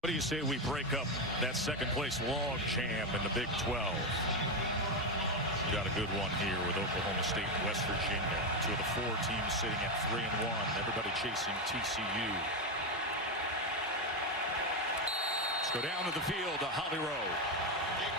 What do you say we break up that second place log jam in the Big 12? Got a good one here with Oklahoma State and West Virginia. Two of the four teams sitting at 3-1. Everybody chasing TCU. Let's go down to the field to Holly Rowe.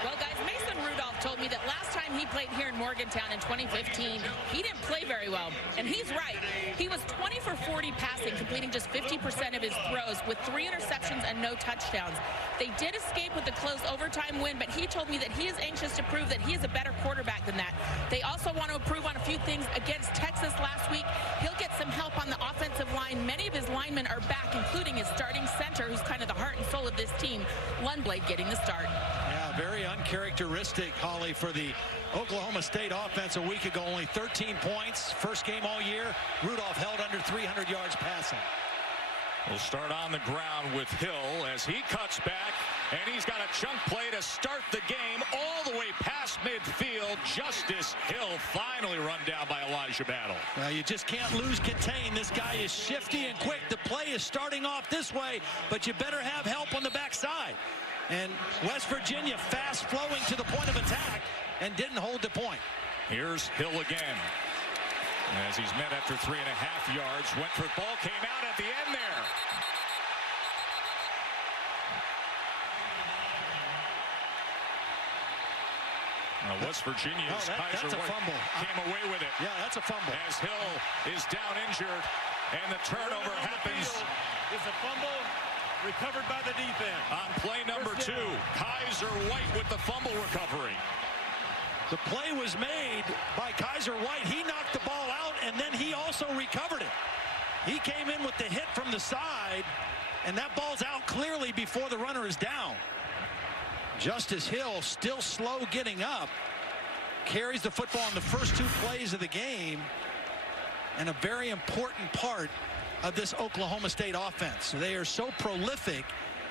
Well, guys, Mason Rudolph told me that last time he played here in Morgantown in 2015, he didn't play very well. And he's right. He was 20 for 40 passing, completing just 50% of his throws with 3 interceptions and no touchdowns. They did escape with the close overtime win, but he told me that he is anxious to prove that he is a better quarterback than that. They also want to improve on a few things against Texas last week. He'll get some help on the offensive line. Many of his linemen are back, including his starting center, who's kind of the heart and soul of this team, Lundblade, getting the start. Yeah, very uncharacteristic, Holly, for the Oklahoma State offense a week ago. Only 13 points. First game all year. Rudolph held under 300 yards passing. We'll start on the ground with Hill as he cuts back, and he's got a chunk play to start the game all the way past midfield. Justice Hill finally run down by Elijah Battle. You just can't lose contain. This guy is shifty and quick. The play is starting off this way, but you better have help on the backside. And West Virginia fast flowing to the point of attack and didn't hold the point. Here's Hill again. As he's met after 3.5 yards, went for the ball, came out at the end there. Now West Virginia's that's a fumble. Came away with it. Yeah, that's a fumble. As Hill is down injured, and the turnover happens. It's a fumble recovered by the defense. On play number 2, Kaiser White with the fumble recovery. The play was made by Kaiser White. He knocked the ball out, and then he also recovered it. He came in with the hit from the side, and that ball's out clearly before the runner is down. Justice Hill, still slow getting up, carries the football in the first 2 plays of the game, and a very important part of this Oklahoma State offense. They are so prolific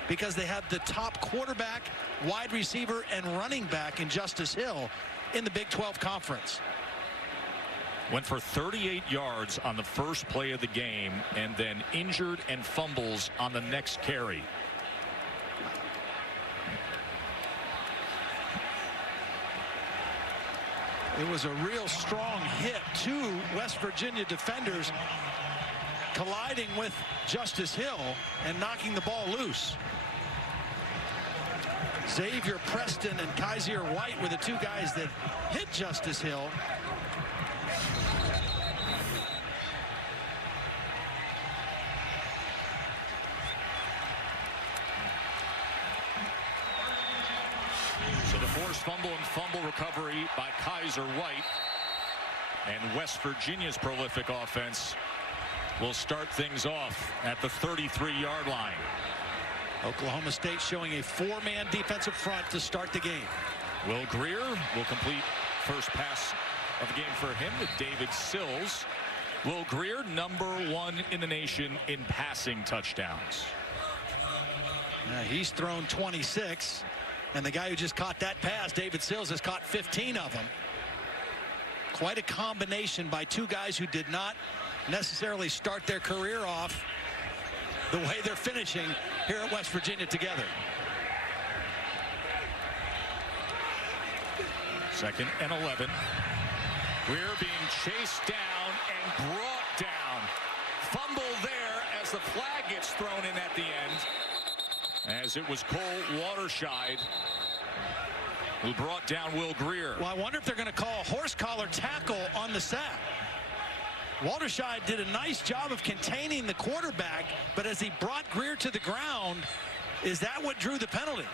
because they have the top quarterback, wide receiver, and running back in Justice Hill in the Big 12 Conference. Went for 38 yards on the first play of the game, and then injured and fumbles on the next carry. It was a real strong hit. 2 West Virginia defenders colliding with Justice Hill and knocking the ball loose. Xavier Preston and Kaiser White were the 2 guys that hit Justice Hill. So the forced fumble and fumble recovery by Kaiser White, and West Virginia's prolific offense will start things off at the 33-yard line. Oklahoma State showing a 4-man defensive front to start the game. Will Grier will complete first pass of the game for him with David Sills. Will Grier, number 1 in the nation in passing touchdowns. He's thrown 26, and the guy who just caught that pass, David Sills, has caught 15 of them. Quite a combination by 2 guys who did not necessarily start their career off the way they're finishing here at West Virginia together. 2nd and 11. Grier being chased down and brought down. Fumble there as the flag gets thrown in at the end, as it was Cole Watershide who brought down Will Grier. Well, I wonder if they're going to call a horse collar tackle on the sack. Watershide did a nice job of containing the quarterback, but as he brought Grier to the ground, is that what drew the penalty?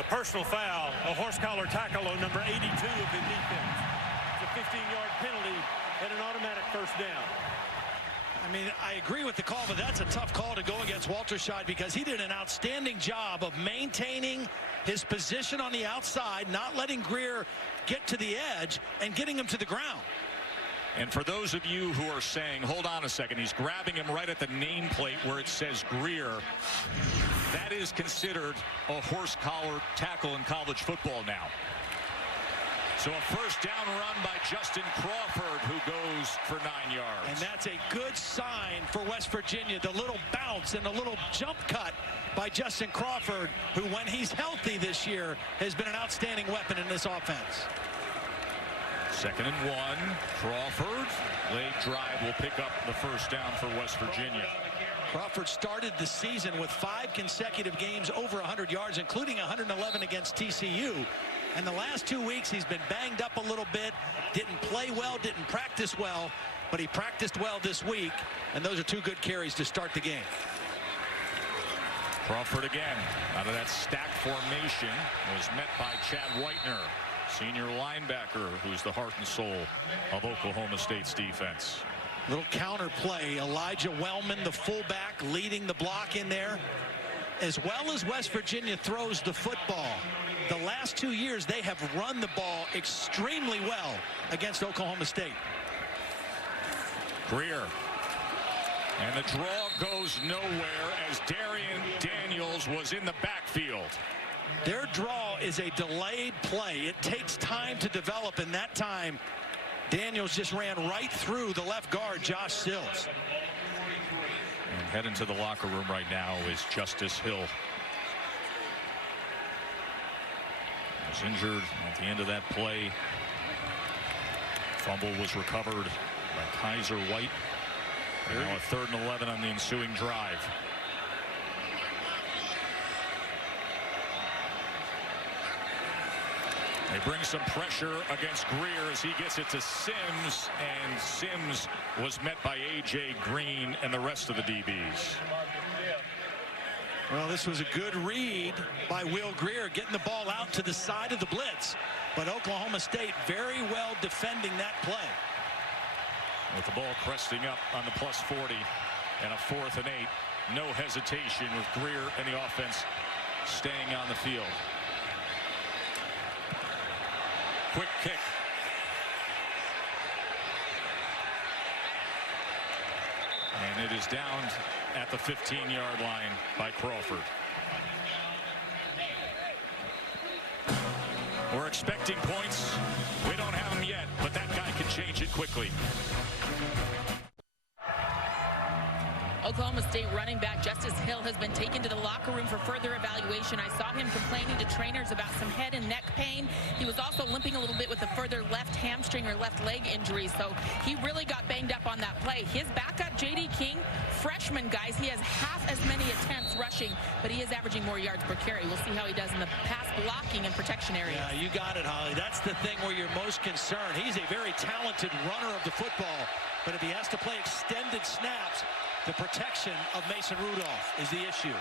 A personal foul, a horse collar tackle on number 82 of the defense. It's a 15-yard penalty and an automatic first down. I mean, I agree with the call, but that's a tough call to go against Watershide because he did an outstanding job of maintaining his position on the outside, not letting Grier get to the edge and getting him to the ground. And for those of you who are saying, hold on a second, he's grabbing him right at the nameplate where it says Grier. That is considered a horse collar tackle in college football now. So a first down run by Justin Crawford, who goes for 9 yards. And that's a good sign for West Virginia. The little bounce and the little jump cut by Justin Crawford, who when he's healthy this year has been an outstanding weapon in this offense. 2nd and 1. Crawford, leg drive will pick up the first down for West Virginia. Crawford started the season with 5 consecutive games over 100 yards, including 111 against TCU. And the last 2 weeks he's been banged up a little bit, didn't play well, didn't practice well, but he practiced well this week, and those are 2 good carries to start the game. Crawford again out of that stacked formation was met by Chad Whitener, senior linebacker, who's the heart and soul of Oklahoma State's defense. Little counter play. Elijah Wellman, the fullback, leading the block in there. As well as West Virginia throws the football, the last 2 years they have run the ball extremely well against Oklahoma State. Grier. And the draw goes nowhere as Darian Daniels was in the backfield. Their draw is a delayed play. It takes time to develop, and that time Daniels just ran right through the left guard, Josh Sills. And heading to the locker room right now is Justice Hill. Was injured at the end of that play. Fumble was recovered by Kaiser White. And now a 3rd and 11 on the ensuing drive. They bring some pressure against Grier as he gets it to Sims, and Sims was met by A.J. Green and the rest of the DBs. Well, this was a good read by Will Grier, getting the ball out to the side of the blitz. But Oklahoma State very well defending that play. With the ball cresting up on the +40 and a 4th and 8. No hesitation with Grier and the offense staying on the field. Quick kick. And it is down at the 15-yard line by Crawford. We're expecting points. We don't have them yet, but that guy can change it quickly. Oklahoma State running back Justice Hill has been taken to the locker room for further evaluation. I saw him complaining to trainers about some head and neck pain. He was also limping a little bit with a further left hamstring or left leg injury, so he really got banged up on that play. His backup, J.D. King, freshman, guys, he has half as many attempts rushing, but he is averaging more yards per carry. We'll see how he does in the pass blocking and protection area. Yeah, you got it, Holly. That's the thing where you're most concerned. He's a very talented runner of the football, but if he has to play extended snaps, the protection of Mason Rudolph is the issue.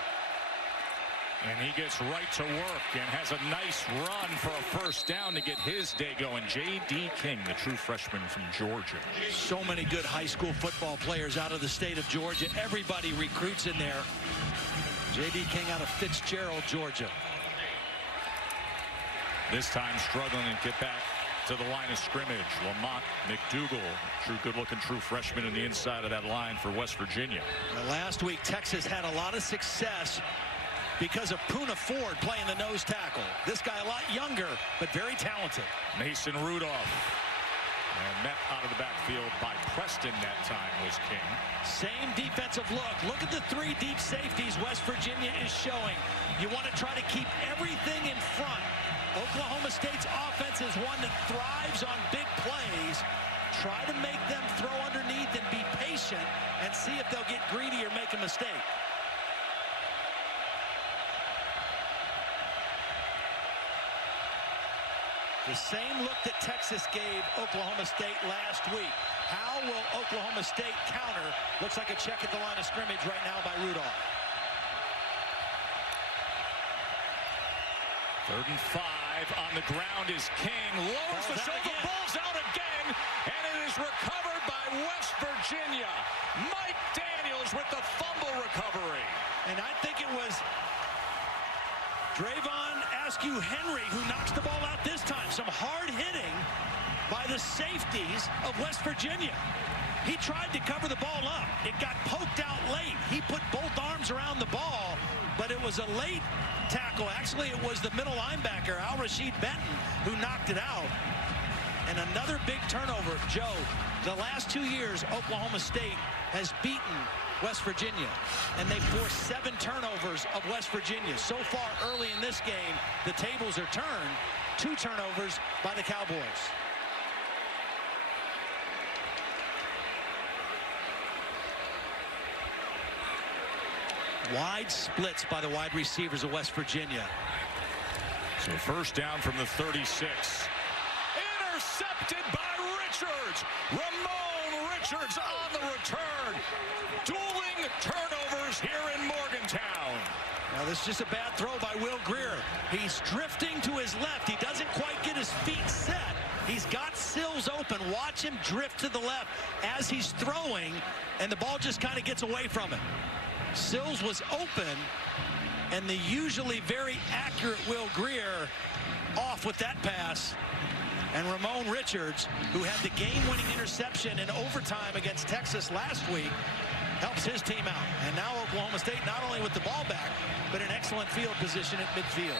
And he gets right to work and has a nice run for a first down to get his day going. J.D. King, the true freshman from Georgia. So many good high school football players out of the state of Georgia. Everybody recruits in there. J.D. King out of Fitzgerald, Georgia. This time struggling to get back to the line of scrimmage. Lamont McDougal, good-looking true freshman in the inside of that line for West Virginia. Last week, Texas had a lot of success because of Poona Ford playing the nose tackle. This guy a lot younger, but very talented. Mason Rudolph. And met out of the backfield by Preston that time was King. Same defensive look. Look at the 3 deep safeties West Virginia is showing. You want to try to keep everything in front. Oklahoma State's offense is one that thrives on big plays. Try to make them throw underneath and be patient and see if they'll get greedy or make a mistake. The same look that Texas gave Oklahoma State last week. How will Oklahoma State counter? Looks like a check at the line of scrimmage right now by Rudolph. 3rd and 5 on the ground is King. Lowers the shoulder, balls out again, and it is recovered by West Virginia. Mike Daniels with the fumble recovery. And I think it was Drayvon Askew-Henry who knocks the ball out this time. Some hard hitting by the safeties of West Virginia. He tried to cover the ball up. It got poked out late. He put both arms around the ball, but it was a late tackle. Actually, it was the middle linebacker, Al-Rashid Benton, who knocked it out. And another big turnover. Joe, the last 2 years, Oklahoma State has beaten West Virginia, and they forced 7 turnovers of West Virginia. So far, early in this game, the tables are turned. 2 turnovers by the Cowboys. Wide splits by the wide receivers of West Virginia. So first down from the 36. Intercepted by Richards. Ramon Richards on the return. Dueling turnovers here in Morgantown. Now this is just a bad throw by Will Grier. He's drifting to his left. He doesn't quite get his feet set. He's got Sills open. Watch him drift to the left as he's throwing, and the ball just kind of gets away from him. Sills was open, and the usually very accurate Will Grier off with that pass. And Ramon Richards, who had the game-winning interception in overtime against Texas last week, helps his team out. And now Oklahoma State not only with the ball back, but in excellent field position at midfield.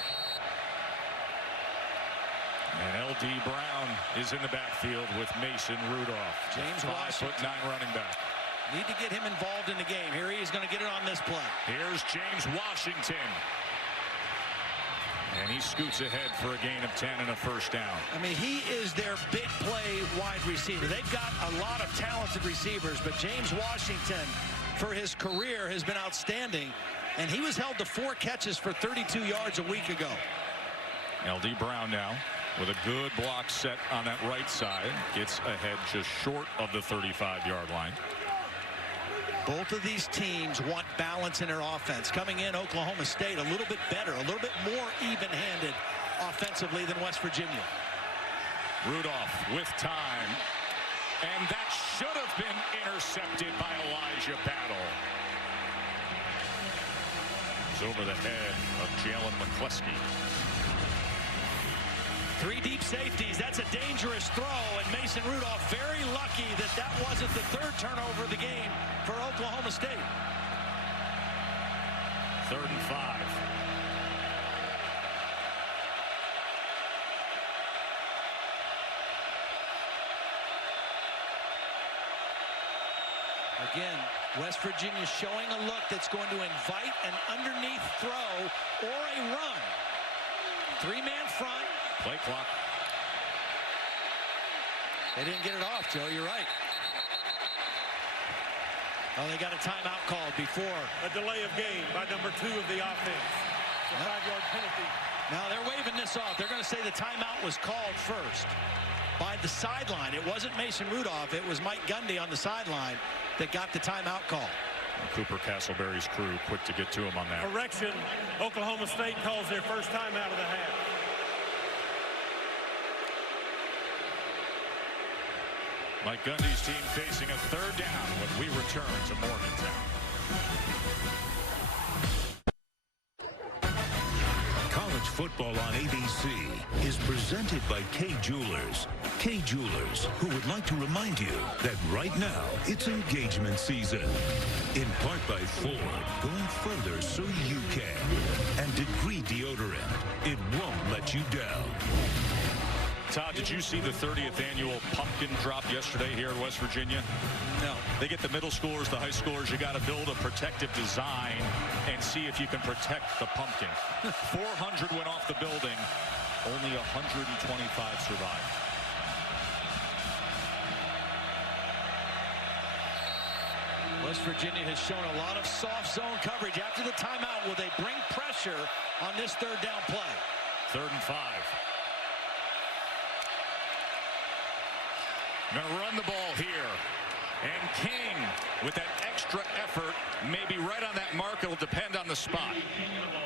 And L.D. Brown is in the backfield with Mason Rudolph. James Washington. 5'9" running back. Need to get him involved in the game. Here he is going to get it on this play. Here's James Washington. And he scoots ahead for a gain of 10 and a first down. I mean, he is their big play wide receiver. They've got a lot of talented receivers, but James Washington, for his career, has been outstanding. And he was held to 4 catches for 32 yards a week ago. L.D. Brown now with a good block set on that right side. Gets ahead just short of the 35-yard line. Both of these teams want balance in their offense. Coming in, Oklahoma State a little bit better, a little bit more even-handed offensively than West Virginia. Rudolph with time. And that should have been intercepted by Elijah Battle. It's over the head of Jalen McCleskey. 3 deep safeties. That's a dangerous throw, and Mason Rudolph very lucky that that wasn't the 3rd turnover of the game for Oklahoma State. 3rd and 5. Again, West Virginia showing a look that's going to invite an underneath throw or a run. 3-man front. Play clock. They didn't get it off, Joe. You're right. Oh, they got a timeout called before. A delay of game by number 2 of the offense. It's a 5-yard penalty. Now they're waving this off. They're going to say the timeout was called first by the sideline. It wasn't Mason Rudolph. It was Mike Gundy on the sideline that got the timeout call. Cooper Castleberry's crew quick to get to him on that. Correction. Oklahoma State calls their first timeout of the half. Mike Gundy's team facing a 3rd down when we return to Morgantown. College football on ABC is presented by Kay Jewelers. Kay Jewelers, who would like to remind you that right now it's engagement season. In part by Ford, going further so you can. And Degree Deodorant, it won't let you down. Todd, did you see the 30th annual pumpkin drop yesterday here in West Virginia? No. They get the middle schoolers, the high schoolers. You got to build a protective design and see if you can protect the pumpkin. 400 went off the building. Only 125 survived. West Virginia has shown a lot of soft zone coverage. After the timeout, will they bring pressure on this 3rd down play? 3rd and 5. Going to run the ball here. And King, with that extra effort, maybe right on that mark. It'll depend on the spot.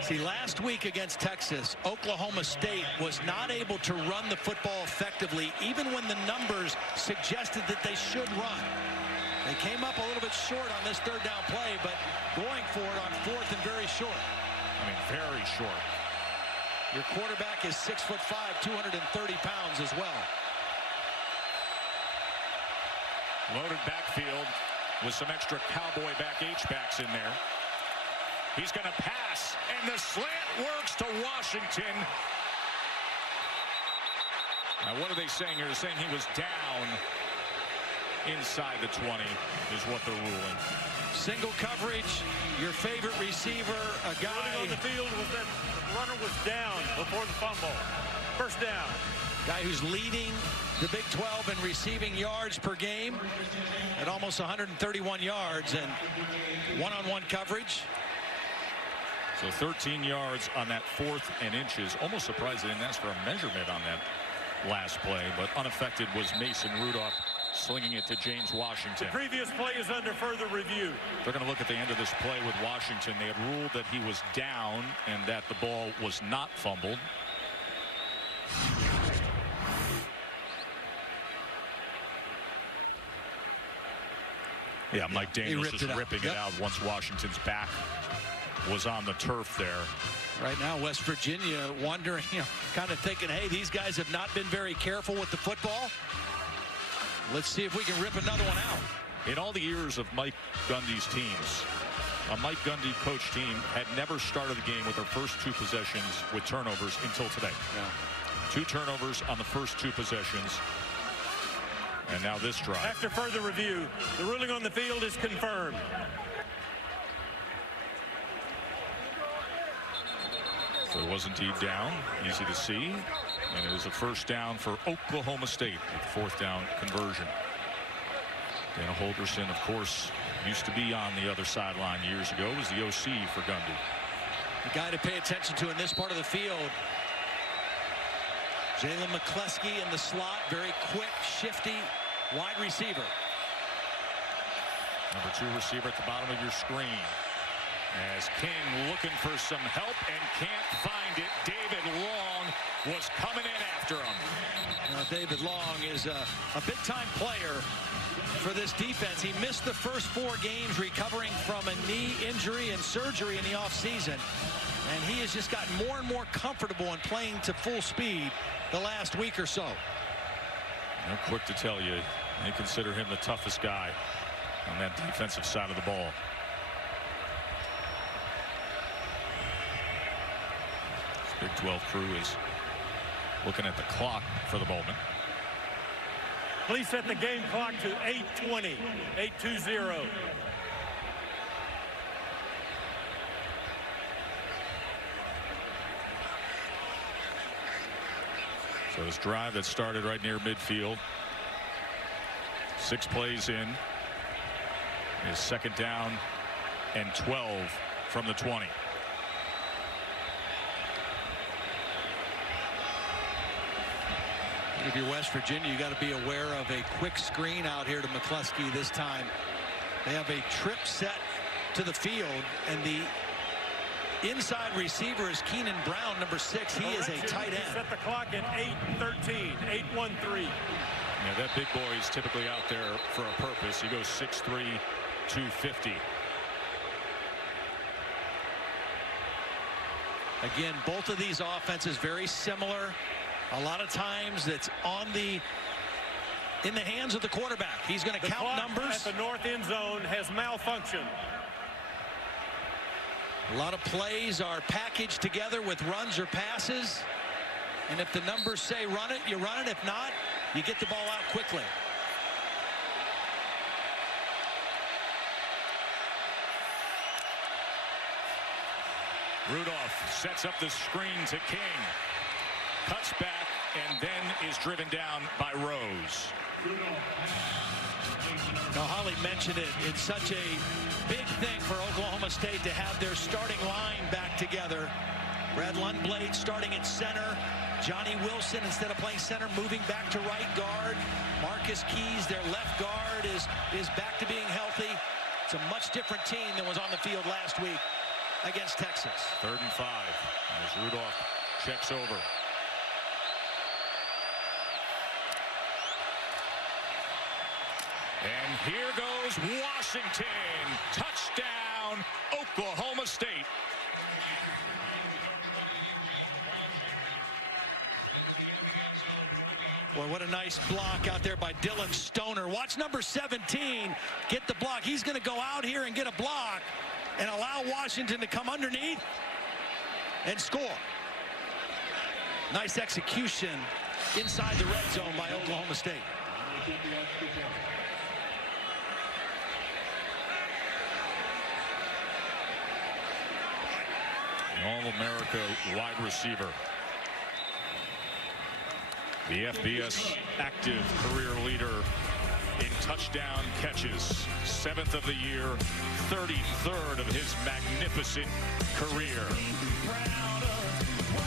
See, last week against Texas, Oklahoma State was not able to run the football effectively, even when the numbers suggested that they should run. They came up a little bit short on this 3rd down play, but going for it on 4th and very short. I mean, very short. Your quarterback is 6'5", 230 pounds as well. Loaded backfield with some extra cowboy back H-backs in there. He's going to pass, and the slant works to Washington. Now, what are they saying here? They're saying he was down inside the 20 is what they're ruling. Single coverage, your favorite receiver, a guy on the field was that the runner was down before the fumble. First down. Guy who's leading the Big 12 in receiving yards per game at almost 131 yards and one-on-one coverage. So 13 yards on that 4th and inches. Almost surprised they didn't ask for a measurement on that last play, but unaffected was Mason Rudolph slinging it to James Washington. The previous play is under further review. They're going to look at the end of this play with Washington. They had ruled that he was down and that the ball was not fumbled. Yeah, Mike Daniels just ripping it out once Washington's back was on the turf there. Right now, West Virginia wondering, kind of thinking, hey, these guys have not been very careful with the football. Let's see if we can rip another one out. In all the years of Mike Gundy's teams, a Mike Gundy coach team had never started the game with their first 2 possessions with turnovers until today. Yeah. 2 turnovers on the first 2 possessions. And now this drive. After further review, the ruling on the field is confirmed. So it was indeed down, easy to see. And it was a first down for Oklahoma State with 4th down conversion. Dana Holgorsen, of course, used to be on the other sideline years ago, was the OC for Gundy. The guy to pay attention to in this part of the field, Jalen McCleskey in the slot, very quick, shifty, wide receiver. Number 2 receiver at the bottom of your screen. As King looking for some help and can't find it. David Long was coming in after him. David Long is a big-time player for this defense. He missed the first 4 games recovering from a knee injury and surgery in the offseason. And he has just gotten more and more comfortable in playing to full speed the last week or so. I'm quick to tell you, they consider him the toughest guy on that defensive side of the ball. Big 12 crew is looking at the clock for the moment. Please set the game clock to 8:20, 8:20. So this drive that started right near midfield, 6 plays in, is 2nd down and 12 from the 20. If you're West Virginia, you got to be aware of a quick screen out here to McCleskey this time. They have a trip set to the field, and the inside receiver is Keenan Brown, number 6. He is a tight end. Set the clock at 8:13, 8:13. Yeah, that big boy is typically out there for a purpose. He goes 6'3", 250. Again, both of these offenses very similar. A lot of times it's in the hands of the quarterback. He's going to count numbers. At the north end zone has malfunctioned. A lot of plays are packaged together with runs or passes. And if the numbers say run it, you run it. If not, you get the ball out quickly. Rudolph sets up the screen to King. Cuts back and then is driven down by Rose. Now, Holly mentioned it. It's such a big thing for Oklahoma State to have their starting line back together. Brad Lundblade starting at center. Johnny Wilson, instead of playing center, moving back to right guard. Marcus Keys, their left guard, is back to being healthy. It's a much different team than was on the field last week against Texas. 3rd and 5 as Rudolph checks over. And here goes Washington. Touchdown, Oklahoma State. Boy, what a nice block out there by Dylan Stoner. Watch number 17 get the block. He's going to go out here and get a block. and allow Washington to come underneath and score. Nice execution inside the red zone by Oklahoma State. All-America wide receiver. The FBS active career leader in touchdown catches. 7th of the year, 33rd of his magnificent career.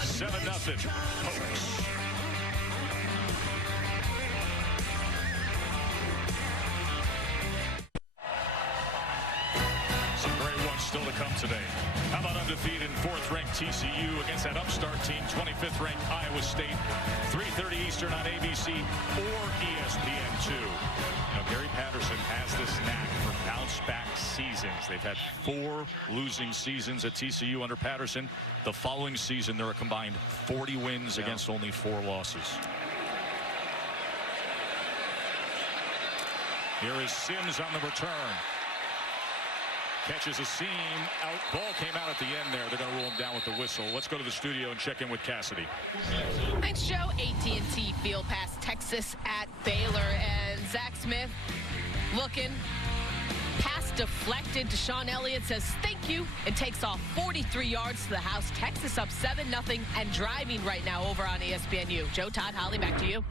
7-0 Pokes. Some great ones still to come today. How about undefeated 4th-ranked TCU against that upstart team, 25th-ranked Iowa State, 3:30 Eastern on ABC or ESPN2. Now, Gary Patterson has this knack for bounce-back seasons. They've had 4 losing seasons at TCU under Patterson. The following season, they're a combined 40 wins against only 4 losses. Here is Sims on the return. Catches a seam. Ball came out at the end there. They're going to rule him down with the whistle. Let's go to the studio and check in with Cassidy. Thanks, Joe. AT&T Field past Texas at Baylor. And Zach Smith looking. Pass deflected. Deshaun Elliott says thank you and takes off 43 yards to the house. Texas up 7-0 and driving right now over on ESPNU. Joe, Todd, Holly, back to you.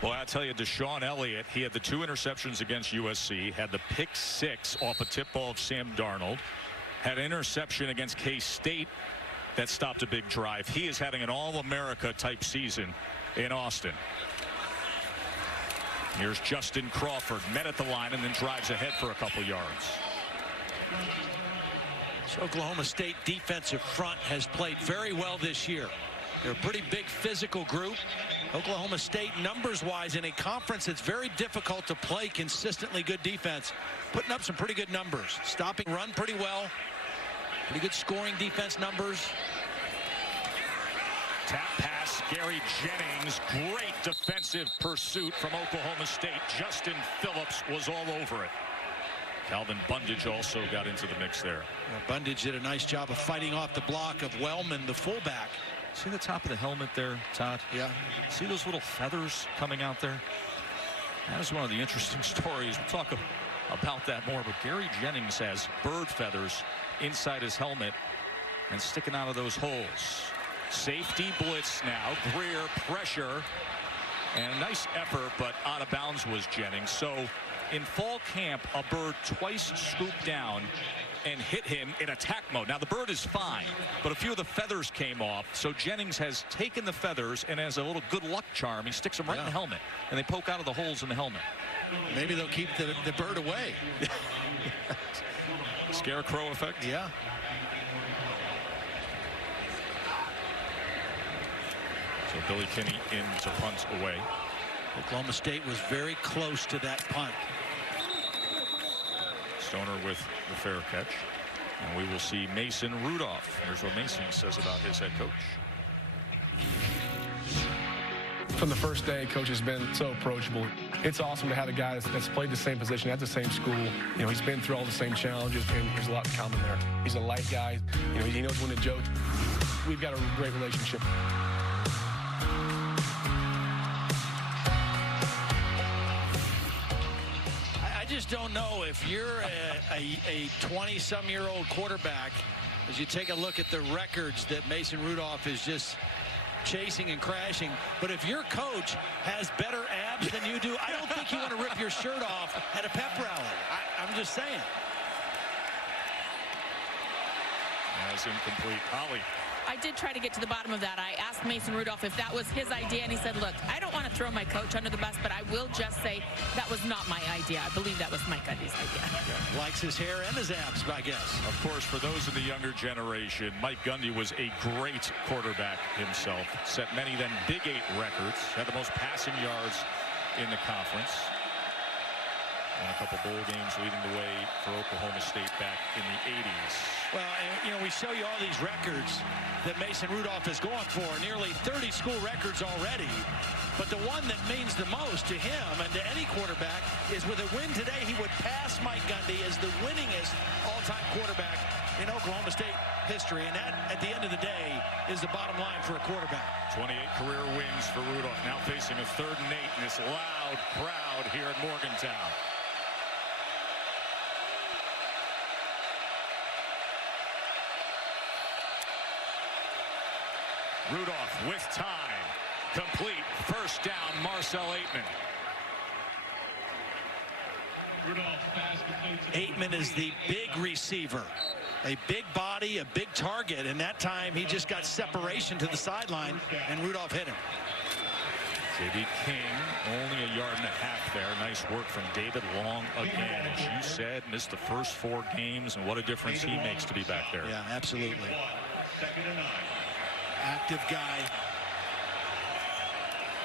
Well, I'll tell you, Deshaun Elliott, he had the 2 interceptions against USC, had the pick 6 off a tip ball of Sam Darnold, had an interception against K-State that stopped a big drive. He is having an All-America type season in Austin. Here's Justin Crawford, met at the line and then drives ahead for a couple yards. So Oklahoma State defensive front has played very well this year. They're a pretty big physical group. Oklahoma State, numbers-wise, in a conference that's very difficult to play consistently good defense, putting up some pretty good numbers. Stopping run pretty well. Pretty good scoring defense numbers. Tap pass, Gary Jennings. Great defensive pursuit from Oklahoma State. Justin Phillips was all over it. Calvin Bundage also got into the mix there. Bundage did a nice job of fighting off the block of Wellman, the fullback. See the top of the helmet there, Todd? Yeah. See those little feathers coming out there? That is one of the interesting stories. We'll talk about that more. But Gary Jennings has bird feathers inside his helmet and sticking out of those holes. Safety blitz now. Grier, pressure, and a nice effort, but out of bounds was Jennings. So in fall camp, a bird twice scooped down and hit him in attack mode. Now the bird is fine, but a few of the feathers came off. So Jennings has taken the feathers and as a little good luck charm, he sticks them right in the helmet, and they poke out of the holes in the helmet. Maybe they'll keep the bird away. Scarecrow effect. Yeah. So Billy Kinney in to punt away. Oklahoma State was very close to that punt. Stoner with the fair catch. And we will see Mason Rudolph. Here's what Mason says about his head coach. From the first day, coach has been so approachable. It's awesome to have a guy that's played the same position at the same school. You know, he's been through all the same challenges, and there's a lot in common there. He's a light guy. You know, he knows when to joke. We've got a great relationship. I just don't know if you're a 20-some-year-old quarterback, as you take a look at the records that Mason Rudolph is just chasing and crashing. But if your coach has better abs than you do, I don't think you want to rip your shirt off at a pep rally. I'm just saying. As incomplete. Holly. I did try to get to the bottom of that. I asked Mason Rudolph if that was his idea, and he said, look, I don't want to throw my coach under the bus, but I will just say that was not my idea. I believe that was Mike Gundy's idea. Yeah. Likes his hair and his abs, I guess. Of course, for those in the younger generation, Mike Gundy was a great quarterback himself. Set many then Big 8 records. Had the most passing yards in the conference. Won a couple bowl games leading the way for Oklahoma State back in the 80s. Well, and, we show you all these records that Mason Rudolph is going for. Nearly 30 school records already. But the one that means the most to him and to any quarterback is with a win today, he would pass Mike Gundy as the winningest all-time quarterback in Oklahoma State history. And that, at the end of the day, is the bottom line for a quarterback. 28 career wins for Rudolph. Now facing a 3rd and 8 in this loud crowd here at Morgantown. Rudolph with time. Complete. First down, Marcel Aitman. Aitman is the big receiver. A big body, a big target, and that time he just got separation to the sideline, and Rudolph hit him. J.D. King, only a yard and a half there. Nice work from David Long again. As you said, missed the first 4 games, and what a difference he makes to be back there. Yeah, absolutely. Active guy.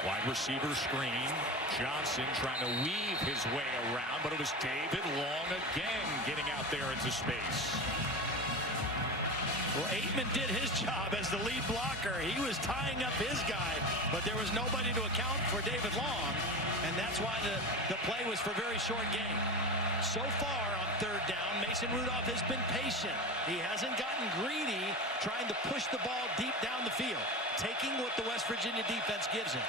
Wide receiver screen. Johnson trying to weave his way around, but it was David Long again getting out there into space. Well, Aitman did his job as the lead blocker. He was tying up his guy, but there was nobody to account for David Long, and that's why the play was for very short gain. So far on 3rd down, Mason Rudolph has been patient. He hasn't gotten greedy trying to push the ball deep down the field, taking what the West Virginia defense gives him.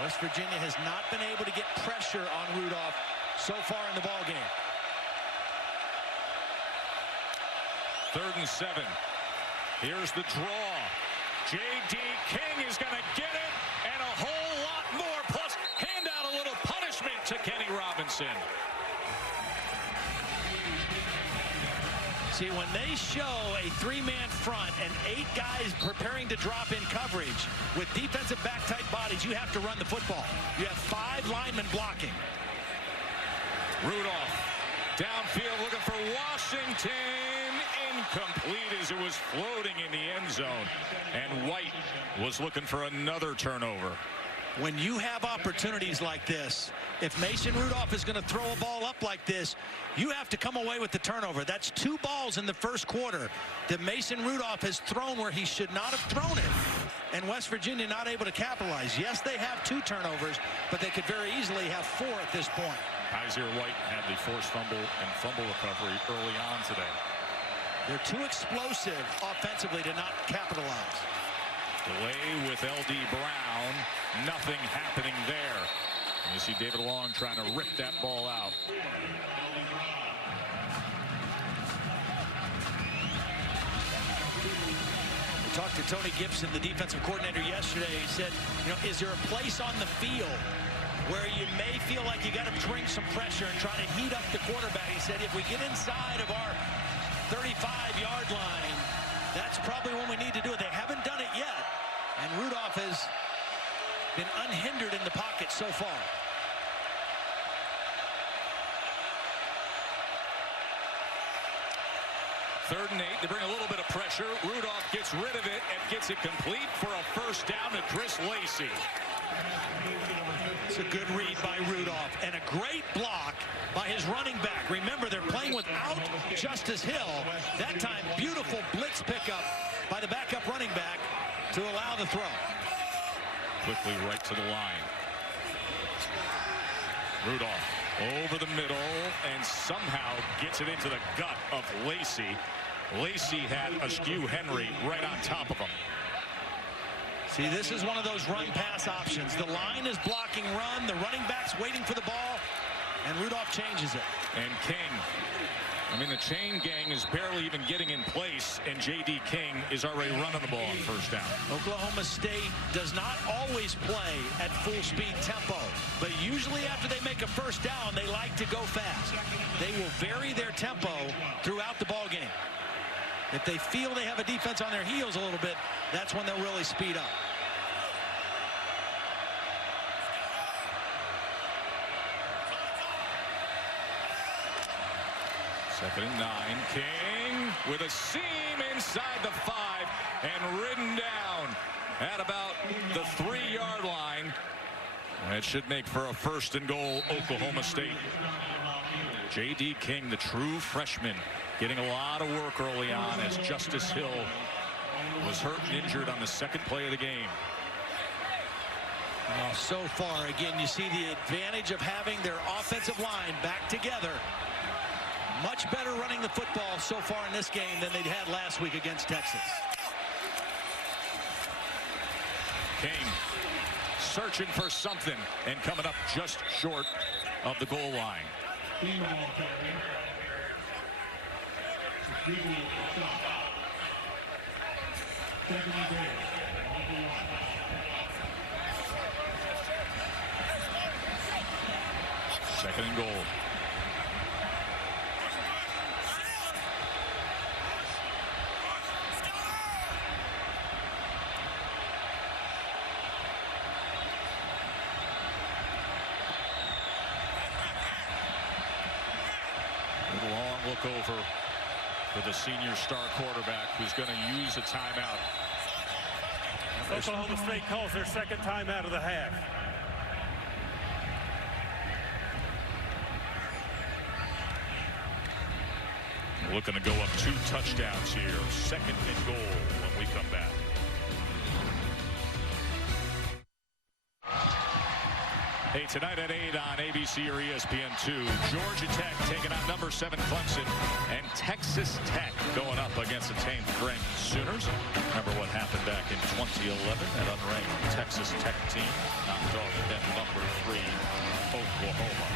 West Virginia has not been able to get pressure on Rudolph so far in the ball game. 3rd and 7. Here's the draw. J.D. King is going to get it, and a whole lot more, plus hand out a little punishment to Kenny Robinson. See, when they show a 3-man front and 8 guys preparing to drop in coverage with defensive back-type bodies, you have to run the football. You have 5 linemen blocking. Rudolph downfield looking for Washington. Incomplete as it was floating in the end zone. And White was looking for another turnover. When you have opportunities like this, if Mason Rudolph is going to throw a ball up like this, you have to come away with the turnover. That's 2 balls in the first quarter that Mason Rudolph has thrown where he should not have thrown it. And West Virginia not able to capitalize. Yes, they have 2 turnovers, but they could very easily have 4 at this point. Kaiser White had the forced fumble and fumble recovery early on today. They're too explosive offensively to not capitalize. Delay with L.D. Brown. Nothing happening there. You see David Long trying to rip that ball out. We talked to Tony Gibson, the defensive coordinator, yesterday. He said, is there a place on the field where you may feel like you got to bring some pressure and try to heat up the quarterback? He said, if we get inside of our 35-yard line, that's probably when we need to do it. They haven't done it yet. And Rudolph has been unhindered in the pocket so far. Third and 8. They bring a little bit of pressure. Rudolph gets rid of it and gets it complete for a first down to Chris Lacey. It's a good read by Rudolph and a great block by his running back. Remember, they're playing without Justice Hill. That time, beautiful blitz pickup by the backup running back to allow the throw. Quickly right to the line. Rudolph over the middle and somehow gets it into the gut of Lacey. Lacey had Askew Henry right on top of him. See, this is one of those run-pass options. The line is blocking run. The running back's waiting for the ball, and Rudolph changes it. And King, the chain gang is barely even getting in place, and J.D. King is already running the ball on first down. Oklahoma State does not always play at full-speed tempo, but usually after they make a first down, they like to go fast. They will vary their tempo throughout the ball game. If they feel they have a defense on their heels a little bit, that's when they'll really speed up. Second and 9. King with a seam inside the 5 and ridden down at about the 3-yard line. It should make for a 1st and goal, Oklahoma State. J.D. King, the true freshman, getting a lot of work early on as Justice Hill was hurt and injured on the 2nd play of the game. So far, again, you see the advantage of having their offensive line back together. Much better running the football so far in this game than they'd had last week against Texas. King searching for something and coming up just short of the goal line. Second and goal. Long look over for the senior star quarterback who's going to use a timeout. Oklahoma State calls their 2nd timeout of the half. Looking to go up 2 touchdowns here. 2nd and goal when we come back. Hey, tonight at 8 on ABC or ESPN2, Georgia Tech taking on number 7 Clemson, and Texas Tech going up against the 10th ranked Sooners. Remember what happened back in 2011? That unranked Texas Tech team knocked off then number 3 Oklahoma.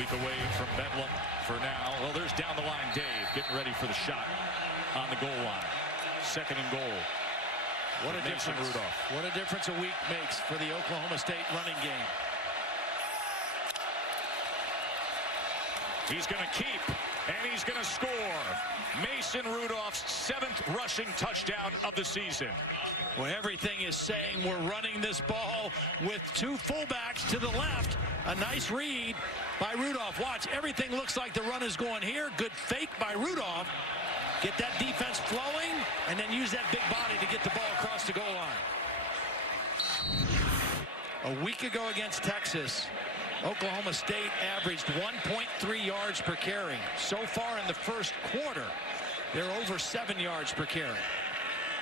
Week away from Bedlam for now. Well, there's down the line Dave getting ready for the shot on the goal line. 2nd and goal. What a difference. Rudolph. What a difference a week makes for the Oklahoma State running game. He's going to keep, and he's going to score. Mason Rudolph's 7th rushing touchdown of the season. Well, everything is saying we're running this ball with 2 fullbacks to the left. A nice read by Rudolph. Watch, everything looks like the run is going here. Good fake by Rudolph. Get that defense flowing, and then use that big body to get the ball across the goal line. A week ago against Texas, Oklahoma State averaged 1.3 yards per carry. So far in the 1st quarter, they're over 7 yards per carry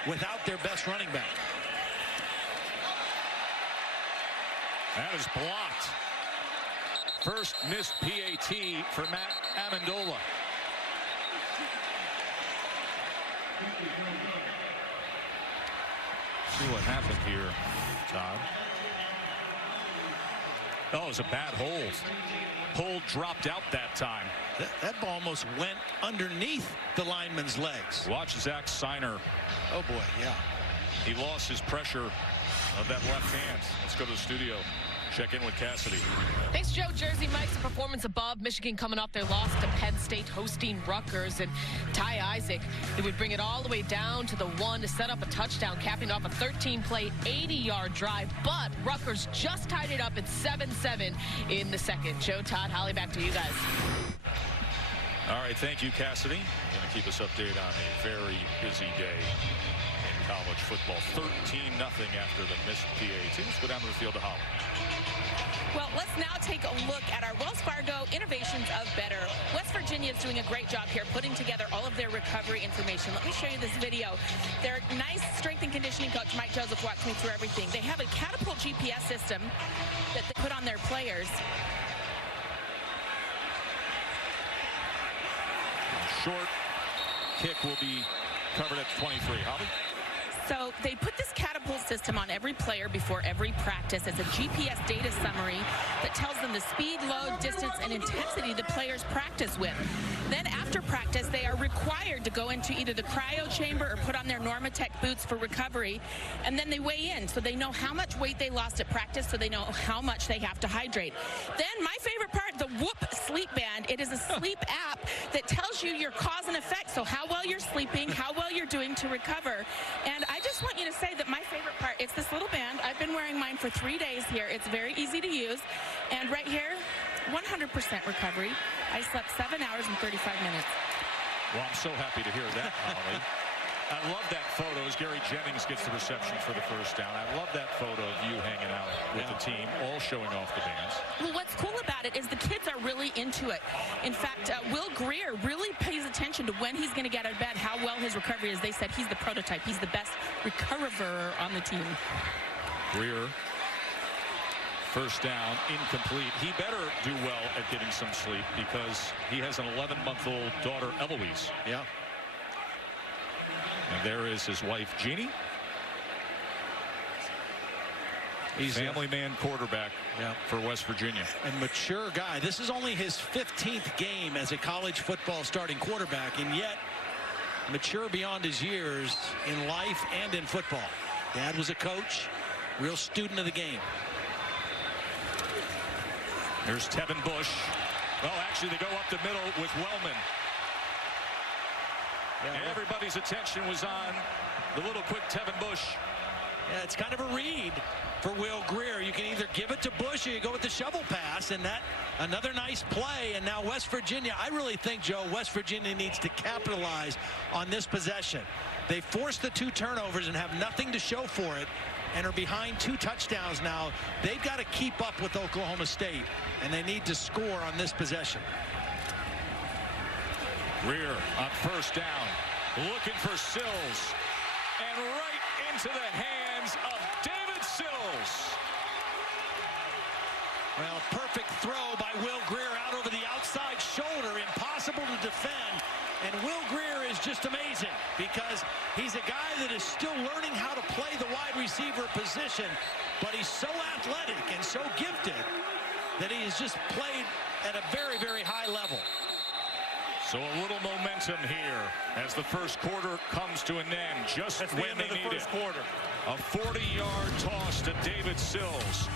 without their best running back. That is blocked. First missed PAT for Matt Amendola. See what happened here, Todd. Oh, it was a bad hold. Hold dropped out that time. That ball almost went underneath the lineman's legs. Watch Zach Seiner. Oh, boy, yeah. He lost his pressure of that left hand. Let's go to the studio. Check in with Cassidy. Thanks, Joe. Jersey Mike's a performance above. Michigan coming off their loss to Penn State, hosting Rutgers. And Ty Isaac, they would bring it all the way down to the 1 to set up a touchdown, capping off a 13-play, 80-yard drive. But Rutgers just tied it up at 7-7 in the 2nd. Joe, Todd, Holly, back to you guys. All right, thank you, Cassidy. Going to keep us updated on a very busy day in college football. 13-0 after the missed PAT. Let's go down to the field to Holly. Well, let's now take a look at our Wells Fargo Innovations of Better. West Virginia is doing a great job here putting together all of their recovery information. Let me show you this video. Their nice strength and conditioning coach, Mike Joseph, walked me through everything. They have a Catapult GPS system that they put on their players. Short kick will be covered at 23. Holly? So they put this Catapult system on every player before every practice. It's a GPS data summary that tells them the speed, load, distance, and intensity the players practice with. Then after practice, they are required to go into either the cryo chamber or put on their Normatec boots for recovery. And then they weigh in, so they know how much weight they lost at practice, so they know how much they have to hydrate. Then my favorite part, the Whoop Sleep Band. It is a sleep app that tells you your cause and effect, so how well you're sleeping, how well you're doing to recover. And I just want you to say that my favorite part, it's this little band. I've been wearing mine for 3 days here. It's very easy to use. And right here, 100% recovery. I slept 7 hours and 35 minutes. Well, I'm so happy to hear that, Holly. I love that photo as Gary Jennings gets the reception for the first down. I love that photo of you hanging out with the team, all showing off the bands. Well, what's cool about it is the kids are really into it. In fact, Will Grier really pays attention to when he's going to get out of bed, how well his recovery is. They said he's the prototype. He's the best recoverer on the team. Grier, first down, incomplete. He better do well at getting some sleep because he has an 11-month-old daughter, Eloise. Yeah. And there is his wife, Jeannie. He's a family man quarterback for West Virginia. A mature guy. This is only his 15th game as a college football starting quarterback, and yet mature beyond his years in life and in football. Dad was a coach, real student of the game. There's Tevin Bush. Oh, actually, they go up the middle with Wellman. Yeah, everybody's attention was on the little quick Tevin Bush. Yeah, it's kind of a read for Will Grier. You can either give it to Bush or you go with the shovel pass, and that another nice play. And now West Virginia, I really think, Joe, West Virginia needs to capitalize on this possession. They forced the 2 turnovers and have nothing to show for it and are behind 2 touchdowns now. They've got to keep up with Oklahoma State, and they need to score on this possession. Grier on first down, looking for Sills, and right into the hands of David Sills. Well, perfect throw by Will Grier out over the outside shoulder, impossible to defend. And Will Grier is just amazing because he's a guy that is still learning how to play the wide receiver position, but he's so athletic and so gifted that he has just played at a very, very high level. So a little momentum here as the first quarter comes to an end, just when they need it. A 40-yard toss to David Sills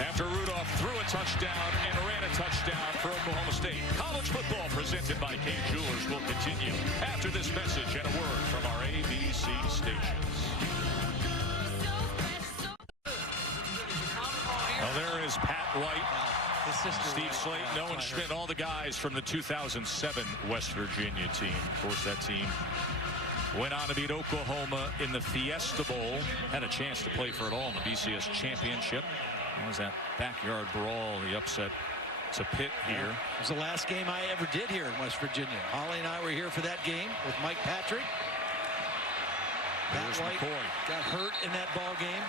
after Rudolph threw a touchdown and ran a touchdown for Oklahoma State. College football presented by Kay Jewelers will continue after this message and a word from our ABC stations. Well, there is Pat White, Steve Slayton, Owen Schmidt, all the guys from the 2007 West Virginia team. Of course, that team went on to beat Oklahoma in the Fiesta Bowl. Had a chance to play for it all in the BCS championship. That was that backyard brawl, the upset to Pitt here. It was the last game I ever did here in West Virginia. Holly and I were here for that game with Mike Patrick. Pat White got hurt in that ball game.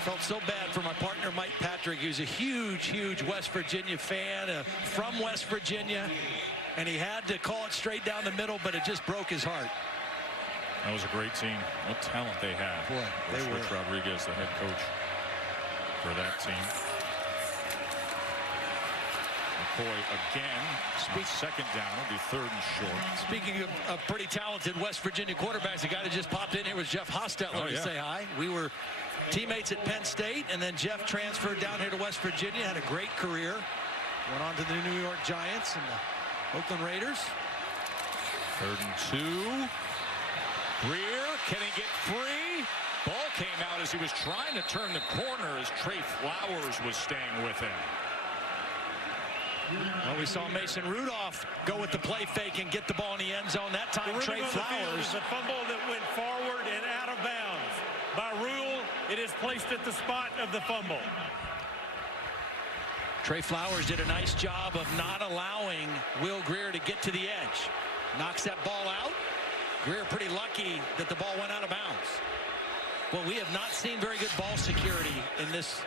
Felt so bad for my partner, Mike Patrick. He was a huge, huge West Virginia fan from West Virginia, and he had to call it straight down the middle, but it just broke his heart. That was a great team. What talent they had. Boy, they were. Rich Rodriguez, the head coach for that team. McCoy again. Second down. It'll be 3rd and short. Speaking of pretty talented West Virginia quarterbacks, the guy that just popped in here was Jeff Hostetler to say hi. We were teammates at Penn State, and then Jeff transferred down here to West Virginia, had a great career. Went on to the New York Giants and the Oakland Raiders. 3rd and 2. Grier, can he get free? Ball came out as he was trying to turn the corner as Trey Flowers was staying with him. Well, we saw Mason Rudolph go with the play fake and get the ball in the end zone. That time, Trey Flowers. A fumble that went forward and out of bounds. By rule, it is placed at the spot of the fumble. Trey Flowers did a nice job of not allowing Will Grier to get to the edge. Knocks that ball out. Grier pretty lucky that the ball went out of bounds. Well, we have not seen very good ball security in this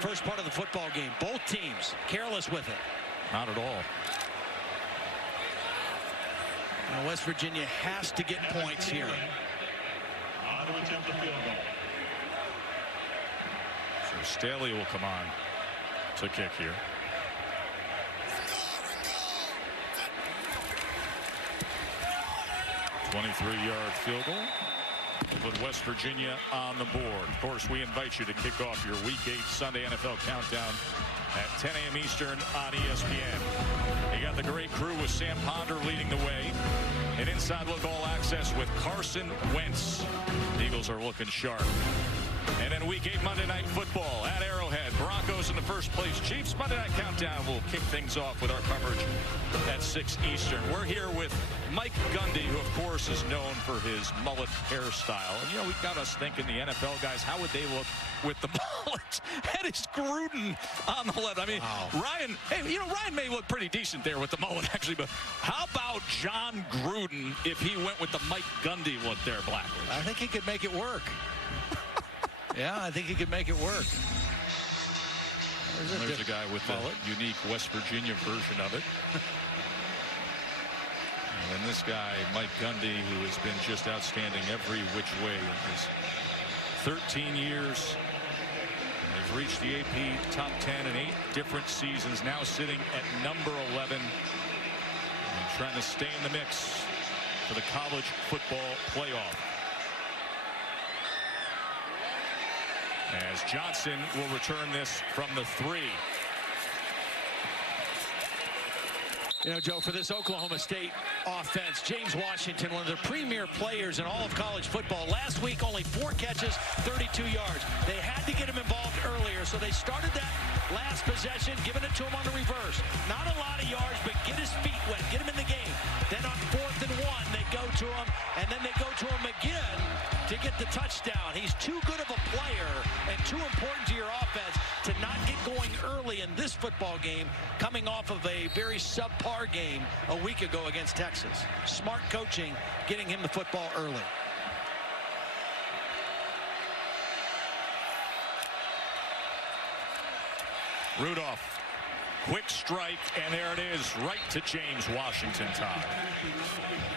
first part of the football game. Both teams careless with it. Not at all. Now West Virginia has to get points here. So Staley will come on to kick here. A 23-yard field goal. Put West Virginia on the board. Of course, we invite you to kick off your Week 8 Sunday NFL Countdown at 10 a.m. Eastern on ESPN. You got the great crew with Sam Ponder leading the way. An inside look all access with Carson Wentz. The Eagles are looking sharp. And then Week 8 Monday Night Football at Arrowhead. Broncos in the first place. Chiefs Monday Night Countdown will kick things off with our coverage at 6 Eastern. We're here with Mike Gundy, who, of course, is known for his mullet hairstyle. And, you know, we got us thinking, the NFL guys, how would they look with the mullet? And it's Gruden on the left. I mean, wow. Ryan, hey, you know, Ryan may look pretty decent there with the mullet, actually. But how about John Gruden if he went with the Mike Gundy look there, Blackledge? I think he could make it work. Yeah, I think he could make it work. There's a guy with the unique West Virginia version of it. And then this guy, Mike Gundy, who has been just outstanding every which way in his 13 years. He's reached the AP top 10 in 8 different seasons, now sitting at number 11 and trying to stay in the mix for the college football playoff. As Johnson will return this from the 3. You know, Joe, for this Oklahoma State offense, James Washington, one of the premier players in all of college football. Last week, only 4 catches, 32 yards. They had to get him involved earlier, so they started that last possession, giving it to him on the reverse. Not a lot of yards, but get his feet wet, get him in the game. Then on 4th and 1, they go to him, and then they go to him again to get the touchdown. He's too good of a player and too important to your offense to not get going early in this football game, coming off of a very subpar game a week ago against Texas. Smart coaching, getting him the football early. Rudolph, quick strike, and there it is, right to James Washington, Todd.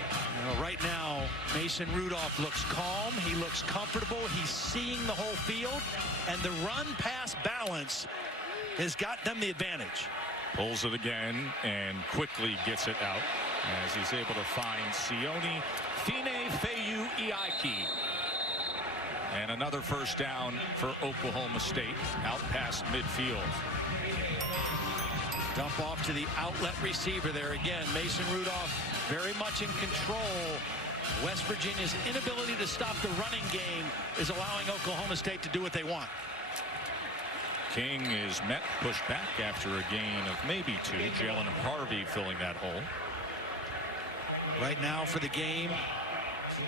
You know, right now, Mason Rudolph looks calm. He looks comfortable. He's seeing the whole field, and the run-pass balance has got them the advantage. Pulls it again and quickly gets it out as he's able to find Sione Fine-Feyu Iaki. And another first down for Oklahoma State, out past midfield. Dump off to the outlet receiver there again. Mason Rudolph very much in control. West Virginia's inability to stop the running game is allowing Oklahoma State to do what they want. King is met, pushed back after a gain of maybe 2. Jalen Harvey filling that hole. Right now for the game,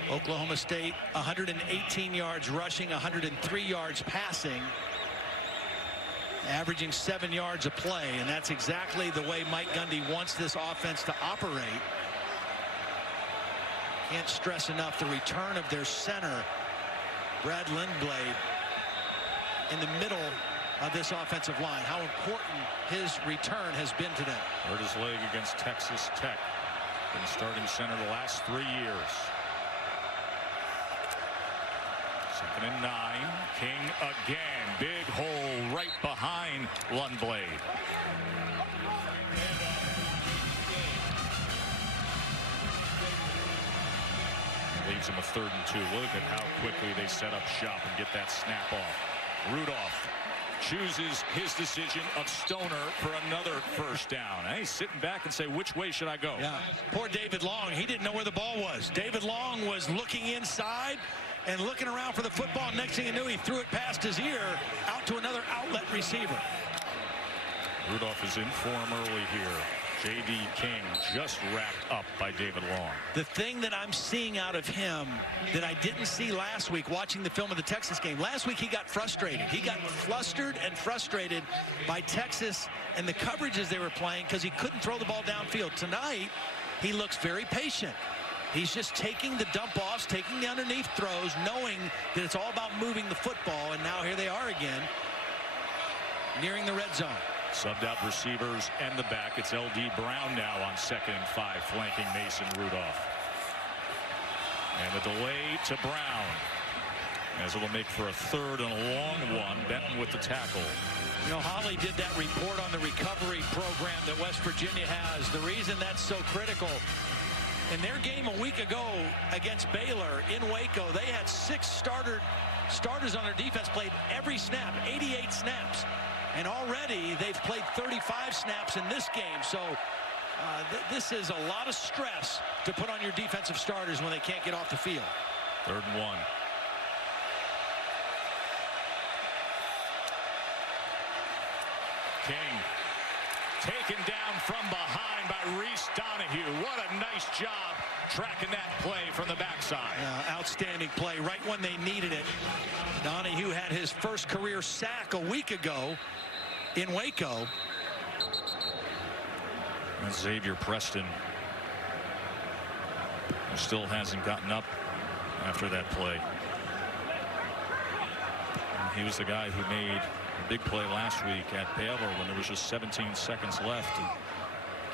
Oklahoma State 118 yards rushing, 103 yards passing, averaging 7 yards a play, and that's exactly the way Mike Gundy wants this offense to operate. Can't stress enough the return of their center, Brad Lindblade, in the middle of this offensive line. How important his return has been to them. Hurt his leg against Texas Tech. Been starting center the last 3 years. 2nd and 9. King again. Big hole right behind Lundblade. Leaves him a 3rd and 2. Look at how quickly they set up shop and get that snap off. Rudolph chooses his decision of Stoner for another first down. And he's sitting back and say, which way should I go? Yeah, poor David Long. He didn't know where the ball was. David Long was looking inside and looking around for the football. Next thing he knew, he threw it past his ear out to another outlet receiver. Rudolph is in form early here. J.D. King just wrapped up by David Long. The thing that I'm seeing out of him that I didn't see last week watching the film of the Texas game. Last week he got frustrated. He got flustered and frustrated by Texas and the coverages they were playing because he couldn't throw the ball downfield. Tonight, he looks very patient. He's just taking the dump-offs, taking the underneath throws, knowing that it's all about moving the football. And now here they are again, nearing the red zone. Subbed out receivers and the back. It's L.D. Brown now on 2nd and 5, flanking Mason Rudolph. And the delay to Brown, as it will make for a 3rd and a long one. Benton with the tackle. You know, Holly did that report on the recovery program that West Virginia has. The reason that's so critical, in their game a week ago against Baylor in Waco, they had 6 starters on their defense, played every snap, 88 snaps. And already they've played 35 snaps in this game. So this is a lot of stress to put on your defensive starters when they can't get off the field. 3rd and 1. King taken down from behind by Reese Donahue. What a nice job tracking that play from the backside. Outstanding play right when they needed it. Donahue had his first career sack a week ago in Waco. And Xavier Preston, who still hasn't gotten up after that play. And he was the guy who made a big play last week at Baylor when there was just 17 seconds left, and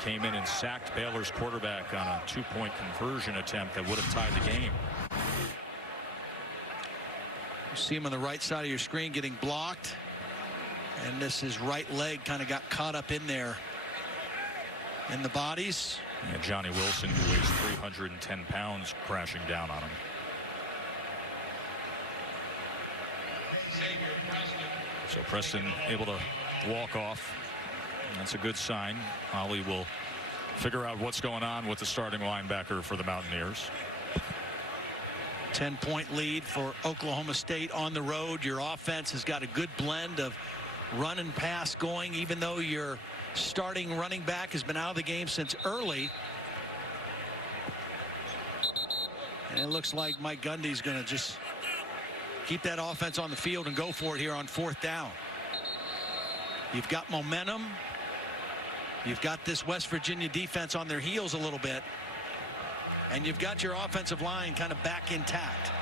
came in and sacked Baylor's quarterback on a 2-point conversion attempt that would have tied the game. You see him on the right side of your screen getting blocked, and his right leg kind of got caught up in there in the bodies. And Johnny Wilson, who weighs 310 pounds, crashing down on him. So Preston able to walk off. That's a good sign. Ollie will figure out what's going on with the starting linebacker for the Mountaineers. 10-point lead for Oklahoma State on the road. Your offense has got a good blend of run and pass going, even though your starting running back has been out of the game since early. And it looks like Mike Gundy's going to just keep that offense on the field and go for it here on 4th down. You've got momentum. You've got this West Virginia defense on their heels a little bit. And you've got your offensive line kind of back intact.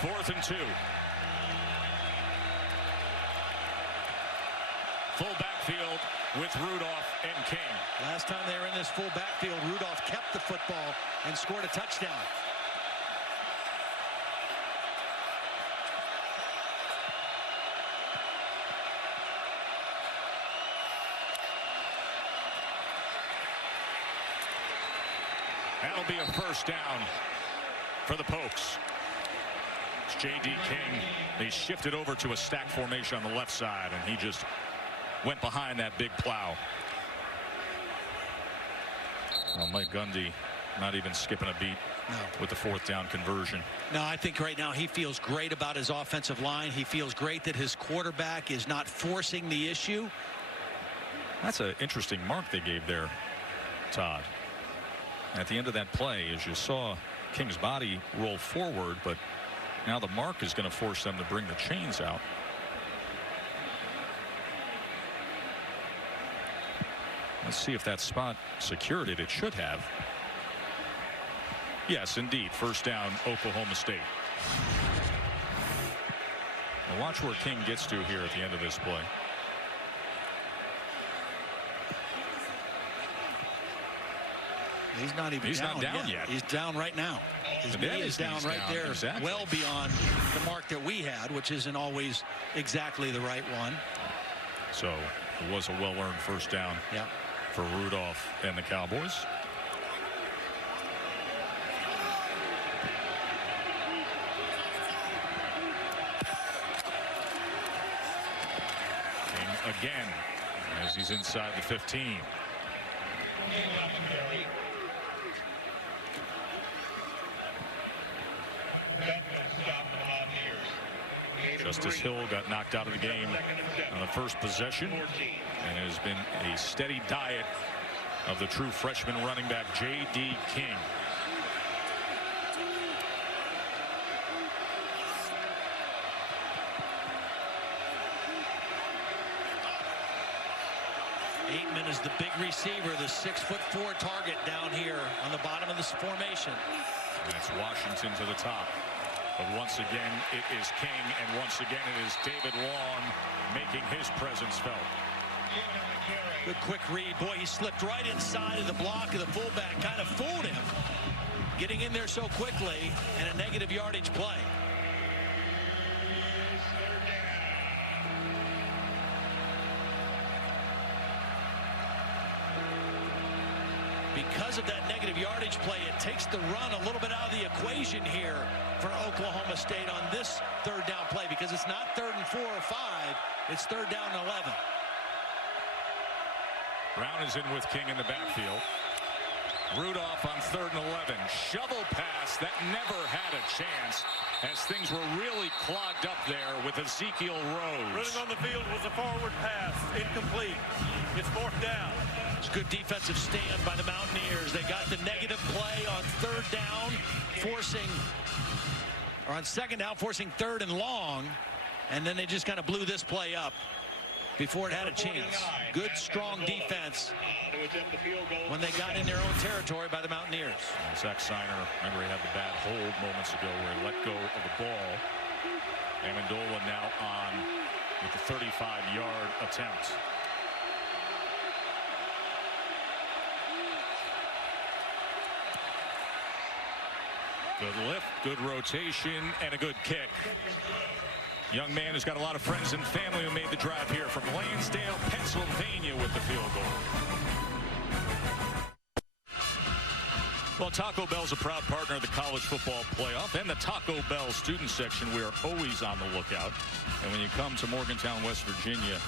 Fourth and 2. Full backfield with Rudolph and King. Last time they were in this full backfield, Rudolph kept the football and scored a touchdown. That'll be a first down for the Pokes. It's J.D. King. They shifted over to a stack formation on the left side, and he just went behind that big plow. Well, Mike Gundy not even skipping a beat with the 4th down conversion. No, I think right now he feels great about his offensive line. He feels great that his quarterback is not forcing the issue. That's an interesting mark they gave there, Todd. At the end of that play, as you saw King's body roll forward, but now the mark is going to force them to bring the chains out. Let's see if that spot secured it. It should have. Yes, indeed. First down, Oklahoma State. Now watch where King gets to here at the end of this play. He's not even down yet. He's down right now. His knee is down right there, exactly. Well beyond the mark that we had, which isn't always exactly the right one. So it was a well-earned first down for Rudolph and the Cowboys. King again as he's inside the 15. Justice Hill got knocked out of the game on the first possession, and it has been a steady diet of the true freshman running back J.D. King. Aitman is the big receiver, the 6'4" target down here on the bottom of this formation. That's Washington to the top. But once again, it is King, and once again, it is David Long making his presence felt. Good quick read. Boy, he slipped right inside of the block of the fullback. Kind of fooled him. Getting in there so quickly, and a negative yardage play. Because of that negative yardage play, it takes the run a little bit out of the equation here for Oklahoma State on this 3rd down play, because it's not 3rd and 4 or 5, it's 3rd down and 11. Brown is in with King in the backfield. Rudolph on 3rd and 11. Shovel pass that never had a chance as things were really clogged up there with Ezekiel Rose. Running on the field was a forward pass. Incomplete. It's 4th down. It's good defensive stand by the Mountaineers. They got the negative play on 3rd down, on 2nd down, forcing 3rd and long. And then they just kind of blew this play up before it had a chance. Good, strong defense when they got in their own territory by the Mountaineers. Zach Steiner, remember he had the bad hold moments ago where he let go of the ball. Amendola now on with the 35-yard attempt. Good lift, good rotation, and a good kick. Young man who's got a lot of friends and family who made the drive here from Lansdale, Pennsylvania with the field goal. Well, Taco Bell's a proud partner of the College Football Playoff and the Taco Bell student section. We are always on the lookout. And when you come to Morgantown, West Virginia,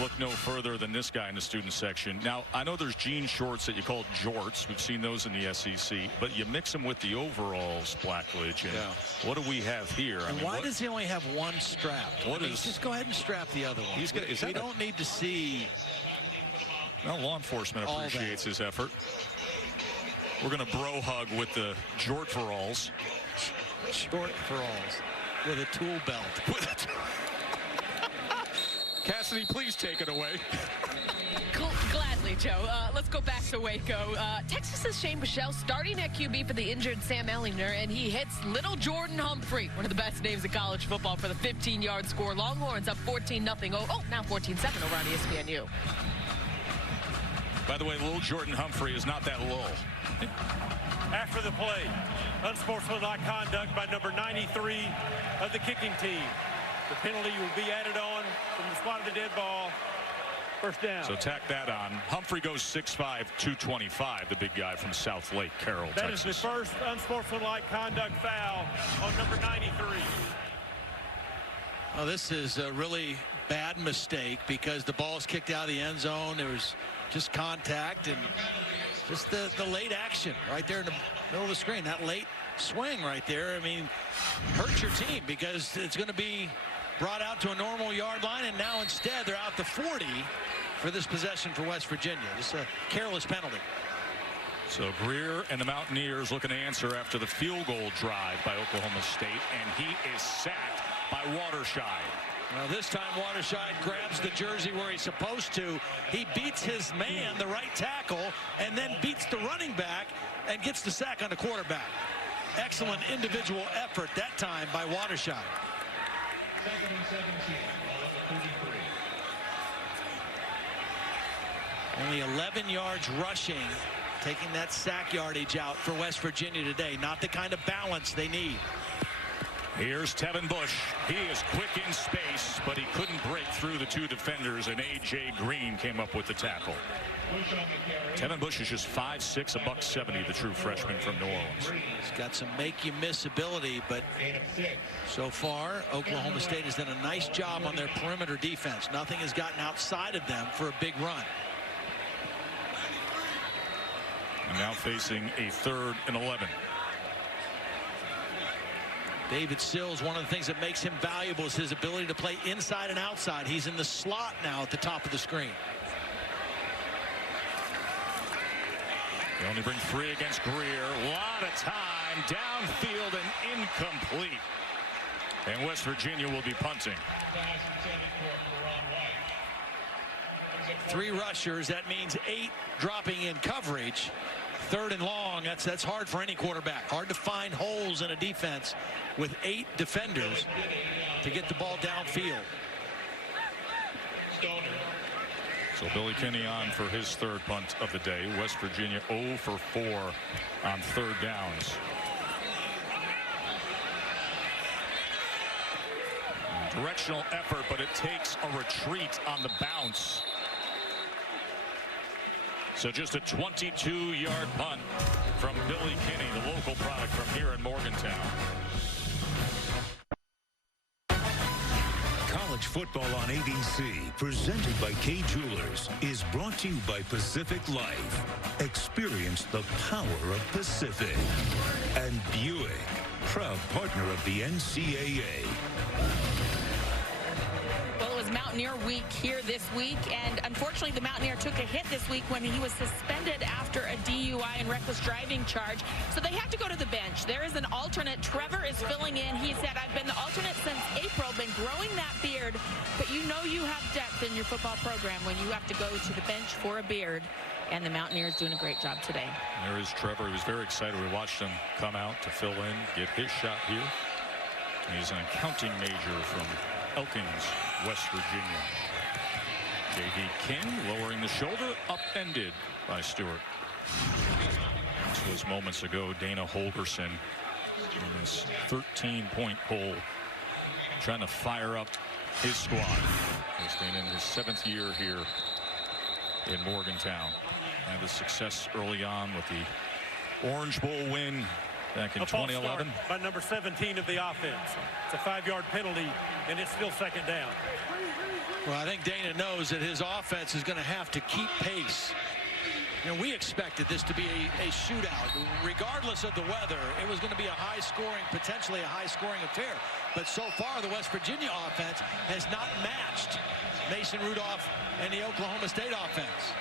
look no further than this guy in the student section. Now, I know there's jean shorts that you call jorts. We've seen those in the SEC. But you mix them with the overalls, Blackledge. And what do we have here? And why does he only have one strap? Just go ahead and strap the other one. We don't need to see. Well, law enforcement appreciates his effort. We're going to bro hug with the jort for alls. Short for alls with a tool belt. Cassidy, please take it away. Gladly, Joe. Let's go back to Waco. Texas's Shane Buechele starting at QB for the injured Sam Ehlinger, and he hits little Jordan Humphrey, one of the best names in college football, for the 15-yard score. Longhorns up 14-0. Oh, now 14-7 over on ESPNU. By the way, little Jordan Humphrey is not that little. After the play, unsportsmanlike conduct by number 93 of the kicking team. The penalty will be added on from the spot of the dead ball. 1st down. So tack that on. Humphrey goes 6'5", 225, the big guy from South Lake, Carroll, That Texas. is the first unsportsmanlike conduct foul on number 93. Well, this is a really bad mistake because the ball is kicked out of the end zone. There was just contact and just the late action right there in the middle of the screen. That late swing right there, I mean, hurts your team because it's going to be brought out to a normal yard line, and now instead they're out to 40 for this possession for West Virginia. Just a careless penalty. So Grier and the Mountaineers looking to answer after the field goal drive by Oklahoma State, and he is sacked by Watershide. Well, this time Watershide grabs the jersey where he's supposed to. He beats his man, the right tackle, and then beats the running back and gets the sack on the quarterback. Excellent individual effort that time by Watershide. Only 11 yards rushing, taking that sack yardage out for West Virginia today. Not the kind of balance they need. Here's Tevin Bush. He is quick in space, but he couldn't break through the 2 defenders, and A.J. Green came up with the tackle. Tevin Bush is just 5'6", $170, the true freshman from New Orleans. He's got some make-you-miss ability, but so far, Oklahoma State has done a nice job on their perimeter defense. Nothing has gotten outside of them for a big run. And now facing a 3rd and 11. David Sills, one of the things that makes him valuable is his ability to play inside and outside. He's in the slot now at the top of the screen. They only bring 3 against Grier. A lot of time downfield and incomplete. And West Virginia will be punting. 3 rushers, that means 8 dropping in coverage. 3rd and long, that's hard for any quarterback. Hard to find holes in a defense with 8 defenders to get the ball downfield. So Billy Kinney on for his 3rd punt of the day. West Virginia 0 for 4 on 3rd downs. Directional effort, but it takes a retreat on the bounce. So just a 22-yard punt from Billy Kinney, the local product from here in Morgantown. College football on ABC, presented by K Jewelers, is brought to you by Pacific Life. Experience the power of Pacific. And Buick, proud partner of the NCAA. Well, it was Mountaineer Week here this week, and unfortunately the Mountaineer took a hit this week when he was suspended after a DUI and reckless driving charge, so they have to go to the bench. There is an alternate. Trevor is filling in. He said, I've been the alternate since April, been growing that beard, but you know you have depth in your football program when you have to go to the bench for a beard, and the Mountaineers doing a great job today. There is Trevor. He was very excited. We watched him come out to fill in, get his shot here. He's an accounting major from Elkins, West Virginia. J.D. King lowering the shoulder, upended by Stewart. This was moments ago. Dana Holgerson in this 13-point poll trying to fire up his squad. He's been in his 7th year here in Morgantown. Had the success early on with the Orange Bowl win back in 2011. By number 17 of the offense. It's a 5-yard penalty, and it's still second down. Well, I think Dana knows that his offense is going to have to keep pace. You know, we expected this to be a shootout. Regardless of the weather, it was going to be a high-scoring, potentially a high-scoring affair. But so far, the West Virginia offense has not matched Mason Rudolph and the Oklahoma State offense.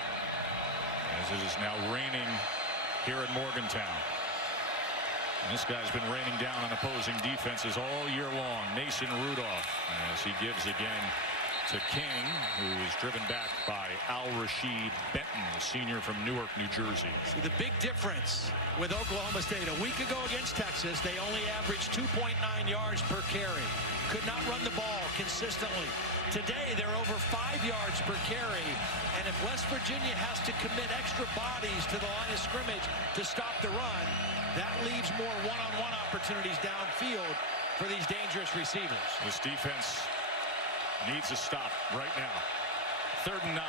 As it is now raining here at Morgantown. This guy's been raining down on opposing defenses all year long. Mason Rudolph, as he gives again to King, who is driven back by Al-Rashid Benton, a senior from Newark, New Jersey. See, the big difference with Oklahoma State, a week ago against Texas, they only averaged 2.9 yards per carry. Could not run the ball consistently. Today, they're over 5 yards per carry. And if West Virginia has to commit extra bodies to the line of scrimmage to stop the run, that leaves more one-on-one opportunities downfield for these dangerous receivers. This defense needs a stop right now. 3rd and 9.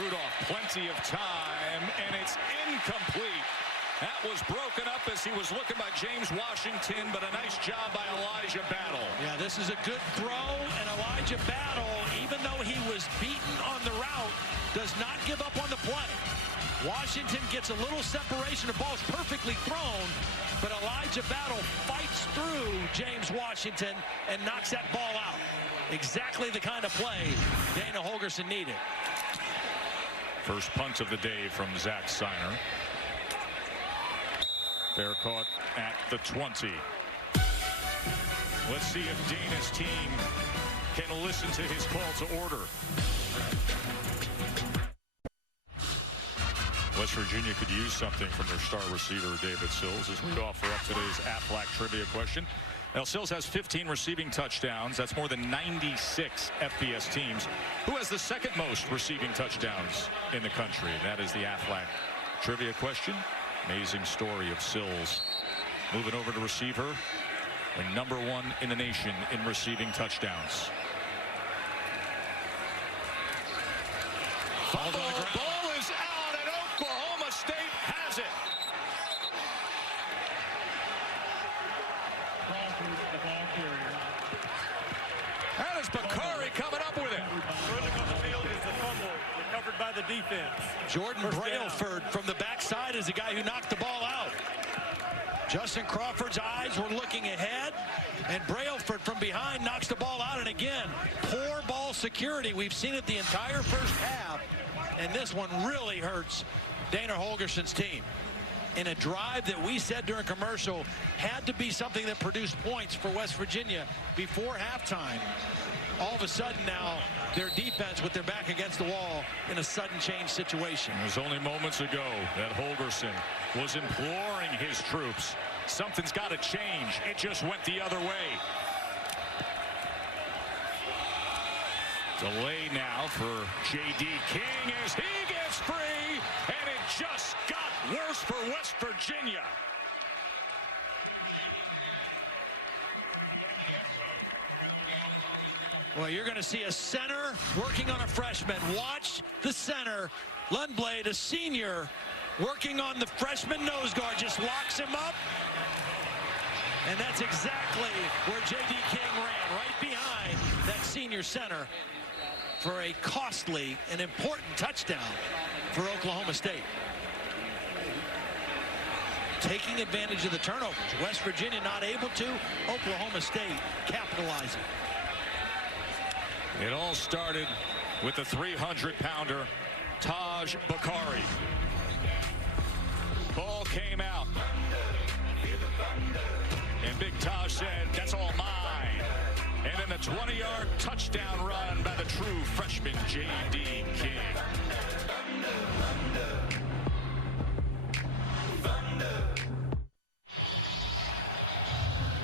Rudolph, plenty of time, and it's incomplete. That was broken up as he was looking by James Washington, but a nice job by Elijah Battle. Yeah, this is a good throw, and Elijah Battle, even though he was beaten on the route, does not give up on the play. Washington gets a little separation. The ball's perfectly thrown, but Elijah Battle fights through James Washington and knocks that ball out. Exactly the kind of play Dana Holgerson needed. First punt of the day from Zach Seiner. Fair caught at the 20. Let's see if Dana's team can listen to his call to order. West Virginia could use something from their star receiver, David Sills, as we offer up today's Aflac trivia question. Now, Sills has 15 receiving touchdowns. That's more than 96 FBS teams. Who has the second most receiving touchdowns in the country? That is the Aflac trivia question. Amazing story of Sills moving over to receiver and #1 in the nation in receiving touchdowns. Ball is out, and Oklahoma State has it. That is Bakari coming up with it. Running on the field is the fumble recovered by the defense. Jordan Brailford from the backside is the guy who knocked the ball out. Justin Crawford's eyes were looking ahead, and Brailford from behind knocks the ball out. And again, poor ball security. We've seen it the entire first half, and this one really hurts Dana Holgerson's team. In a drive that we said during commercial had to be something that produced points for West Virginia before halftime. All of a sudden now, their defense with their back against the wall in a sudden change situation. It was only moments ago that Holgerson was imploring his troops. Something's got to change. It just went the other way. Delay now for J.D. King as he gets free, and it just got worse for West Virginia. Well, you're going to see a center working on a freshman. Watch the center. Lundblade, a senior, working on the freshman nose guard. Just locks him up. And that's exactly where J.D. King ran, right behind that senior center for a costly and important touchdown for Oklahoma State. Taking advantage of the turnovers. West Virginia not able to. Oklahoma State capitalizing. It all started with the 300-pounder, Taj Bakari. Ball came out. And Big Taj said, "That's all mine." And then the 20-yard touchdown run by the true freshman J.D. King.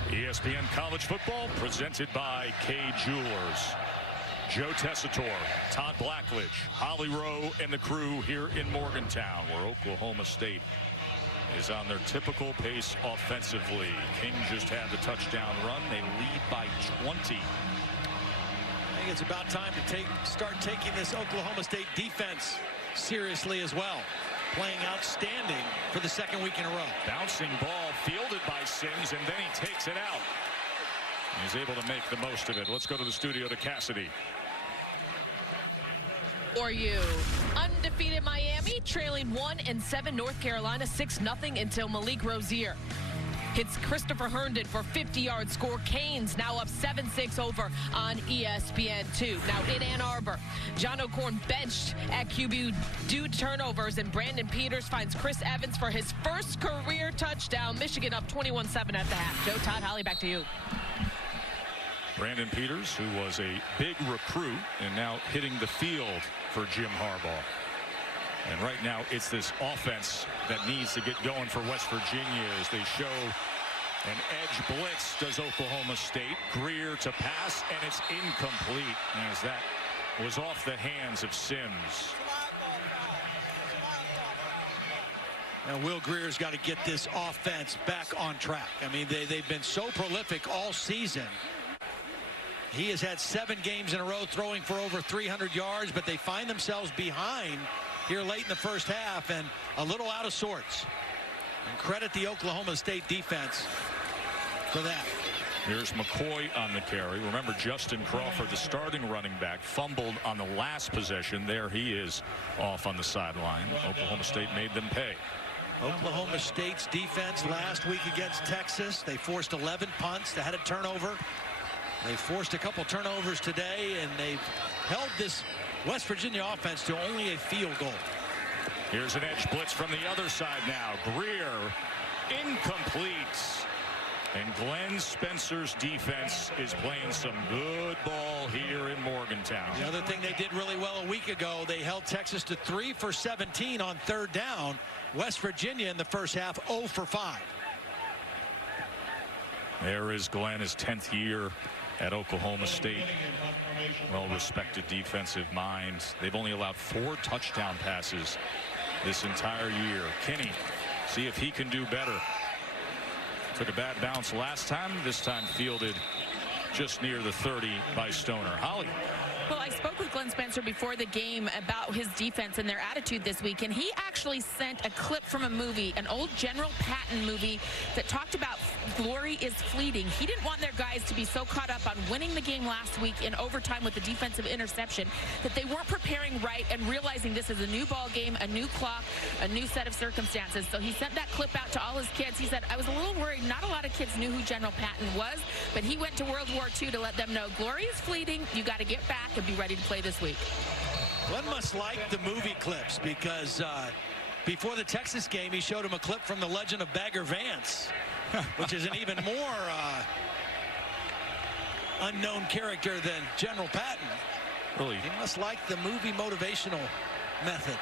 ESPN College Football presented by K Jewelers. Joe Tessitore, Todd Blackledge, Holly Rowe, and the crew here in Morgantown, where Oklahoma State is on their typical pace offensively. King just had the touchdown run. They lead by 20. I think it's about time to start taking this Oklahoma State defense seriously as well. Playing outstanding for the second week in a row. Bouncing ball fielded by Sims, and then he takes it out. He's able to make the most of it. Let's go to the studio to Cassidy. For you, undefeated Miami trailing 1-7 North Carolina 6-0 until Malik Rozier hits Christopher Herndon for 50-yard score. Canes now up 7-6 over on ESPN2. Now in Ann Arbor, John O'Korn benched at QB due to turnovers, and Brandon Peters finds Chris Evans for his first career touchdown. Michigan up 21-7 at the half. Joe, Todd, Holly, back to you. Brandon Peters, who was a big recruit and now hitting the field for Jim Harbaugh. And right now it's this offense that needs to get going for West Virginia as they show an edge blitz. Does Oklahoma State. Grier to pass, and it's incomplete as that was off the hands of Sims. Now Will Grier's got to get this offense back on track. I mean, they've been so prolific all season. He has had 7 games in a row throwing for over 300 yards, but they find themselves behind here late in the first half and a little out of sorts. And credit the Oklahoma State defense for that. Here's McCoy on the carry. Remember, Justin Crawford, the starting running back, fumbled on the last possession. There he is off on the sideline. Oklahoma State made them pay. Oklahoma State's defense last week against Texas, they forced 11 punts. They had a turnover. They forced a couple turnovers today, and they've held this West Virginia offense to only a field goal. Here's an edge blitz from the other side now. Grier, incomplete. And Glenn Spencer's defense is playing some good ball here in Morgantown. The other thing they did really well a week ago, they held Texas to 3 for 17 on third down. West Virginia in the first half 0 for 5. There is Glenn, his 10th year at Oklahoma State. Well-respected defensive mind. They've only allowed 4 touchdown passes this entire year. Kinney, see if he can do better. Took a bad bounce last time. This time fielded just near the 30 by Stoner. Holly. Well, I spoke with Glenn Spencer before the game about his defense and their attitude this week, and he actually sent a clip from a movie, an old General Patton movie that talked about glory is fleeting. He didn't want their guys to be so caught up on winning the game last week in overtime with the defensive interception that they weren't preparing right and realizing this is a new ball game, a new clock, a new set of circumstances. So he sent that clip out to all his kids. He said, I was a little worried. Not a lot of kids knew who General Patton was, but he went to World War II to let them know glory is fleeting. You got to get back and be ready to play this week. Glenn must like the movie clips because before the Texas game, he showed him a clip from The Legend of Bagger Vance, which is an even more unknown character than General Patton. Really? He must like the movie motivational method.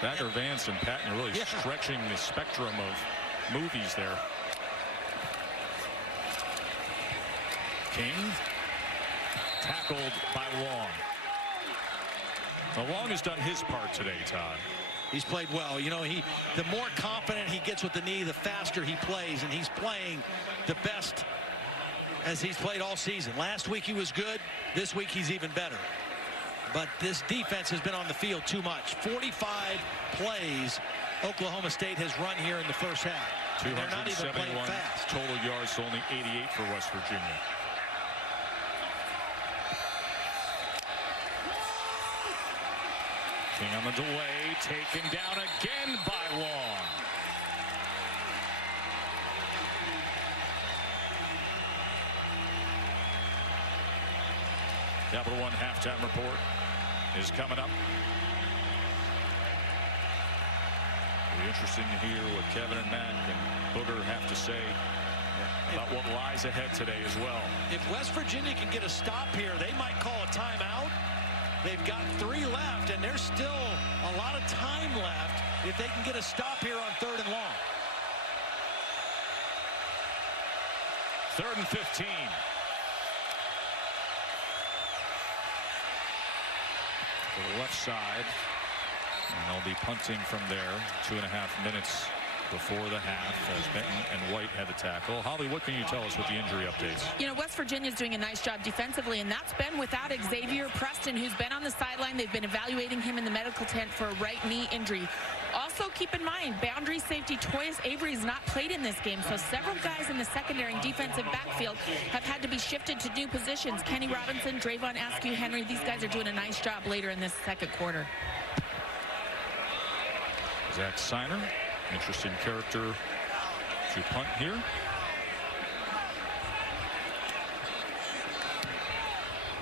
Bagger Vance and Patton are really stretching the spectrum of movies there. King tackled by Long. Now, Long has done his part today, Todd. He's played well. You know, the more confident he gets with the knee, the faster he plays, and he's playing the best as he's played all season. Last week he was good. This week he's even better. But this defense has been on the field too much. 45 plays Oklahoma State has run here in the first half. And they're not even playing 271 fast. total yards, so only 88 for West Virginia. King on the delay, taken down again by Long. Capital One halftime report is coming up. It'll be interesting to hear what Kevin and Matt and Booger have to say about what lies ahead today as well. If West Virginia can get a stop here, they might call a timeout. They've got 3 left, and there's still a lot of time left if they can get a stop here on 3rd and long. 3rd and 15. To the left side, and they'll be punting from there. 2.5 minutes before the half as Benton and White had the tackle. Holly, what can you tell us with the injury updates? You know, West Virginia's doing a nice job defensively, and that's been without Xavier Preston, who's been on the sideline. They've been evaluating him in the medical tent for a right knee injury. Also, keep in mind, boundary safety Toyas Avery's not played in this game, so several guys in the secondary and defensive backfield have had to be shifted to new positions. Kenny Robinson, Drayvon Askew, Henry, these guys are doing a nice job later in this second quarter. Zach Seiner, interesting character to punt here.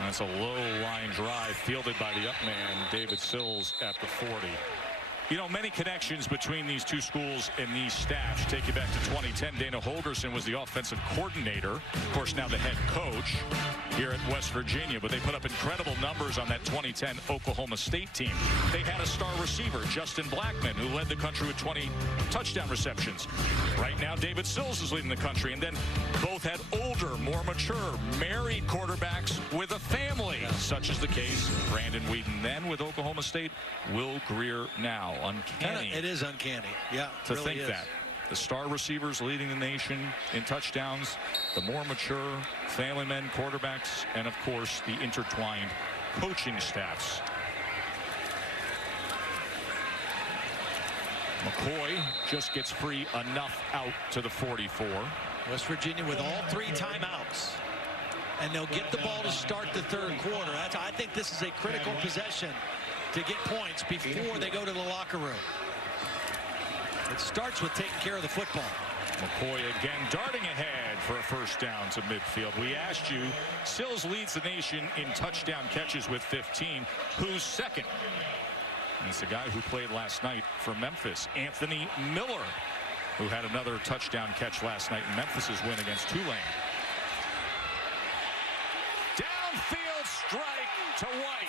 That's a low line drive fielded by the up man, David Sills at the 40. You know, many connections between these two schools and these staffs. Take you back to 2010. Dana Holgerson was the offensive coordinator. Of course, now the head coach here at West Virginia. But they put up incredible numbers on that 2010 Oklahoma State team. They had a star receiver, Justin Blackman, who led the country with 20 touchdown receptions. Right now, David Sills is leading the country. And then both had older, more mature, married quarterbacks with a family, such as the case Brandon Whedon then with Oklahoma State, Will Grier now. Uncanny. It is uncanny. Yeah, to really think is. that the star receivers leading the nation in touchdowns, the more mature family men quarterbacks, and of course the intertwined coaching staffs. McCoy just gets free enough out to the 44. West Virginia with all 3 timeouts, and they'll get the ball to start the 3rd quarter. I think this is a critical possession to get points before they go to the locker room. It starts with taking care of the football. McCoy again darting ahead for a first down to midfield. We asked you, Sills leads the nation in touchdown catches with 15. Who's second? And it's the guy who played last night for Memphis, Anthony Miller, who had another touchdown catch last night in Memphis's win against Tulane. Downfield strike to White.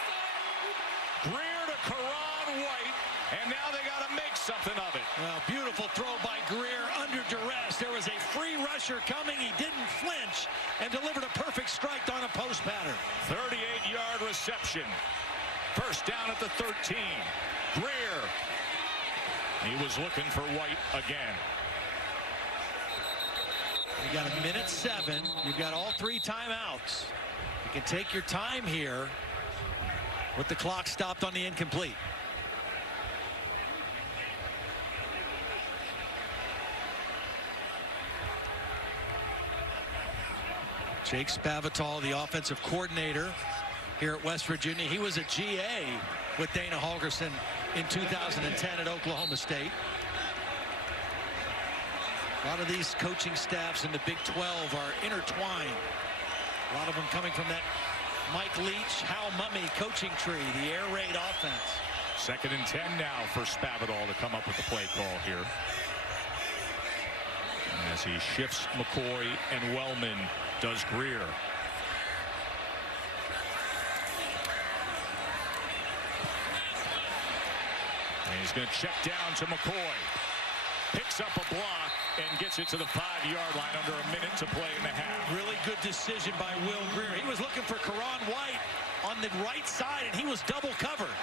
Grier to Karan White, and now they got to make something of it. Well, beautiful throw by Grier under duress. There was a free rusher coming. He didn't flinch and delivered a perfect strike on a post pattern. 38-yard reception. First down at the 13. Grier. He was looking for White again. You got 1:07. You've got all 3 timeouts. You can take your time here with the clock stopped on the incomplete. Jake Spavital, the offensive coordinator here at West Virginia. He was a GA with Dana Holgerson in 2010 at Oklahoma State. A lot of these coaching staffs in the Big 12 are intertwined. A lot of them coming from that Mike Leach, Hal Mumme coaching tree, the air raid offense. 2nd and 10 now for Spavital to come up with the play call here. As he shifts McCoy and Wellman does Grier. And he's going to check down to McCoy. Picks up a block and gets it to the 5-yard line under a minute to play in the half. Really good decision by Will Grier. He was looking for Karan White on the right side, and he was double covered.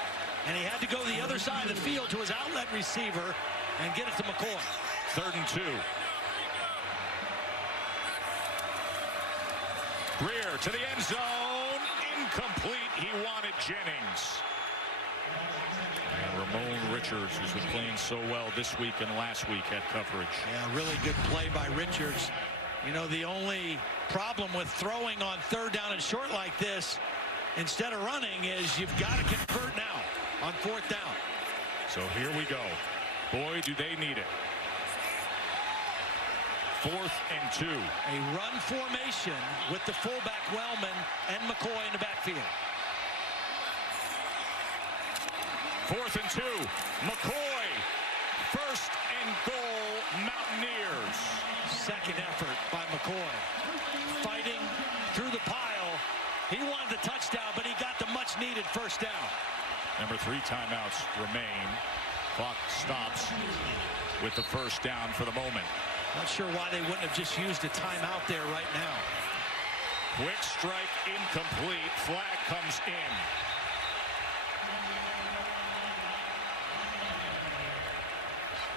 And he had to go the other side of the field to his outlet receiver and get it to McCoy. 3rd and 2. Grier to the end zone. Incomplete. He wanted Jennings. And Ramon Richardson Richards, who's been playing so well this week and last week at coverage. Yeah, really good play by Richards. You know, the only problem with throwing on 3rd down and short like this, instead of running, is you've got to convert now on 4th down. So here we go. Boy, do they need it. 4th and 2. A run formation with the fullback Wellman and McCoy in the backfield. 4th and 2. McCoy. 1st and goal, Mountaineers. Second effort by McCoy. Fighting through the pile. He wanted the touchdown, but he got the much-needed 1st down. Number 3 timeouts remain. Clock stops with the 1st down for the moment. Not sure why they wouldn't have just used a timeout there right now. Quick strike incomplete. Flag comes in.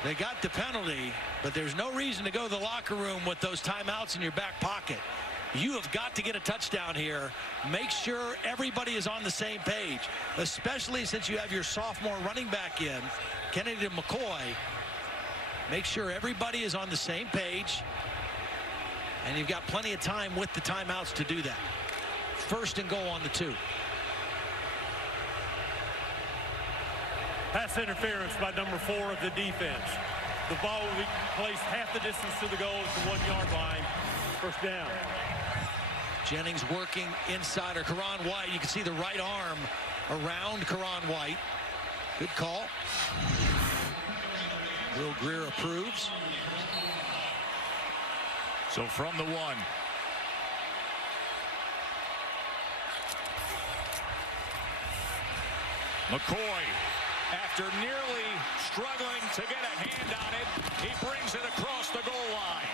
They got the penalty, but there's no reason to go to the locker room with those timeouts in your back pocket. You have got to get a touchdown here. Make sure everybody is on the same page, especially since you have your sophomore running back in, Kennedy and McCoy. Make sure everybody is on the same page, and you've got plenty of time with the timeouts to do that. 1st and goal on the 2. Pass interference by number 4 of the defense. The ball will be placed half the distance to the goal at the 1-yard line. 1st down. Jennings working inside of Karan White. You can see the right arm around Karan White. Good call. Will Grier approves. So from the 1. McCoy, after nearly struggling to get a hand on it, he brings it across the goal line.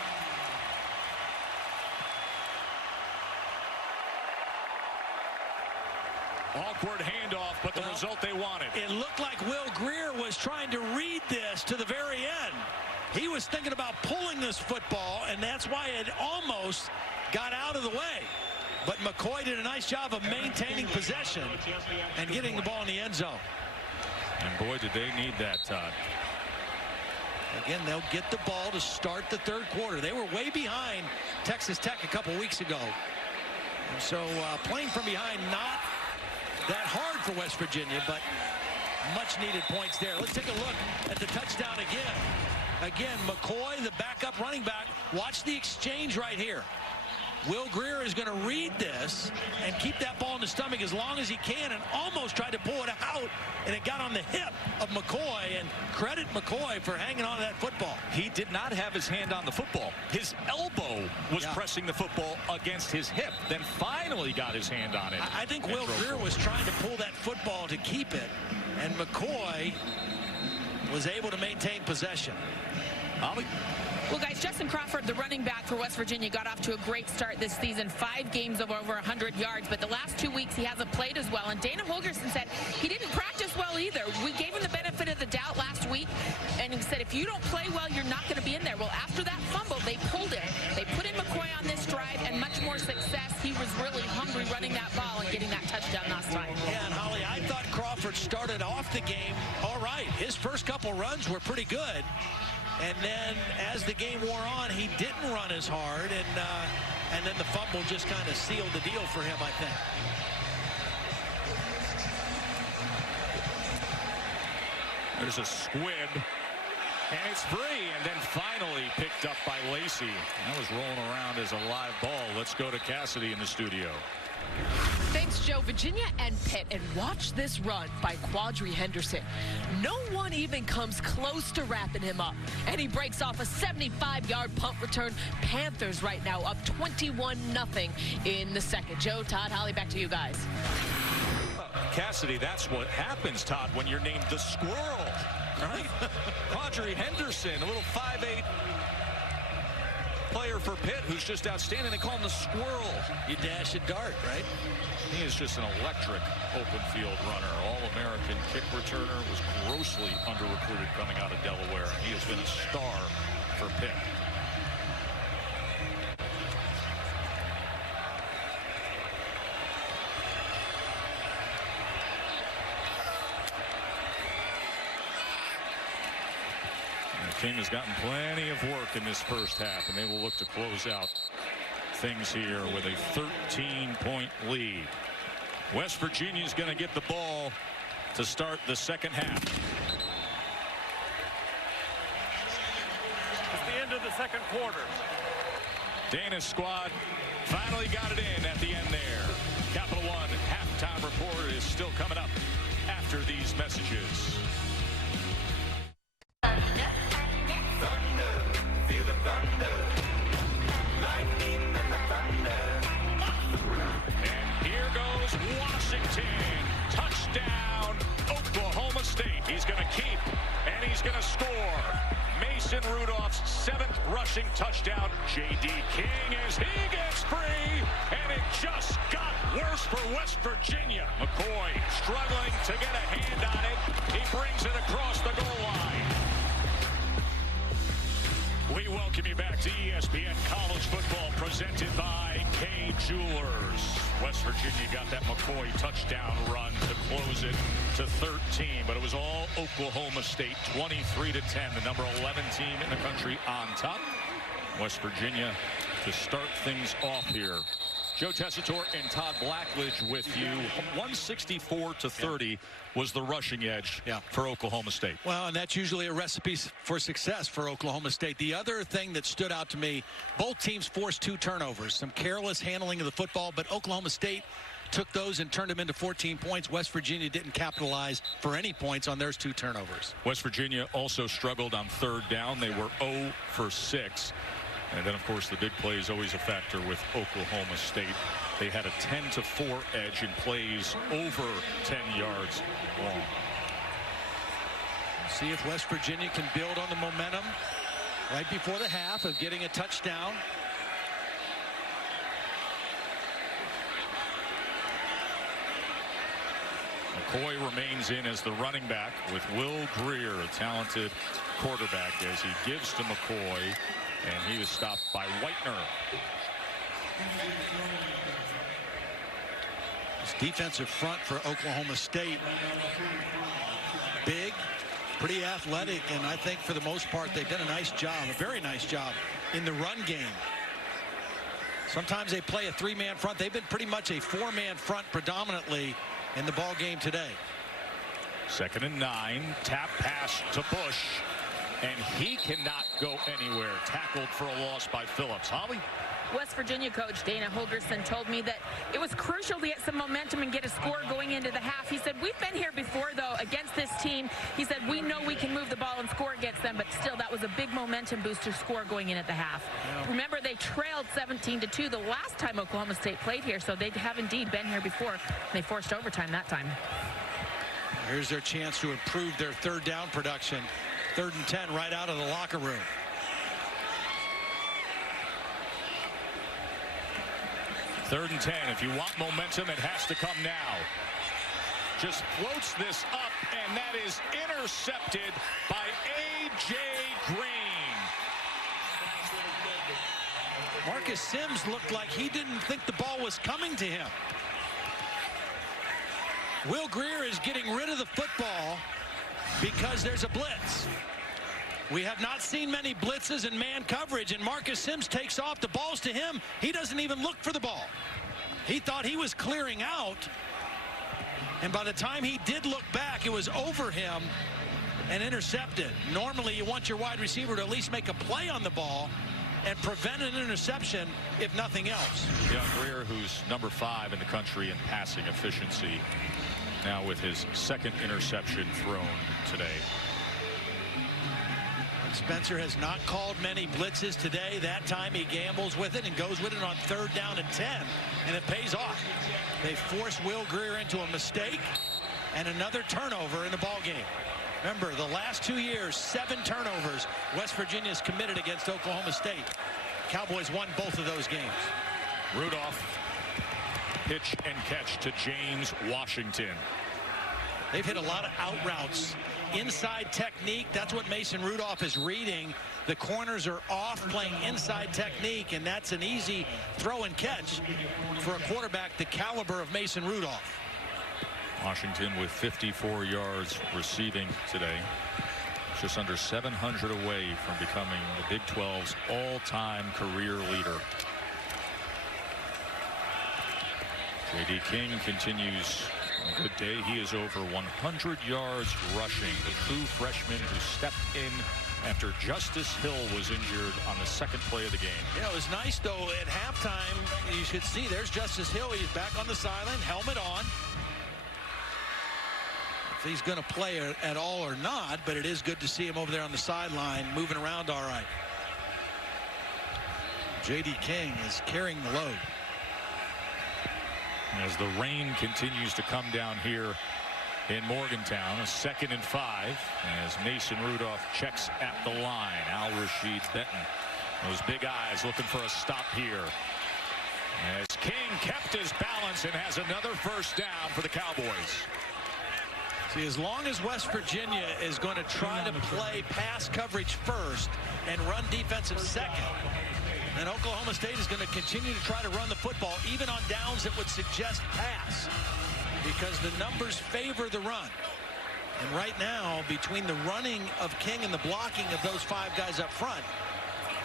Awkward handoff, but the result they wanted. It looked like Will Grier was trying to read this to the very end. He was thinking about pulling this football, and that's why it almost got out of the way. But McCoy did a nice job of maintaining possession and getting the ball in the end zone. And boy, did they need that, Todd. Again, they'll get the ball to start the 3rd quarter. They were way behind Texas Tech a couple weeks ago. And so playing from behind, not that hard for West Virginia, but much needed points there. Let's take a look at the touchdown again. Again, McCoy, the backup running back. Watch the exchange right here. Will Grier is going to read this and keep that ball in the stomach as long as he can, and almost tried to pull it out, and it got on the hip of McCoy. And credit McCoy for hanging on to that football. He did not have his hand on the football. His elbow was pressing the football against his hip, then finally got his hand on it. I think Will Grier was trying to pull that football to keep it, and McCoy was able to maintain possession. Ollie? Well, guys, Justin Crawford, the running back for West Virginia, got off to a great start this season. 5 games of over 100 yards, but the last 2 weeks he hasn't played as well. And Dana Holgerson said he didn't practice well either. We gave him the benefit of the doubt last week, and he said, if you don't play well, you're not going to be in there. Well, after that fumble, they pulled it. They put in McCoy on this drive, and much more success. He was really hungry running that ball and getting that touchdown last time. Yeah, and Holly, I thought Crawford started off the game all right. His first couple runs were pretty good. And then as the game wore on, he didn't run as hard, and then the fumble just kind of sealed the deal for him, I think. There's a squib, and it's free, and then finally picked up by Lacey. That was rolling around as a live ball. Let's go to Cassidy in the studio. Thanks, Joe. Virginia and Pitt, and watch this run by Quadri Henderson. No one even comes close to wrapping him up, and he breaks off a 75-yard punt return. Panthers right now up 21-0 in the second. Joe, Todd, Holly, back to you guys. Cassidy, that's what happens, Todd, when you're named the Squirrel, right? Quadri Henderson, a little 5'8" player for Pitt who's just outstanding. They call him the Squirrel. You dash a dart, right? He is just an electric open field runner. All-American kick returner, was grossly under-recruited coming out of Delaware. He has been a star for Pitt. King has gotten plenty of work in this first half, and they will look to close out things here with a 13-point lead. West Virginia is going to get the ball to start the second half. It's the end of the second quarter. Dana's squad finally got it in at the end there. Capital One halftime report is still coming up after these messages. And here goes Washington. Touchdown, Oklahoma State. He's going to keep, and he's going to score. Mason Rudolph's 7th rushing touchdown. J.D. King as he gets free, and it just got worse for West Virginia. McCoy struggling to get a hand on it. He brings it across the goal line. We welcome you back to ESPN College Football, presented by K Jewelers. West Virginia got that McCoy touchdown run to close it to 13, but it was all Oklahoma State, 23-10, the number 11 team in the country on top. West Virginia to start things off here. Joe Tessitore and Todd Blackledge with you. 164-30 was the rushing edge for Oklahoma State. Well, and that's usually a recipe for success for Oklahoma State. The other thing that stood out to me, both teams forced 2 turnovers, some careless handling of the football, but Oklahoma State took those and turned them into 14 points. West Virginia didn't capitalize for any points on those 2 turnovers. West Virginia also struggled on 3rd down. They were 0 for 6. And then, of course, the big play is always a factor with Oklahoma State. They had a 10-4 edge in plays over 10 yards long. See if West Virginia can build on the momentum right before the half of getting a touchdown. McCoy remains in as the running back with Will Grier, a talented quarterback, as he gives to McCoy. And he was stopped by Whitener. This defensive front for Oklahoma State, big, pretty athletic, and I think for the most part they've done a nice job, a very nice job in the run game. Sometimes they play a 3-man front. They've been pretty much a 4-man front predominantly in the ball game today. 2nd and 9, tap pass to Bush. And he cannot go anywhere. Tackled for a loss by Phillips. Holly? West Virginia coach Dana Holgerson told me that it was crucial to get some momentum and get a score going into the half. He said, we've been here before, though, against this team. He said, we know we can move the ball and score against them, but still, that was a big momentum booster score going in at the half. Yeah. Remember, they trailed 17-2 the last time Oklahoma State played here, so they have indeed been here before. They forced overtime that time. Here's their chance to improve their 3rd down production. 3rd and 10 right out of the locker room. Third and 10. If you want momentum, it has to come now. Just floats this up, and that is intercepted by A.J. Green. Marcus Sims looked like he didn't think the ball was coming to him. Will Grier is getting rid of the football because there's a blitz. We have not seen many blitzes in man coverage, and Marcus Sims takes off. The ball's to him. He doesn't even look for the ball. He thought he was clearing out, and by the time he did look back, it was over him and intercepted. Normally, you want your wide receiver to at least make a play on the ball and prevent an interception, if nothing else. Yeah, Grier, who's number 5 in the country in passing efficiency, now with his 2nd interception thrown today. Spencer has not called many blitzes today. That time he gambles with it and goes with it on 3rd down and 10, and it pays off. They forced Will Grier into a mistake and another turnover in the ball game. Remember, the last 2 years, 7 turnovers West Virginia's committed against Oklahoma State. Cowboys won both of those games. Rudolph, pitch and catch to James Washington. They've hit a lot of out routes. Inside technique, that's what Mason Rudolph is reading. The corners are off, playing inside technique, and that's an easy throw and catch for a quarterback the caliber of Mason Rudolph. Washington with 54 yards receiving today. just under 700 away from becoming the Big 12's all-time career leader. J.D. King continues a good day. He is over 100 yards rushing. The true freshman who stepped in after Justice Hill was injured on the second play of the game. Yeah, it was nice, though, at halftime. You should see there's Justice Hill. He's back on the sideline, helmet on. If he's going to play at all or not, but it is good to see him over there on the sideline, moving around all right. J.D. King is carrying the load. As the rain continues to come down here in Morgantown, a 2nd and 5 as Mason Rudolph checks at the line. Al-Rashid Benton, those big eyes looking for a stop here. As King kept his balance and has another first down for the Cowboys. See, as long as West Virginia is going to try to play pass coverage first and run defensive second, then Oklahoma State is going to continue to try to run the football, even on downs that would suggest pass, because the numbers favor the run. And right now, between the running of King and the blocking of those 5 guys up front,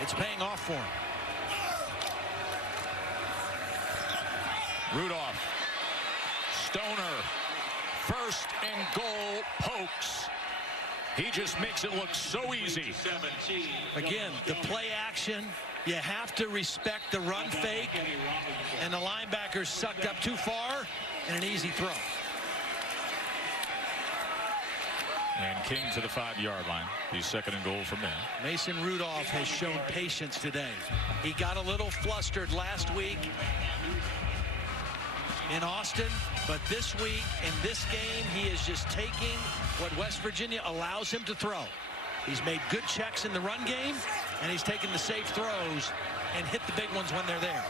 it's paying off for him. Rudolph, Stoner, 1st and goal, pokes. He just makes it look so easy. Again, the play action, you have to respect the run fake, and the linebacker sucked up too far, and an easy throw. And King to the 5-yard line. He's 2nd and goal from there. Mason Rudolph has shown patience today. He got a little flustered last week in Austin, but this week in this game he is just taking what West Virginia allows him to throw. He's made good checks in the run game, and he's taken the safe throws and hit the big ones when they're there.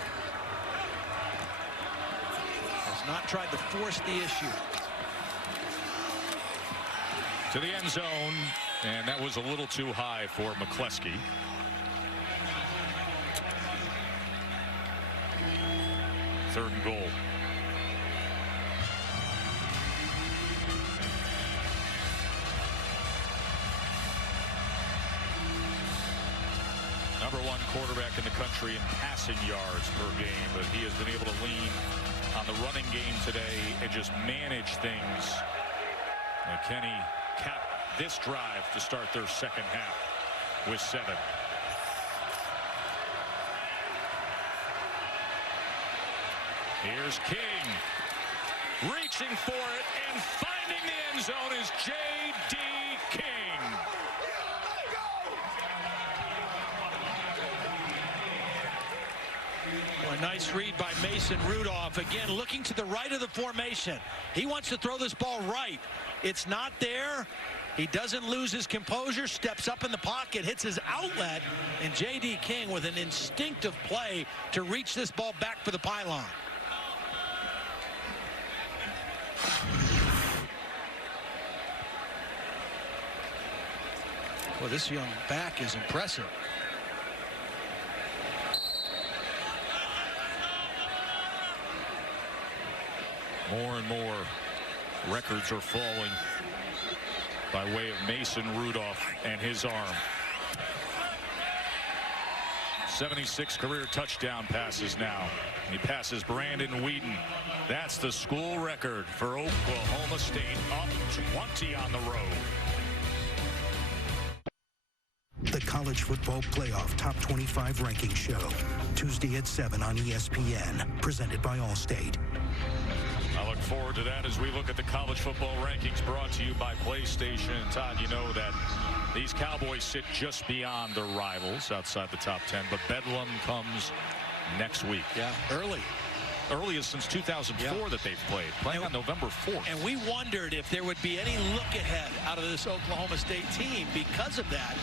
Has not tried to force the issue. To the end zone, and that was a little too high for McCleskey. Third and goal. Number 1 quarterback in the country in passing yards per game, but he has been able to lean on the running game today and just manage things. Kenny capped this drive to start their second half with 7. Here's King reaching for it, and finding the end zone is J.D. King. A nice read by Mason Rudolph. Again, looking to the right of the formation. He wants to throw this ball right. It's not there. He doesn't lose his composure, steps up in the pocket, hits his outlet, and J.D. King with an instinctive play to reach this ball back for the pylon. Well, this young back is impressive. More and more records are falling by way of Mason Rudolph and his arm. 76 career touchdown passes now. He passes Brandon Whedon. That's the school record for Oklahoma State, up 20 on the road. The College Football Playoff Top 25 Ranking Show, Tuesday at 7 on ESPN, presented by Allstate. I look forward to that as we look at the college football rankings brought to you by PlayStation. And Todd, you know that these Cowboys sit just beyond their rivals outside the top 10, but Bedlam comes next week. Yeah, Earliest since 2004 that they've playing on November 4th. And we wondered if there would be any look ahead out of this Oklahoma State team because of that.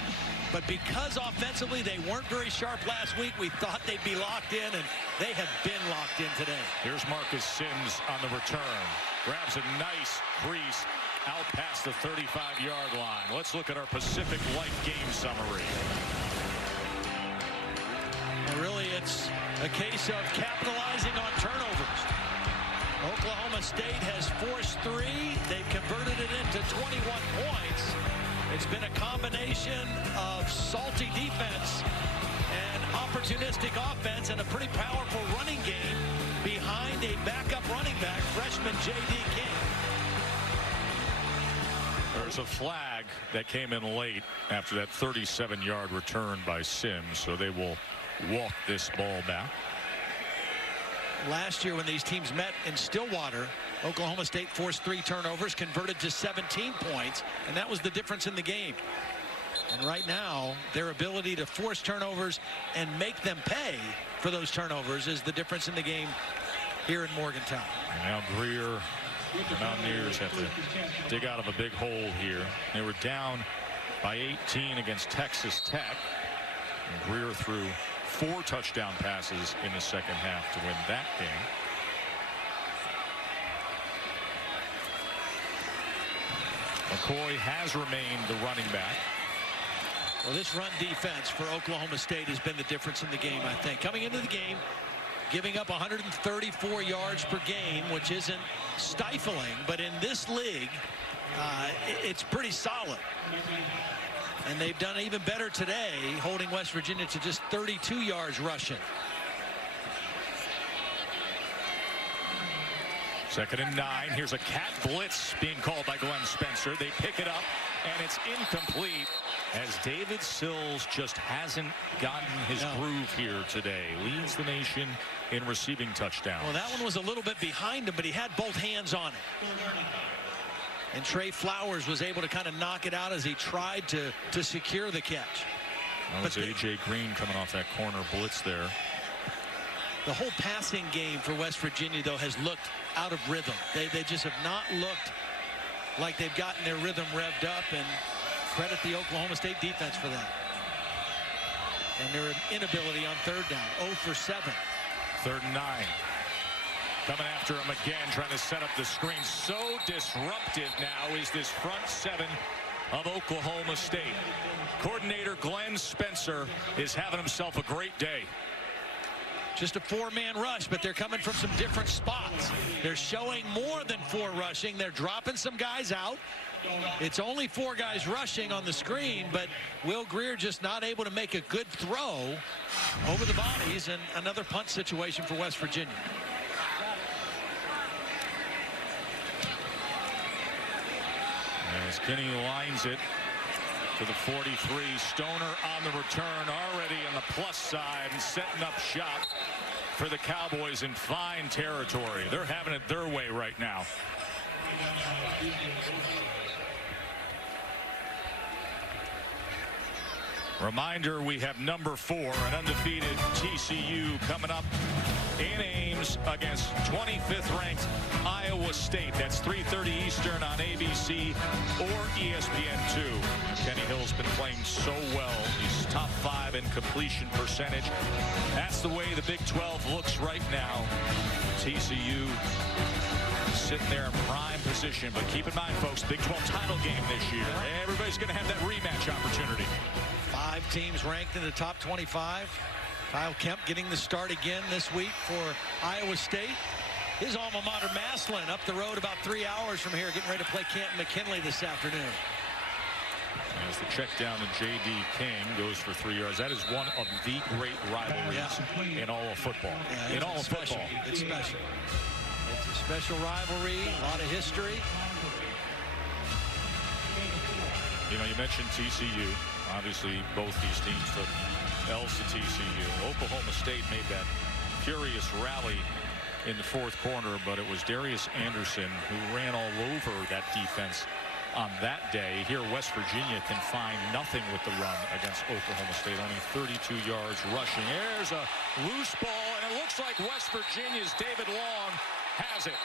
But because offensively they weren't very sharp last week, we thought they'd be locked in, and they have been locked in today. Here's Marcus Sims on the return. Grabs a nice crease out past the 35-yard line. Let's look at our Pacific Life game summary. Well, really, it's a case of capitalizing on turnovers. Oklahoma State has forced 3. They've converted it into 21 points. It's been a combination of salty defense and opportunistic offense and a pretty powerful running game behind a backup running back, freshman J.D. King. There's a flag that came in late after that 37-yard return by Sims, so they will walk this ball back. Last year when these teams met in Stillwater, Oklahoma State forced 3 turnovers, converted to 17 points, and that was the difference in the game. And right now, their ability to force turnovers and make them pay for those turnovers is the difference in the game here in Morgantown. And now Grier, the Mountaineers have to dig out of a big hole here. They were down by 18 against Texas Tech. And Grier threw 4 touchdown passes in the second half to win that game. McCoy has remained the running back. Well, this run defense for Oklahoma State has been the difference in the game, I think. Coming into the game, giving up 134 yards per game, which isn't stifling, but in this league, it's pretty solid. And they've done even better today, holding West Virginia to just 32 yards rushing. 2nd and 9. Here's a cat blitz being called by Glenn Spencer. They pick it up, and it's incomplete as David Sills just hasn't gotten his groove here today. Leads the nation in receiving touchdowns. Well, that one was a little bit behind him, but he had both hands on it. And Trey Flowers was able to kind of knock it out as he tried to secure the catch. That was A.J. Green coming off that corner blitz there. The whole passing game for West Virginia, though, has looked out of rhythm. They just have not looked like they've gotten their rhythm revved up, and credit the Oklahoma State defense for that. And their inability on 3rd down, 0 for 7. 3rd and 9. Coming after him again, trying to set up the screen. So disruptive now is this front 7 of Oklahoma State. Coordinator Glenn Spencer is having himself a great day. Just a 4-man rush, but they're coming from some different spots. They're showing more than 4 rushing. They're dropping some guys out. It's only 4 guys rushing on the screen, but Will Grier just not able to make a good throw over the bodies, and another punt situation for West Virginia. As Kinney lines it to the 43, Stoner on the return, already on the plus side and setting up shop for the Cowboys in fine territory. They're having it their way right now. Reminder, we have number 4, an undefeated TCU coming up in Ames against 25th ranked Iowa State. That's 3:30 Eastern on ABC or ESPN2. Kenny Hill's been playing so well. He's top 5 in completion percentage. That's the way the Big 12 looks right now. TCU sitting there in prime position, but keep in mind, folks, Big 12 title game this year. Everybody's going to have that rematch opportunity. 5 teams ranked in the top 25. Kyle Kemp getting the start again this week for Iowa State. His alma mater, Massillon, up the road about 3 hours from here, getting ready to play Canton McKinley this afternoon. As the check down to J.D. King goes for 3 yards. That is one of the great rivalries in all of football. Yeah, in all of football. It's special. It's a special rivalry, a lot of history. You know, you mentioned TCU. Obviously, both these teams took L's to TCU. Oklahoma State made that furious rally in the 4th quarter, but it was Darius Anderson who ran all over that defense on that day. Here, West Virginia can find nothing with the run against Oklahoma State. Only 32 yards rushing. There's a loose ball, and it looks like West Virginia's David Long has it.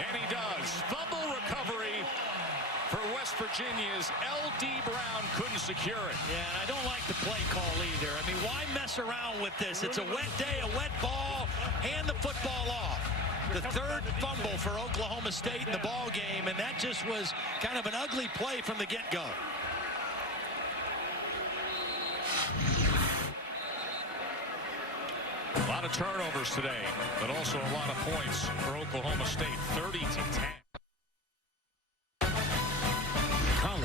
And he does. Fumble recovery for West Virginia's L.D. Brown couldn't secure it. Yeah, and I don't like the play call either. I mean, why mess around with this? It's a wet day, a wet ball. Hand the football off. The 3rd fumble for Oklahoma State in the ball game, and that just was kind of an ugly play from the get-go. A lot of turnovers today, but also a lot of points for Oklahoma State, 30-10.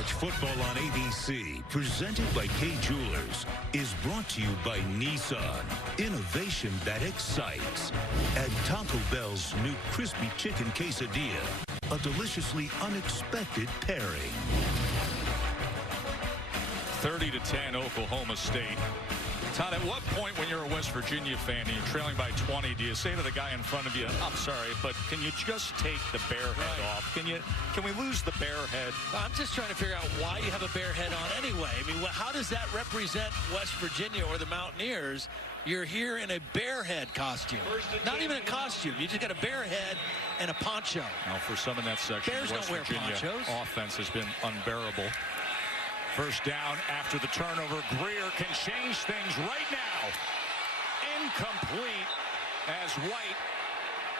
College football on ABC, presented by K Jewelers, is brought to you by Nissan. Innovation that excites. At Taco Bell's new crispy chicken quesadilla, a deliciously unexpected pairing. 30-10 Oklahoma State. Todd, at what point when you're a West Virginia fan and you're trailing by 20, do you say to the guy in front of you, I'm sorry, but can you just take the bear head off? Can we lose the bear head? I'm just trying to figure out why you have a bear head on anyway. I mean, how does that represent West Virginia or the Mountaineers? You're here in a bear head costume. Not even a costume. You just got a bear head and a poncho. Now, for some in that section, Bears West don't wear Virginia ponchos. Offense has been unbearable. First down after the turnover. Grier can change things right now. Incomplete as White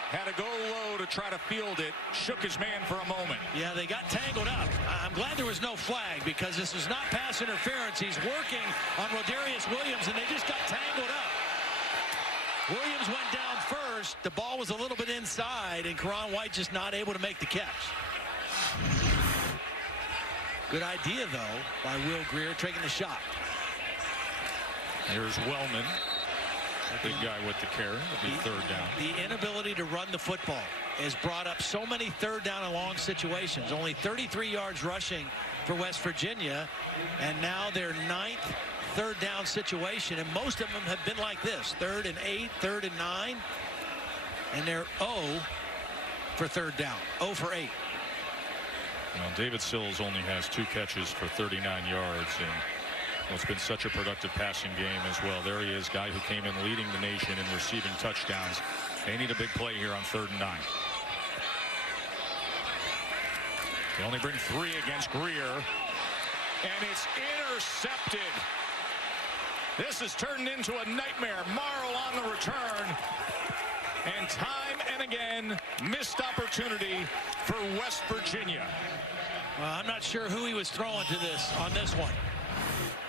had to go low to try to field it. Shook his man for a moment. Yeah, they got tangled up. I'm glad there was no flag because this is not pass interference. He's working on Rodarius Williams, and they just got tangled up. Williams went down first. The ball was a little bit inside, and Karan White just not able to make the catch. Good idea, though, by Will Grier taking the shot. Here's Wellman. Big guy with the carry. It'll be third down. The inability to run the football has brought up so many third down and long situations. Only 33 yards rushing for West Virginia, and now their 9th third down situation, and most of them have been like this. 3rd and 8, 3rd and 9, and they're 0 for third down. 0 for 8. Well, David Sills only has 2 catches for 39 yards, and it's been such a productive passing game as well. There he is, guy who came in leading the nation in receiving touchdowns. They need a big play here on 3rd and 9. They only bring 3 against Grier, and it's intercepted. This has turned into a nightmare. Morrow on the return, and time and again, missed opportunity for West Virginia. Well, I'm not sure who he was throwing to this on this one.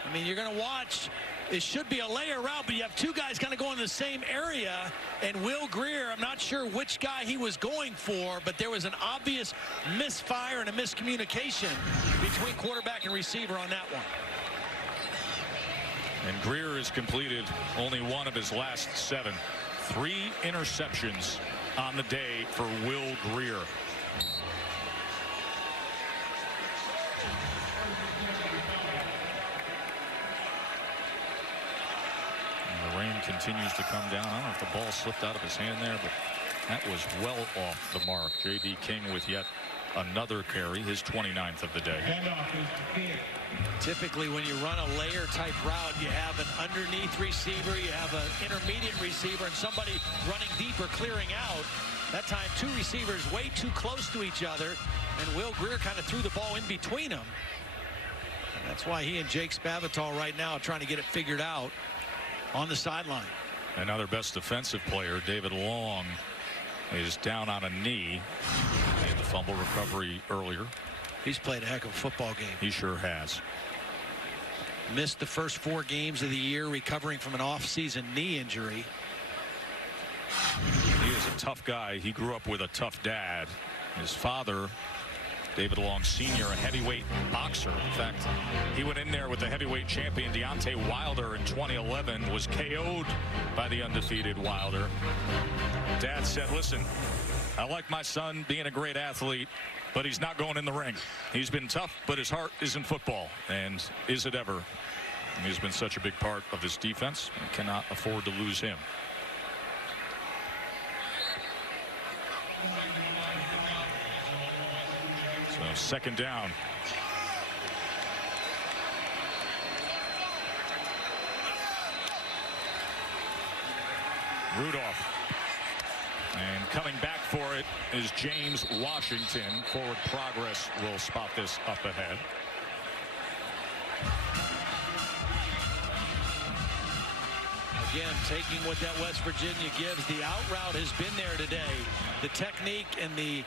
I mean, you're going to watch. It should be a layer route, but you have 2 guys kind of going in the same area. And Will Grier, I'm not sure which guy he was going for, but there was an obvious misfire and a miscommunication between quarterback and receiver on that one. And Grier has completed only 1 of his last 7. 3 interceptions on the day for Will Grier. And the rain continues to come down. I don't know if the ball slipped out of his hand there, but that was well off the mark. J.D. King with yet another carry, his 29th of the day. Typically, when you run a layer type route, you have an underneath receiver, you have an intermediate receiver, and somebody running deep or clearing out. That time, 2 receivers way too close to each other, and Will Grier kind of threw the ball in between them. And that's why he and Jake Spavital right now are trying to get it figured out on the sideline. And now their best defensive player, David Long, is down on a knee. He had the fumble recovery earlier. He's played a heck of a football game. He sure has. Missed the first 4 games of the year, recovering from an off-season knee injury. He is a tough guy. He grew up with a tough dad. His father, David Long Sr., a heavyweight boxer. In fact, he went in there with the heavyweight champion Deontay Wilder in 2011, was KO'd by the undefeated Wilder. Dad said, listen, I like my son being a great athlete, but he's not going in the ring. He's been tough, but his heart is in football, and is it ever? And he's been such a big part of this defense. We cannot afford to lose him. So 2nd down. Rudolph. And coming back for it is James Washington. Forward Progress will spot this up ahead. Again, taking what that West Virginia gives. The out route has been there today. The technique and the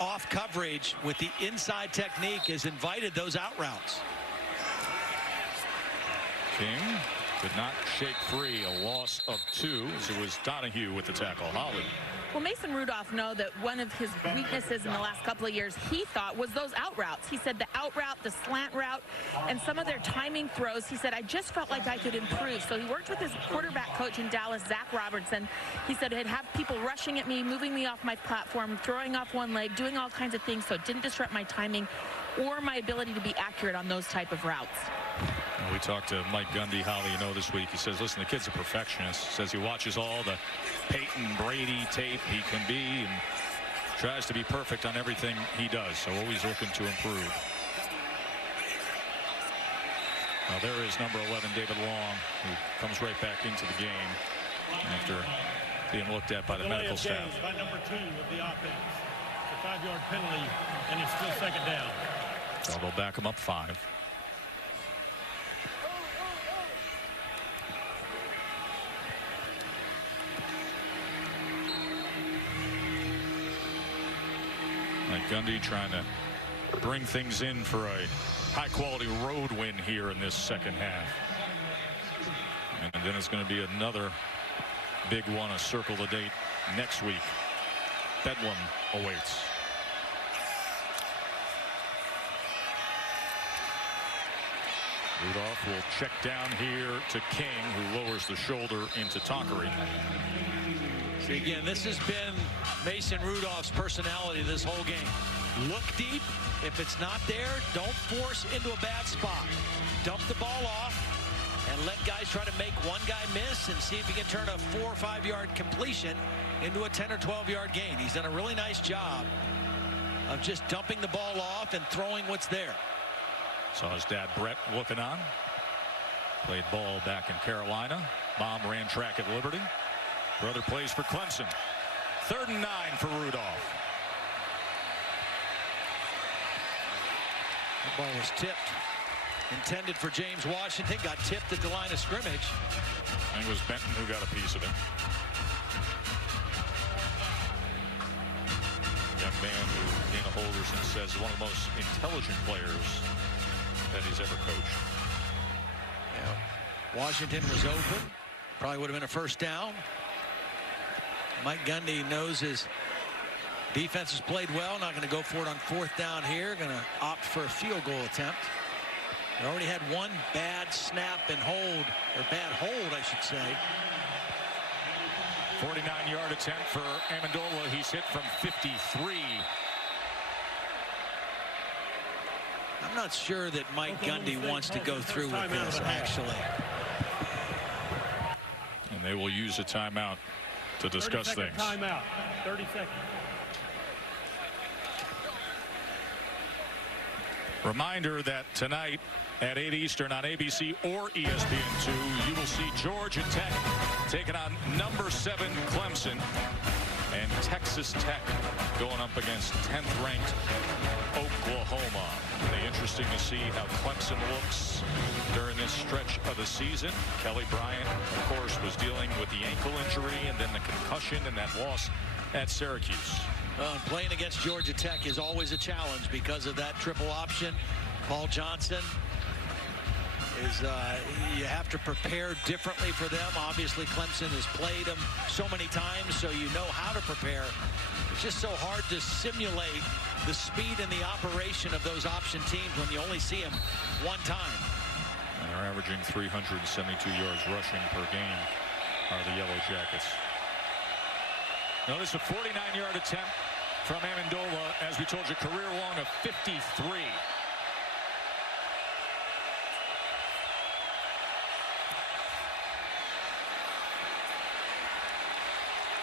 off coverage with the inside technique has invited those out routes. King Could not shake free. A loss of 2 as it was Donahue with the tackle. Holly. Well, Mason Rudolph know that one of his weaknesses in the last couple of years, he thought, was those out routes. He said the out route, the slant route, and some of their timing throws. He said, I just felt like I could improve. So he worked with his quarterback coach in Dallas, Zach Robertson. He said he'd have people rushing at me, moving me off my platform, throwing off one leg, doing all kinds of things so it didn't disrupt my timing or my ability to be accurate on those type of routes. We talked to Mike Gundy, Holly, this week. He says, listen, the kid's a perfectionist. He says he watches all the Peyton Brady tape he can be and tries to be perfect on everything he does. So always looking to improve. Now there is number 11, David Long, who comes right back into the game after being looked at by the medical staff. By number 2 of the offense. It's a 5-yard penalty, and it's still second down. So they'll back him up 5. Mike Gundy trying to bring things in for a high-quality road win here in this second half. And then it's going to be another big one, a circle the date next week. Bedlam awaits. Rudolph will check down here to King, who lowers the shoulder into Tonkery. See, again, this has been Mason Rudolph's personality this whole game. Look deep. If it's not there, don't force into a bad spot. Dump the ball off and let guys try to make one guy miss and see if he can turn a 4 or 5 yard completion into a 10 or 12 yard gain. He's done a really nice job of just dumping the ball off and throwing what's there. Saw his dad Brett looking on. Played ball back in Carolina. Mom ran track at Liberty. Brother plays for Clemson. 3rd and 9 for Rudolph. The ball was tipped. Intended for James Washington. Got tipped at the line of scrimmage. I think it was Benton who got a piece of it. Young man who Dana Holgerson says is one of the most intelligent players that he's ever coached. Yeah. Washington was open. Probably would have been a first down. Mike Gundy knows his defense has played well. Not going to go for it on 4th down here. Going to opt for a field goal attempt. They already had one bad snap and hold, or bad hold, I should say. 49-yard attempt for Amendola. He's hit from 53. I'm not sure that Mike Gundy wants to go through with this, actually. And they will use a timeout to discuss things. Timeout. 30 seconds. Reminder that tonight at 8 Eastern on ABC or ESPN2, you will see Georgia Tech taking on number 7 Clemson, and Texas Tech going up against 10th ranked Oklahoma. It'll be interesting to see how Clemson looks during this stretch of the season. Kelly Bryant, of course, was dealing with the ankle injury and then the concussion and that loss at Syracuse. Playing against Georgia Tech is always a challenge because of that triple option. Paul Johnson is you have to prepare differently for them. Obviously, Clemson has played them so many times, so you know how to prepare. It's just so hard to simulate the speed and the operation of those option teams when you only see them one time. And they're averaging 372 yards rushing per game are the Yellow Jackets. Notice a 49-yard attempt from Amendola, as we told you, career long of 53.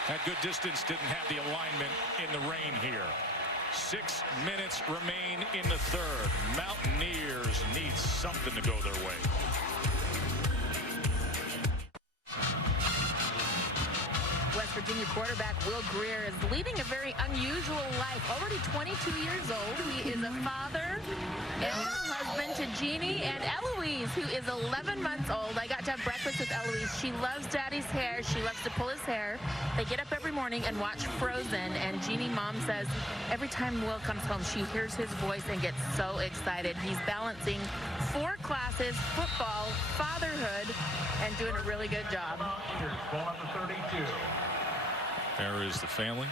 That good distance didn't have the alignment in the rain here. 6 minutes remain in the 3rd. Mountaineers need something to go their way. West Virginia quarterback Will Grier is leading a very unusual life. Already 22 years old. He is a father and a husband to Jeannie and Eloise, who is 11 months old. I got to have breakfast with Eloise. She loves Daddy's hair. She loves to pull his hair. They get up every morning and watch Frozen, and Jeannie mom says every time Will comes home, she hears his voice and gets so excited. He's balancing 4 classes, football, fatherhood, and doing a really good job. There is the family.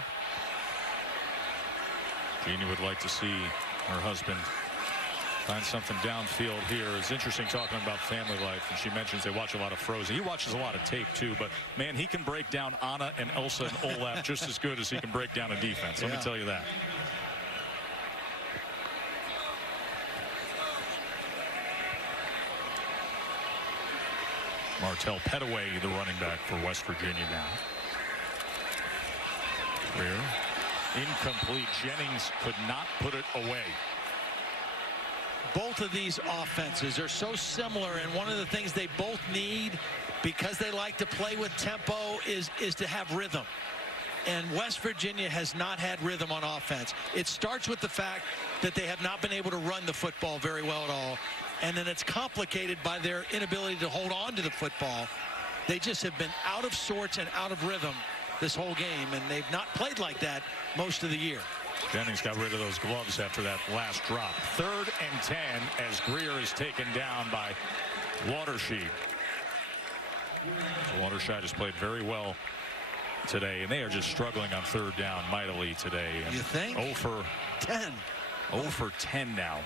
Jeannie would like to see her husband find something downfield here. It's interesting talking about family life, and she mentions they watch a lot of Frozen. He watches a lot of tape too, but man, he can break down Anna and Elsa and Olaf just as good as he can break down a defense. Let me tell you that. Martell Pettaway, the running back for West Virginia now. Grier. Incomplete. Jennings could not put it away. Both of these offenses are so similar, and one of the things they both need, because they like to play with tempo, is to have rhythm. And West Virginia has not had rhythm on offense. It starts with the fact that they have not been able to run the football very well at all, and then it's complicated by their inability to hold on to the football. They just have been out of sorts and out of rhythm this whole game, and they've not played like that most of the year. Jennings got rid of those gloves after that last drop. 3rd and 10 as Grier is taken down by Watershed. Watershed has played very well today, and they are just struggling on 3rd down mightily today. And you think? 0 for 10. 0 for 10 now.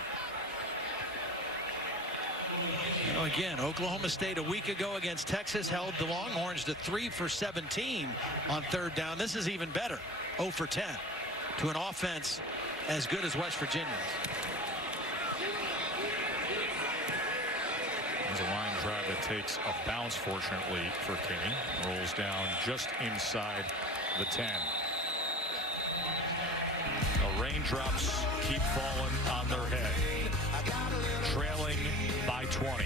You know, again, Oklahoma State a week ago against Texas held the Longhorns to 3 for 17 on 3rd down. This is even better. 0 for 10 to an offense as good as West Virginia's. There's a line drive that takes a bounce, fortunately, for Kinney. Rolls down just inside the 10. The raindrops keep falling on their head. Trailing by 20.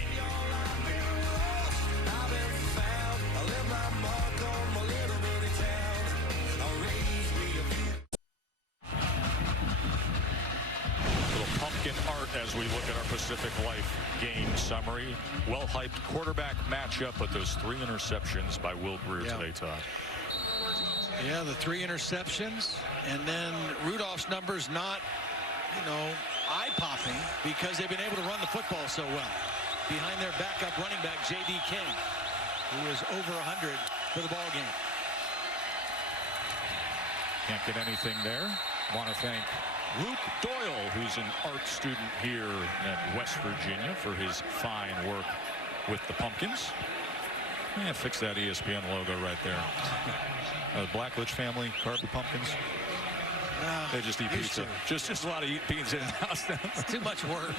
Little pumpkin art as we look at our Pacific Life game summary. Well-hyped quarterback matchup, but those 3 interceptions by Will Grier today, Todd. Yeah, the 3 interceptions, and then Rudolph's numbers not, you know, eye-popping because they've been able to run the football so well. Behind their backup running back, J.D. King, who is over 100 for the ball game. Can't get anything there. Want to thank Luke Doyle, who's an art student here at West Virginia, for his fine work with the Pumpkins. Yeah, fix that ESPN logo right there. The Blackledge family carved the Pumpkins. They just eat pizza. Just a lot of eat pizza in the house. It's too much work.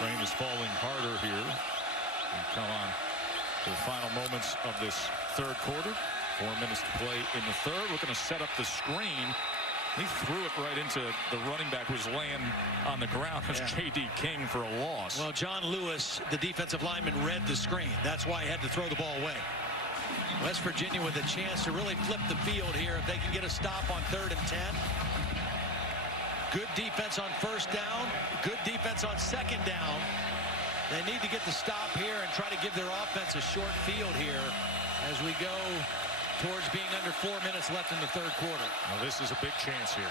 Rain is falling harder here. We come on to the final moments of this 3rd quarter. 4 minutes to play in the 3rd. We're going to set up the screen. He threw it right into the running back who was laying on the ground. As J.D. King for a loss. Well, John Lewis, the defensive lineman, read the screen. That's why he had to throw the ball away. West Virginia with a chance to really flip the field here if they can get a stop on 3rd and 10. Good defense on 1st down. Good defense on 2nd down. They need to get the stop here and try to give their offense a short field here as we go towards being under 4 minutes left in the 3rd quarter. Now this is a big chance here.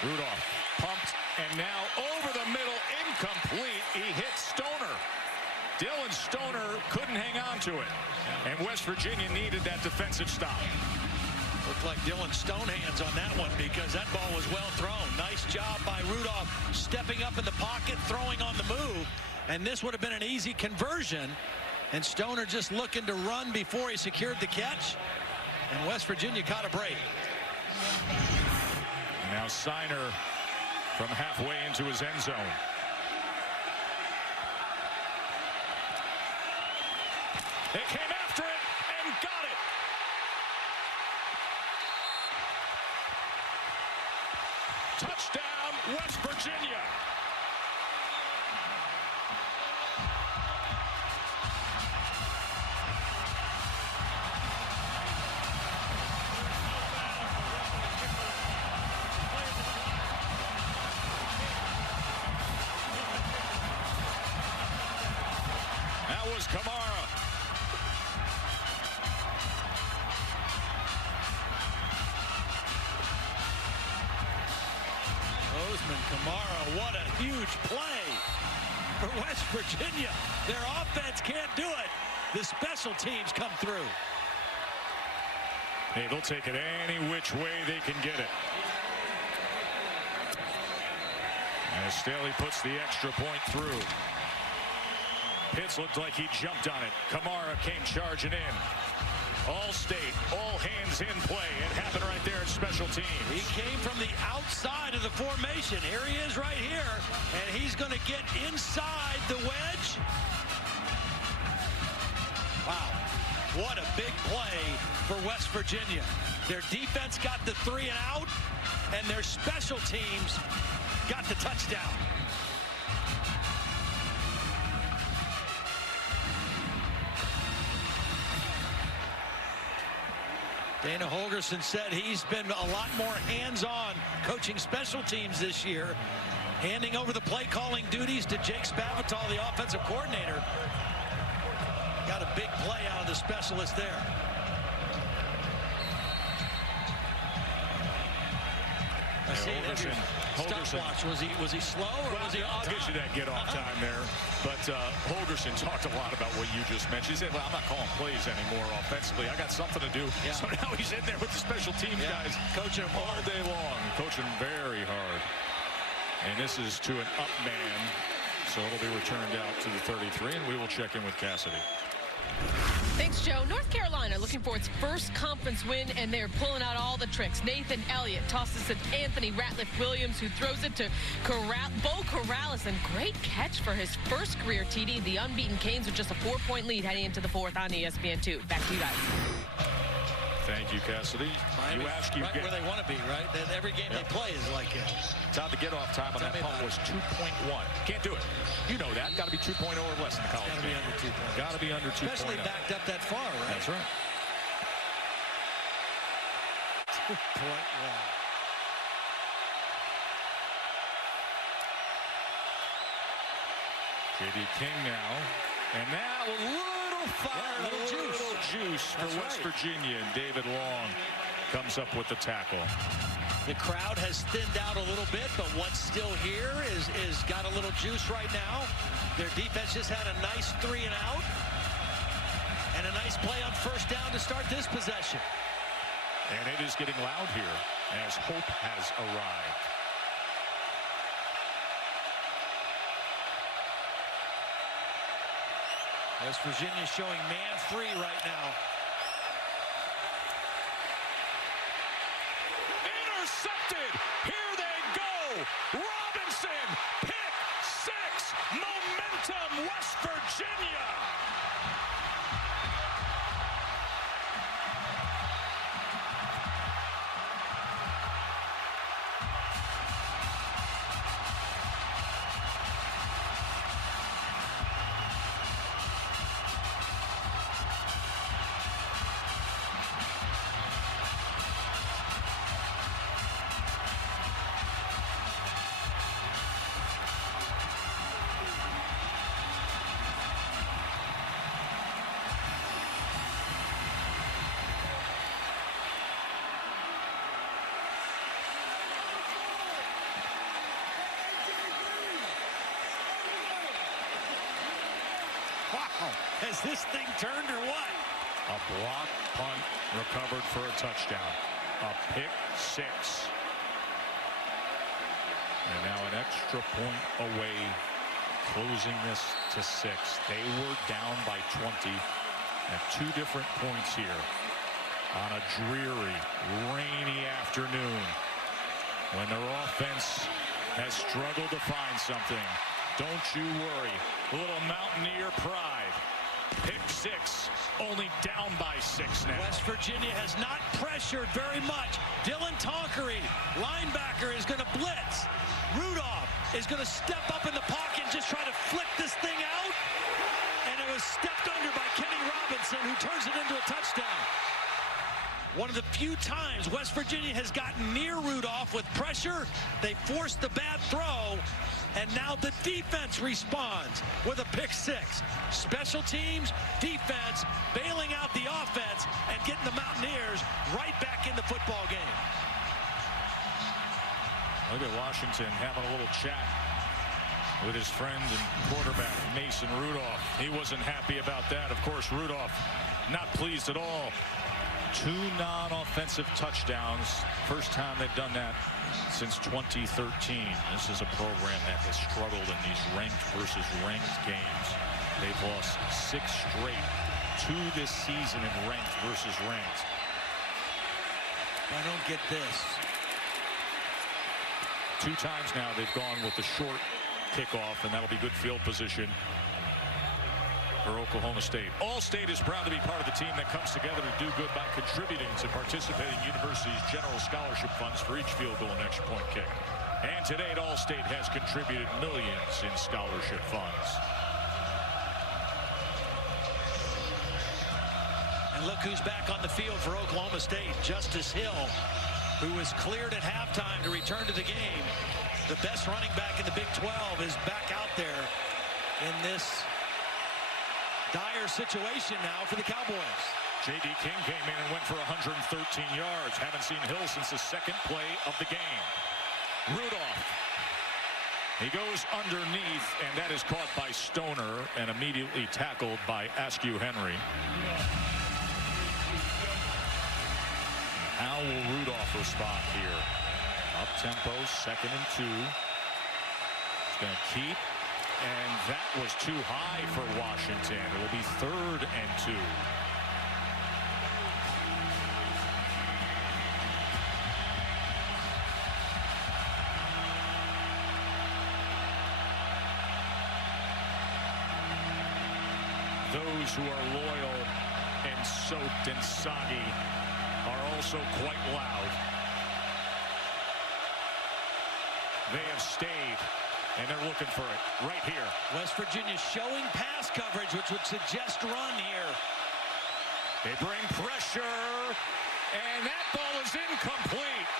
Rudolph pumped, and now over the middle, incomplete. He hit Stoner. Dylan Stoner couldn't hang on to it, and West Virginia needed that defensive stop. Looked like Dylan Stonehands on that one because that ball was well thrown. Nice job by Rudolph stepping up in the pocket, throwing on the move, and this would have been an easy conversion, and Stoner just looking to run before he secured the catch, and West Virginia caught a break. Now Signer from halfway into his end zone. They came after it and got it. Touchdown, West Virginia. Kamara. Osman Kamara, what a huge play for West Virginia. Their offense can't do it. The special teams come through. Hey, they'll take it any which way they can get it. As Staley puts the extra point through. Pitts looked like he jumped on it. Kamara came charging in. All state, all hands in play. It happened right there at special teams. He came from the outside of the formation. Here he is right here. And he's going to get inside the wedge. Wow. What a big play for West Virginia. Their defense got the 3 and out, and their special teams got the touchdown. Dana Holgorsen said he's been a lot more hands-on coaching special teams this year, handing over the play-calling duties to Jake Spavital, the offensive coordinator. Got a big play out of the specialist there. I see Holgorsen. Stopwatch. Was he slow or was he on I'll get you that get-off time there. But Holgorsen talked a lot about what you just mentioned. He said, well, I'm not calling plays anymore offensively. I got something to do. Yeah. So now he's in there with the special teams guys. Coaching him all day long. Coaching very hard. And this is to an up man. So it'll be returned out to the 33, and we will check in with Cassidy. Thanks, Joe. North Carolina looking for its first conference win, and they're pulling out all the tricks. Nathan Elliott tosses it to Anthony Ratliff-Williams, who throws it to Bo Corrales, and great catch for his first career TD. The unbeaten Canes with just a 4-point lead heading into the 4th on ESPN2. Back to you guys. Thank you, Cassidy. Miami, you ask, you right get. Where they want to be, right? Every game they play is like Todd, the get-off time on that punt was 2.1. Can't do it. You know that. Got to be 2.0 or less in the college game. Got to be under 2.0. Especially backed up that far, right? That's right. 2.1. J.D. King now. And now a little fire, a little juice for West Virginia. And David Long comes up with the tackle. The crowd has thinned out a little bit, but what's still here is got a little juice right now. Their defense just had a nice 3 and out. And a nice play on first down to start this possession. And it is getting loud here as hope has arrived. West Virginia showing man free right now. Intercepted. Here they go. Robinson, pick 6. Momentum, West Virginia. Wow, has this thing turned or what? A block punt recovered for a touchdown. A pick 6. And now an extra point away, closing this to 6. They were down by 20 at 2 different points here on a dreary, rainy afternoon when their offense has struggled to find something. Don't you worry. A little Mountaineer pride. Pick 6, only down by 6 now. West Virginia has not pressured very much. Dylan Tonkery, linebacker, is going to blitz. Rudolph is going to step up in the pocket and just try to flick this thing out. And it was stepped under by Kenny Robinson, who turns it into a touchdown. One of the few times West Virginia has gotten near Rudolph with pressure. They forced the bad throw, And now the defense responds with a pick six. Special teams, defense, bailing out the offense and getting the Mountaineers right back in the football game. Look at Washington having a little chat with his friend and quarterback Mason Rudolph. He wasn't happy about that. Of course, Rudolph not pleased at all. 2 non-offensive touchdowns. First time they've done that since 2013. This is a program that has struggled in these ranked versus ranked games. They've lost 6 straight. 2 this season in ranked versus ranked. I don't get this. 2 times now they've gone with the short kickoff, and that'll be good field position for Oklahoma State. All-State is proud to be part of the team that comes together to do good by contributing to participating universities' general scholarship funds for each field goal and extra point kick. And to date, All-State has contributed millions in scholarship funds. And look who's back on the field for Oklahoma State. Justice Hill, who was cleared at halftime to return to the game. The best running back in the Big 12 is back out there in this dire situation now for the Cowboys. J.D. King came in and went for 113 yards. Haven't seen Hill since the second play of the game. Rudolph. He goes underneath, and that is caught by Stoner and immediately tackled by Askew Henry. How will Rudolph respond here? Up tempo, 2nd and 2. He's going to keep. And that was too high for Washington. It will be 3rd and 2. Those who are loyal and soaked and soggy are also quite loud. They have stayed. And they're looking for it right here. West Virginia showing pass coverage, which would suggest run here. They bring pressure, and that ball is incomplete.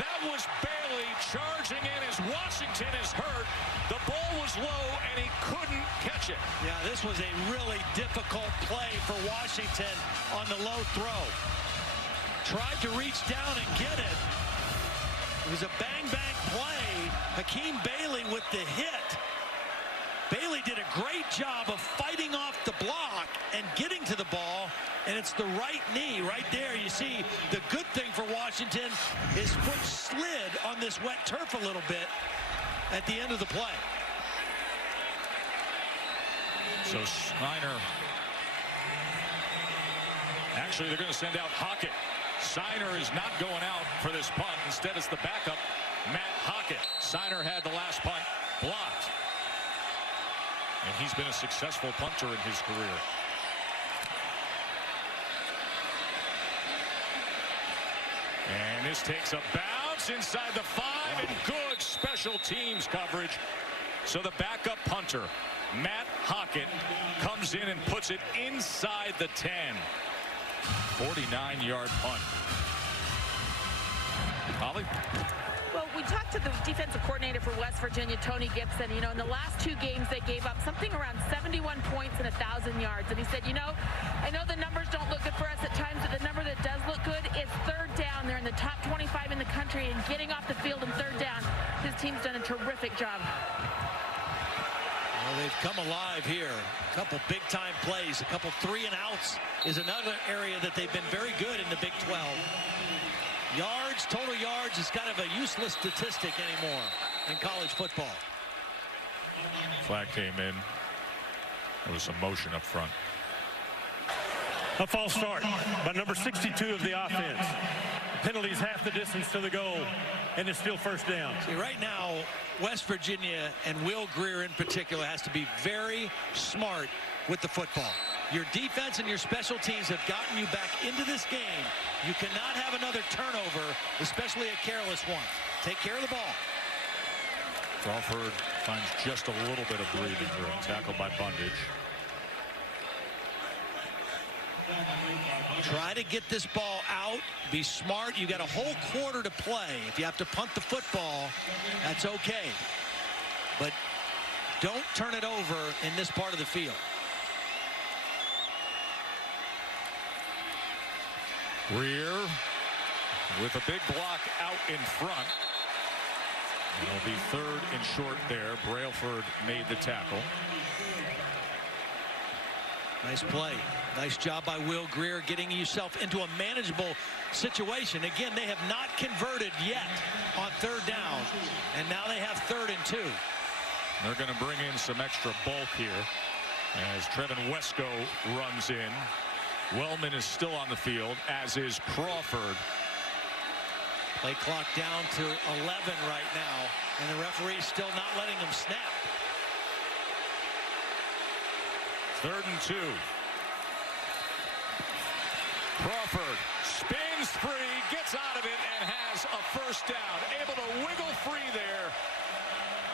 That was Bailey charging in as Washington is hurt. The ball was low, and he couldn't catch it. Yeah, this was a really difficult play for Washington on the low throw. Tried to reach down and get it. It was a bang-bang play. Hakeem Bailey with the hit. Bailey did a great job of fighting off the block and getting to the ball, and it's the right knee right there. You see, the good thing for Washington, his foot slid on this wet turf a little bit at the end of the play. So Snyder, actually they're going to send out Hockett. Snyder is not going out for this punt. Instead, it's the backup, Matt Hockett. Snyder had the last punt blocked. And he's been a successful punter in his career. And this takes a bounce inside the 5, and good special teams coverage. So the backup punter, Matt Hockett, comes in and puts it inside the 10. 49-yard punt. Holly? Well, we talked to the defensive coordinator for West Virginia, Tony Gibson. You know, in the last 2 games, they gave up something around 71 points and 1,000 yards. And he said, you know, I know the numbers don't look good for us at times, but the number that does look good is 3rd down. They're in the top 25 in the country, and getting off the field in 3rd down, his team's done a terrific job. Well, they've come alive here. A couple big-time plays, a couple 3-and-outs is another area that they've been very good in the Big 12. Yards, total yards is kind of a useless statistic anymore in college football. Flag came in. There was some motion up front. A false start by number 62 of the offense. The penalty is half the distance to the goal, and it's still 1st down. See, right now, West Virginia and Will Grier in particular has to be very smart with the football. Your defense and your special teams have gotten you back into this game. You cannot have another turnover, especially a careless one. Take care of the ball. Crawford finds just a little bit of breathing room. Tackled by Bundage. Try to get this ball out. Be smart. You got a whole quarter to play. If you have to punt the football, that's okay. But Don't turn it over in this part of the field. Grier with a big block out in front. It'll be 3rd and short there. Brailford made the tackle. Nice play. Nice job by Will Grier getting yourself into a manageable situation. Again, they have not converted yet on 3rd down, and now they have 3rd and 2. They're going to bring in some extra bulk here as Trevin Wesco runs in. Wellman is still on the field, as is Crawford. Play clock down to 11 right now, and the referee's still not letting them snap. 3rd and 2. Crawford spins free, gets out of it, and has a 1st down. Able to wiggle free there.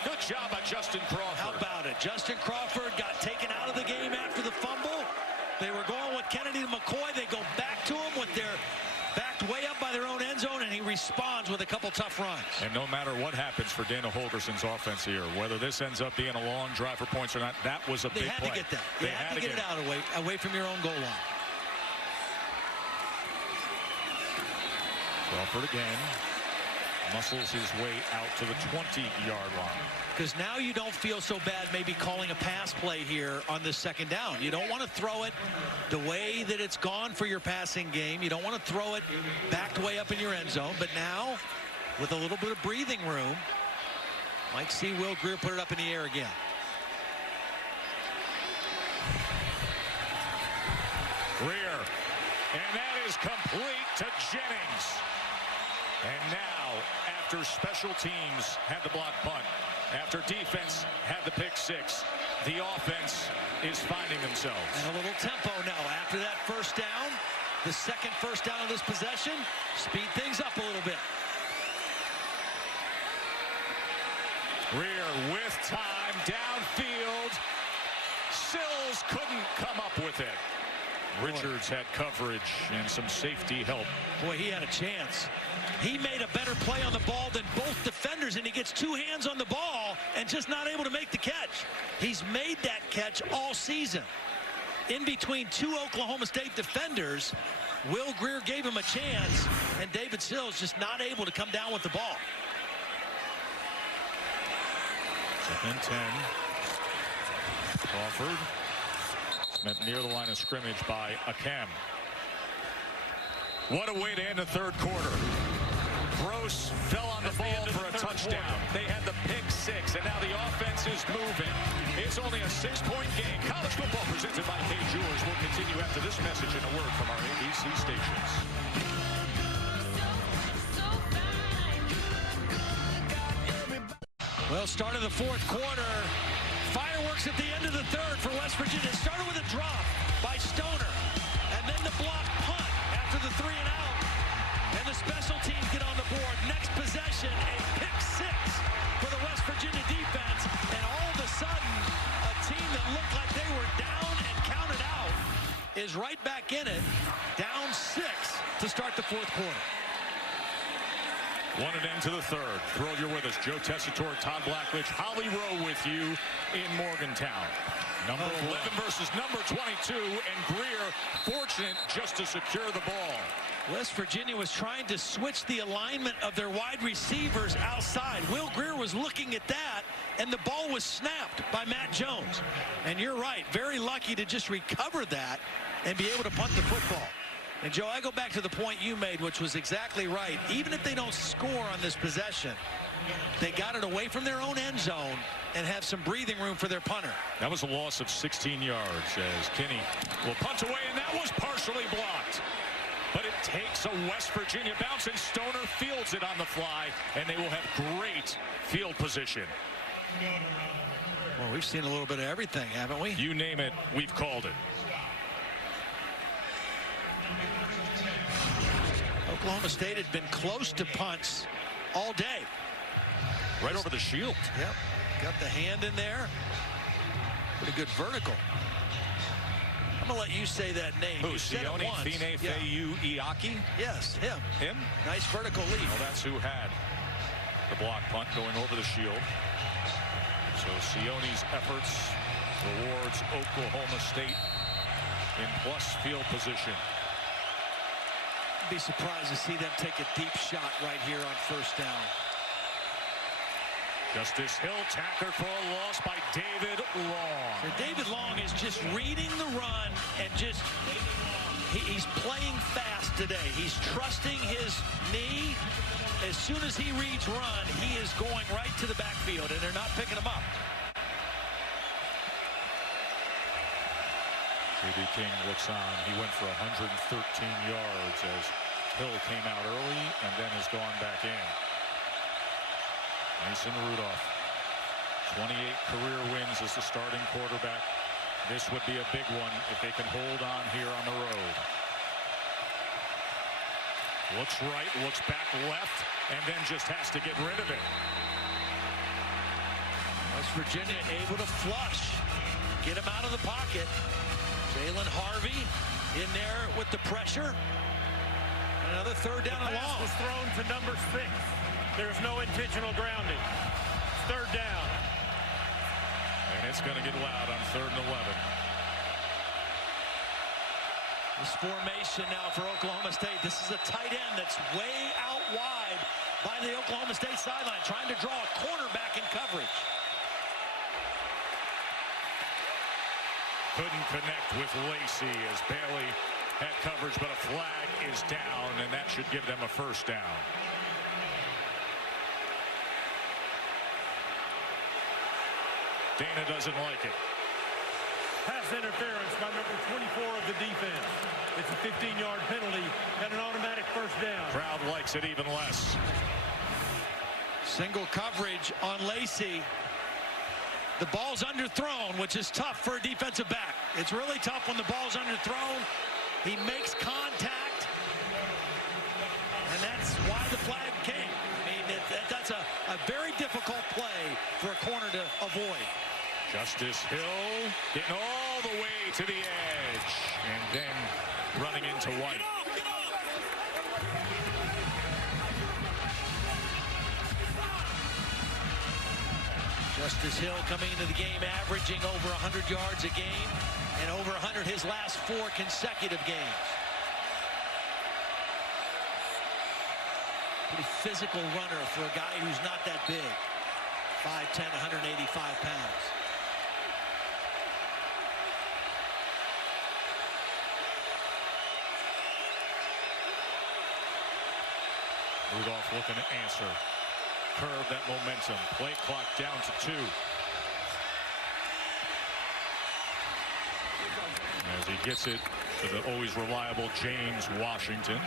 Good job by Justin Crawford. How about it? Justin Crawford got taken out of the game after the fumble. They were going with Kennedy to McCoy. They go back to him with their backed way up by their own end zone, and he responds with a couple tough runs. And no matter what happens for Dana Holgerson's offense here, whether this ends up being a long drive for points or not, that was a big play. They had to get that. They had to get it out away from your own goal line. Crawford again muscles his way out to the 20-yard line. Because now you don't feel so bad maybe calling a pass play here on this 2nd down. You don't want to throw it the way that it's gone for your passing game. You don't want to throw it backed way up in your end zone. But now, with a little bit of breathing room, might see Will Grier put it up in the air again. Grier, and that is complete to Jennings. And now, after special teams had the block punt, after defense had the pick 6, the offense is finding themselves. And a little tempo now. After that 1st down, the 2nd 1st down of this possession, speed things up a little bit. Grier with time, downfield. Sills couldn't come up with it. Richards had coverage and some safety help. Boy, he had a chance. He made a better play on the ball than both defenders, and he gets 2 hands on the ball and just not able to make the catch. He's made that catch all season. In between 2 Oklahoma State defenders, Will Grier gave him a chance, and David Sills just not able to come down with the ball. 2nd and 10. Crawford. Met near the line of scrimmage by Akem. What a way to end the 3rd quarter. Gross fell on the ball for a touchdown. They had the pick 6, and now the offense is moving. It's only a 6-point game. College football presented by K Jewelers will continue after this message and a word from our ABC stations. Well, start of the 4th quarter. Fireworks at the end of the 3rd for West Virginia. It started with a drop by Stoner, and then the block punt after the 3 and out. And the special teams get on the board. Next possession, a pick 6 for the West Virginia defense. And all of a sudden, a team that looked like they were down and counted out is right back in it, down 6 to start the 4th quarter. 1 and into the 3rd. Thrilled you're with us. Joe Tessitore, Todd Blackledge, Holly Rowe with you in Morgantown. Number 11 versus number 22, and Grier fortunate just to secure the ball. West Virginia was trying to switch the alignment of their wide receivers outside. Will Grier was looking at that, and the ball was snapped by Matt Jones. And you're right, very lucky to just recover that and be able to punt the football. And Joe, I go back to the point you made, which was exactly right. Even if they don't score on this possession, they got it away from their own end zone and have some breathing room for their punter. That was a loss of 16 yards as Kinney will punt away, and that was partially blocked. But it takes a West Virginia bounce, and Stoner fields it on the fly, and they will have great field position. Well, we've seen a little bit of everything, haven't we? You name it, we've called it. Oklahoma State had been close to punts all day. Right over the shield. Yep. Got the hand in there. Pretty good vertical. I'm going to let you say that name. Who, Sione Fine-Feu Iaki? Yes, him. Him? Nice vertical leap. Well, that's who had the block punt going over the shield. So So Sione's efforts rewards Oklahoma State in plus field position. I'd be surprised to see them take a deep shot right here on first down. Justice Hill tackled for a loss by David Long. So David Long is just reading the run and just he's playing fast today. He's trusting his knee. As soon as he reads run, he is going right to the backfield, and they're not picking him up. J.B. King looks on. He went for 113 yards as Hill came out early and then has gone back in. Mason Rudolph, 28 career wins as the starting quarterback. This would be a big one if they can hold on here on the road. Looks right, looks back left, and then just has to get rid of it. West Virginia able to flush, get him out of the pocket. Jalen Harvey in there with the pressure. Another third down and long. The pass was thrown to number 6. There's no intentional grounding. Third down. And it's going to get loud on 3rd and 11. This formation now for Oklahoma State. This is a tight end that's way out wide by the Oklahoma State sideline, trying to draw a cornerback in coverage. Couldn't connect with Lacey as Bailey had coverage, but a flag is down, and that should give them a first down. Dana doesn't like it. Pass interference by number 24 of the defense. It's a 15-yard penalty and an automatic first down. Crowd likes it even less. Single coverage on Lacey. The ball's underthrown, which is tough for a defensive back. It's really tough when the ball's underthrown. He makes contact, and that's why the flag came. I mean, that's a very difficult play for a corner to avoid. Justice Hill getting all the way to the edge and then running into White. Justice Hill coming into the game averaging over 100 yards a game and over 100 his last 4 consecutive games. Pretty physical runner for a guy who's not that big. 5'10", 185 pounds. Rudolph looking to answer. Curve that momentum. Play clock down to 2. As he gets it to the always reliable James Washington.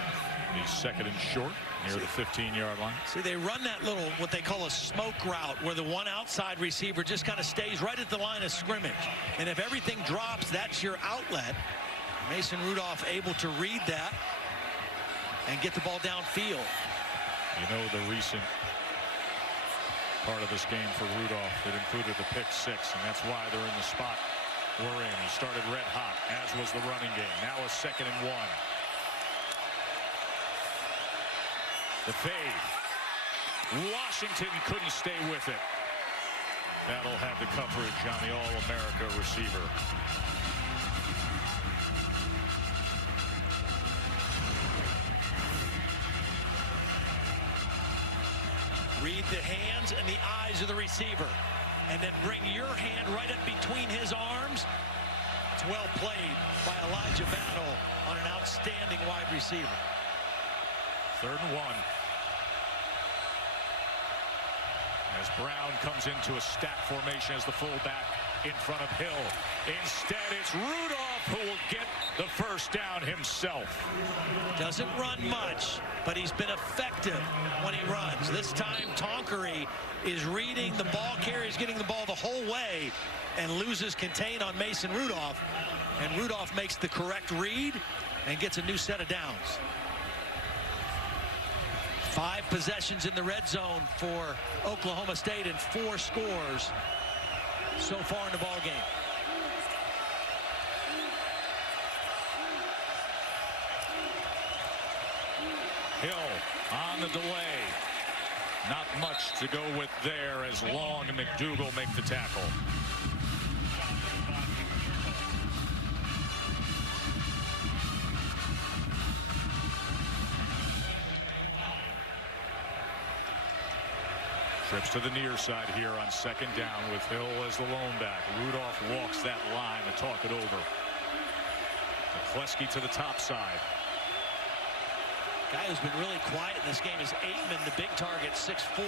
He's 2nd and short near the 15-yard line. See, they run that little, what they call a smoke route, where the one outside receiver just kind of stays right at the line of scrimmage. And if everything drops, that's your outlet. Mason Rudolph able to read that and get the ball downfield. You know, the recent part of this game for Rudolph that included the pick 6, and that's why they're in the spot we're in. He started red hot, as was the running game. Now a 2nd and 1. The fade. Washington couldn't stay with it. That'll have the coverage on the All-America receiver. Read the hands and the eyes of the receiver, and then bring your hand right up between his arms. It's well played by Elijah Battle on an outstanding wide receiver. 3rd and 1. As Brown comes into a stack formation as the fullback in front of Hill. Instead, it's Rudolph who will get the first down himself. Doesn't run much, but he's been effective when he runs. This time, Tonkery is reading the ball carrier. He's getting the ball the whole way and loses contain on Mason Rudolph. And Rudolph makes the correct read and gets a new set of downs. 5 possessions in the red zone for Oklahoma State and 4 scores so far in the ball game. Hill on the delay. Not much to go with there as Long and McDougal make the tackle. Trips to the near side here on second down with Hill as the lone back. Rudolph walks that line to talk it over. McCleskey to the top side. Guy who's been really quiet in this game is Aitman, the big target, 6'4"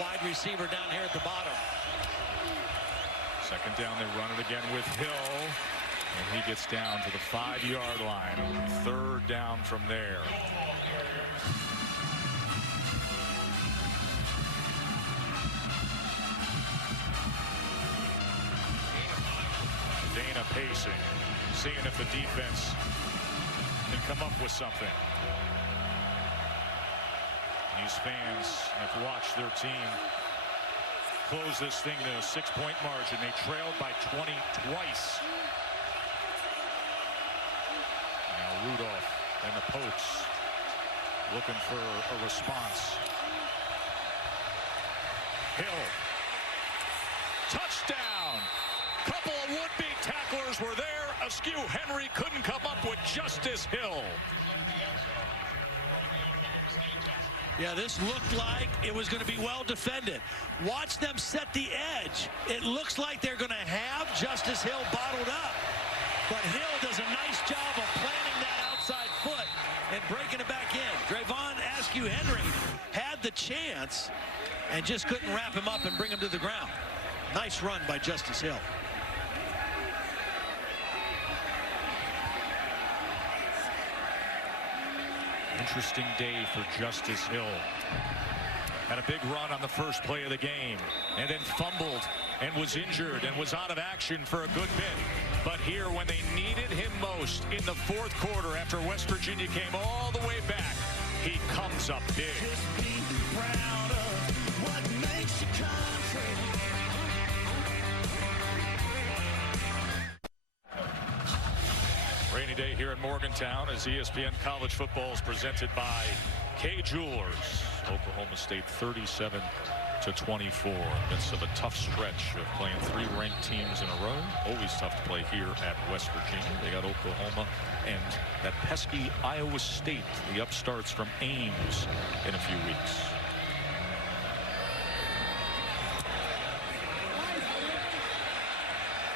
wide receiver down here at the bottom. Second down, they run it again with Hill, and he gets down to the 5-yard line. Third down from there. Dana pacing, seeing if the defense can come up with something. These fans have watched their team close this thing to a 6-point margin. They trailed by 20 twice. Now Rudolph and the Pokes looking for a response. Hill. Touchdown. Couple of would-be tacklers were there. Askew Henry couldn't come up with Justice Hill. Yeah, this looked like it was going to be well defended. Watch them set the edge. It looks like they're going to have Justice Hill bottled up. But Hill does a nice job of planting that outside foot and breaking it back in. Drayvon Askew Henry had the chance and just couldn't wrap him up and bring him to the ground. Nice run by Justice Hill. Interesting day for Justice Hill. Had a big run on the first play of the game and then fumbled and was injured and was out of action for a good bit. But here when they needed him most in the fourth quarter after West Virginia came all the way back, he comes up big. Just be proud of what makes you country. Rainy day here in Morgantown as ESPN College Football is presented by K Jewelers. Oklahoma State 37-24. Midst of a tough stretch of playing 3 ranked teams in a row. Always tough to play here at West Virginia. They got Oklahoma and that pesky Iowa State, the upstarts from Ames, in a few weeks.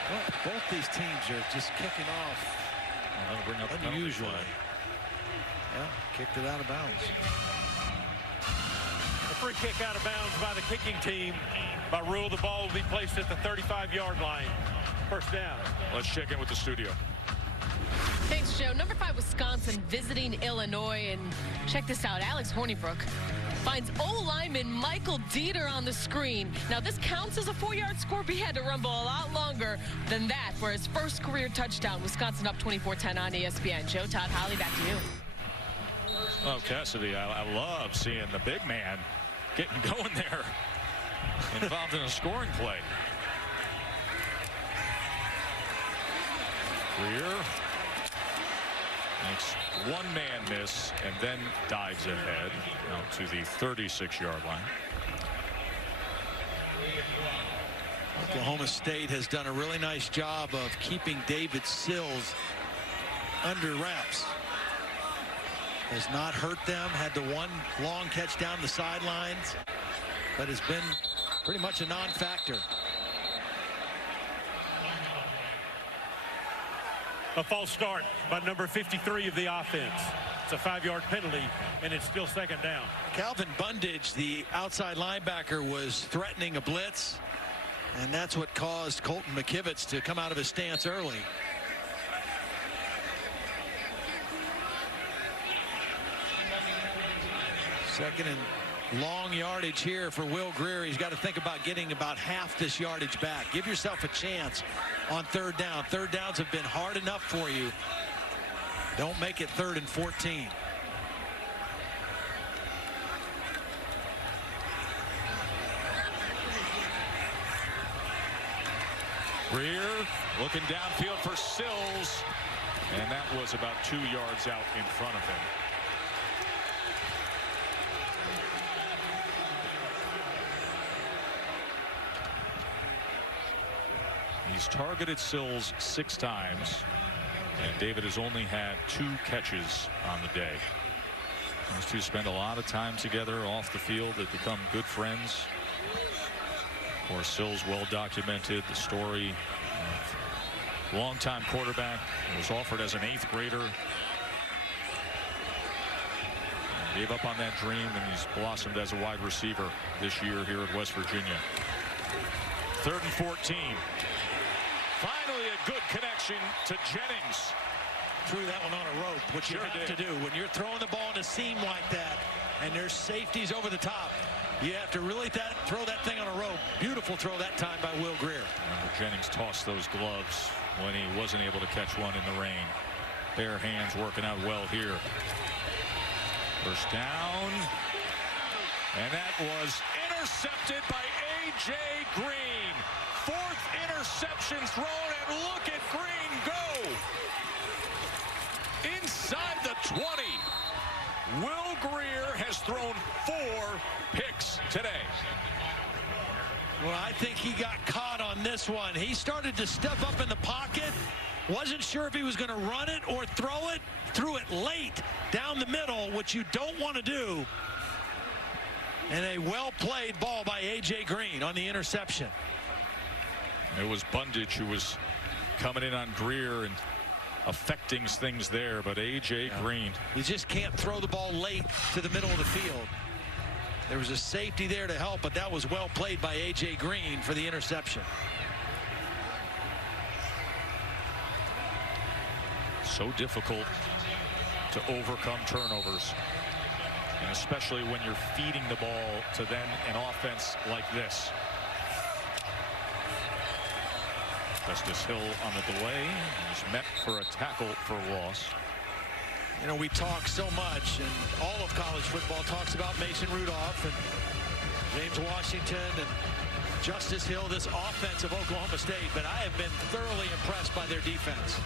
Well, both these teams are just kicking off unusually. Yeah, kicked it out of bounds. A free kick out of bounds by the kicking team. By rule, the ball will be placed at the 35-yard line. First down. Let's check in with the studio. Thanks, Joe. Number 5, Wisconsin visiting Illinois. And check this out. Alex Hornibrook finds O-lineman Michael Dieter on the screen. Now, this counts as a 4-yard score, but he had to rumble a lot longer than that for his first career touchdown. Wisconsin up 24-10 on ESPN. Joe, Todd, Holly, back to you. Oh, Cassidy, I love seeing the big man getting going there, involved in a scoring play. Grier makes one-man miss and then dives ahead out to the 36-yard line. Oklahoma State has done a really nice job of keeping David Sills under wraps. Has not hurt them, had the one long catch down the sidelines, but has been pretty much a non-factor. A false start by number 53 of the offense. It's a 5-yard penalty, and it's still second down. Calvin Bundage, the outside linebacker, was threatening a blitz, and that's what caused Colton McKivitz to come out of his stance early. Second and long yardage here for Will Grier. He's got to think about getting about half this yardage back. Give yourself a chance on third down. Third downs have been hard enough for you. Don't make it 3rd and 14. Grier looking downfield for Sills, and that was about 2 yards out in front of him. He's targeted Sills 6 times, and David has only had 2 catches on the day. Those two spend a lot of time together off the field. They've become good friends. Of course, Sills, well documented the story of longtime quarterback. He was offered as an 8th grader. Gave up on that dream, and he's blossomed as a wide receiver this year here at West Virginia. 3rd and 14. Finally a good connection to Jennings. Threw that one on a rope, which you have to do when you're throwing the ball in a seam like that and there's safeties over the top. You have to really throw that thing on a rope. Beautiful throw that time by Will Grier. Remember, Jennings tossed those gloves when he wasn't able to catch one in the rain. Bare hands working out well here. First down, and that was intercepted by A.J. Green. 4th interception thrown, and look at Green go. Inside the 20. Will Grier has thrown 4 picks today. Well, I think he got caught on this one. He started to step up in the pocket. Wasn't sure if he was going to run it or throw it. Threw it late down the middle, which you don't want to do. And a well-played ball by A.J. Green on the interception. It was Bundage who was coming in on Grier and affecting things there, but A.J. Green. You just can't throw the ball late to the middle of the field. There was a safety there to help, but that was well played by A.J. Green for the interception. So difficult to overcome turnovers, and especially when you're feeding the ball to then an offense like this. Justice Hill on the delay. He's met for a tackle for loss. You know, we talk so much, and all of college football talks about Mason Rudolph and James Washington and Justice Hill, this offense of Oklahoma State, but I have been thoroughly impressed by their defense.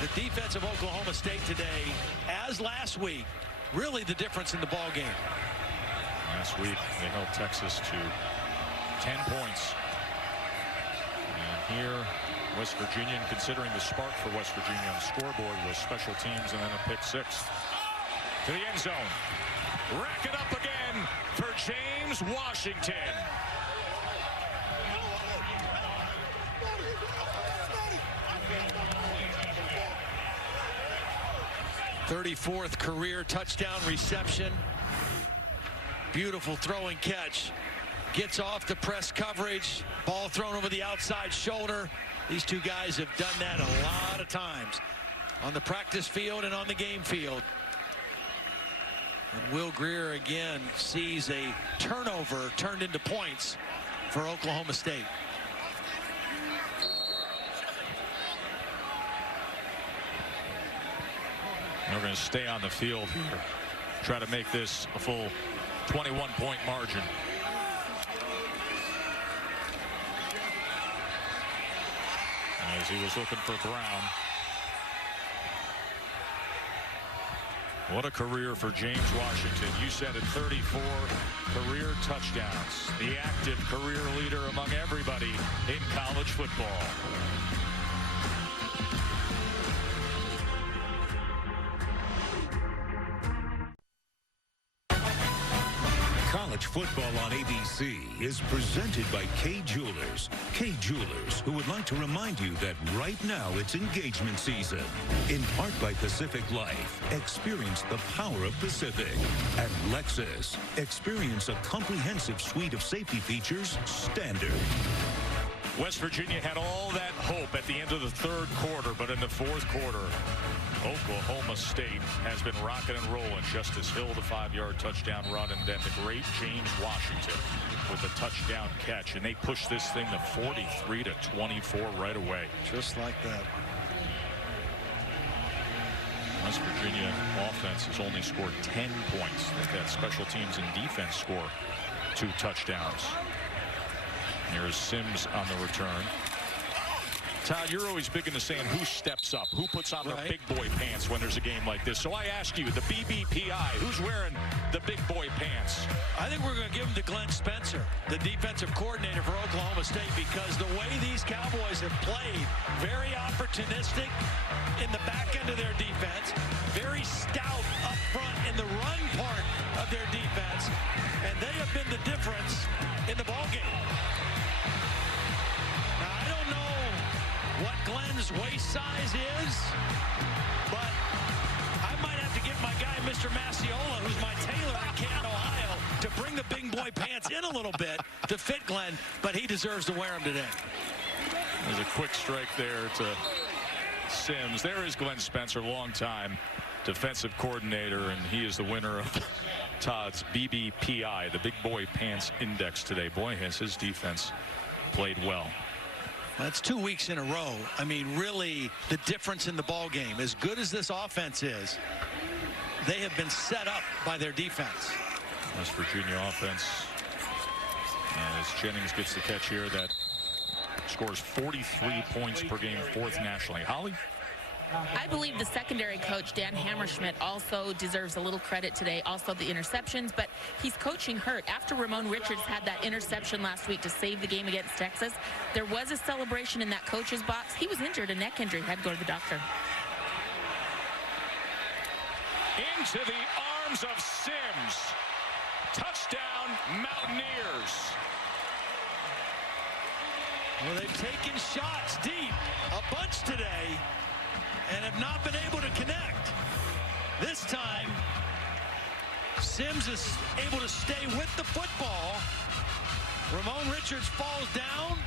The defense of Oklahoma State today, as last week, really the difference in the ball game. Last week, they held Texas to 10 points. And here, West Virginia, considering the spark for West Virginia on the scoreboard was special teams and then a pick 6. To the end zone. Rack it up again for James Washington. 34th career touchdown reception. Beautiful throw and catch. Gets off the press coverage. Ball thrown over the outside shoulder. These two guys have done that a lot of times on the practice field and on the game field. And Will Grier again sees a turnover turned into points for Oklahoma State. We're going to stay on the field here. Try to make this a full 21-point margin. As he was looking for Brown. What a career for James Washington. You said it, 34 career touchdowns. The active career leader among everybody in college football. College football on ABC is presented by Kay Jewelers. Kay Jewelers, who would like to remind you that right now it's engagement season. In part by Pacific Life, experience the power of Pacific. At Lexus, experience a comprehensive suite of safety features standard. West Virginia had all that hope at the end of the third quarter, but in the fourth quarter, Oklahoma State has been rocking and rolling. Justice Hill, the 5-yard touchdown run, and then the great James Washington with the touchdown catch. And they pushed this thing to 43-24 right away. Just like that. West Virginia offense has only scored 10 points. They've had special teams and defense score 2 touchdowns. Here's Sims on the return. Todd, you're always big into saying who steps up, who puts on their big boy pants when there's a game like this. So I ask you, the BBPI, who's wearing the big boy pants? I think we're going to give them to Glenn Spencer, the defensive coordinator for Oklahoma State, because the way these Cowboys have played, very opportunistic in the back end of their defense, very stout up front in the run part of their defense, and they have been the difference in the ballgame. Now, I don't know what Glenn's waist size is, but I might have to get my guy, Mr. Masiola, who's my tailor in Canton, Ohio, to bring the big boy pants in a little bit to fit Glenn, but he deserves to wear them today. There's a quick strike there to Sims. There is Glenn Spencer, longtime defensive coordinator, and he is the winner of Todd's BBPI, the Big Boy Pants Index today. Boy, has his defense played well. That's 2 weeks in a row. I mean, really, the difference in the ball game, as good as this offense is, they have been set up by their defense. West Virginia offense, and as Jennings gets the catch here, that scores 43 points per game, 4th nationally. Holly? I believe the secondary coach, Dan Hammerschmidt, also deserves a little credit today. Also the interceptions, but he's coaching hurt. After Ramon Richards had that interception last week to save the game against Texas, there was a celebration in that coach's box. He was injured, a neck injury, had to go to the doctor. Into the arms of Sims. Touchdown, Mountaineers. Well, they've taken shots deep, a bunch today, and have not been able to connect. This time, Sims is able to stay with the football. Ramon Richards falls down,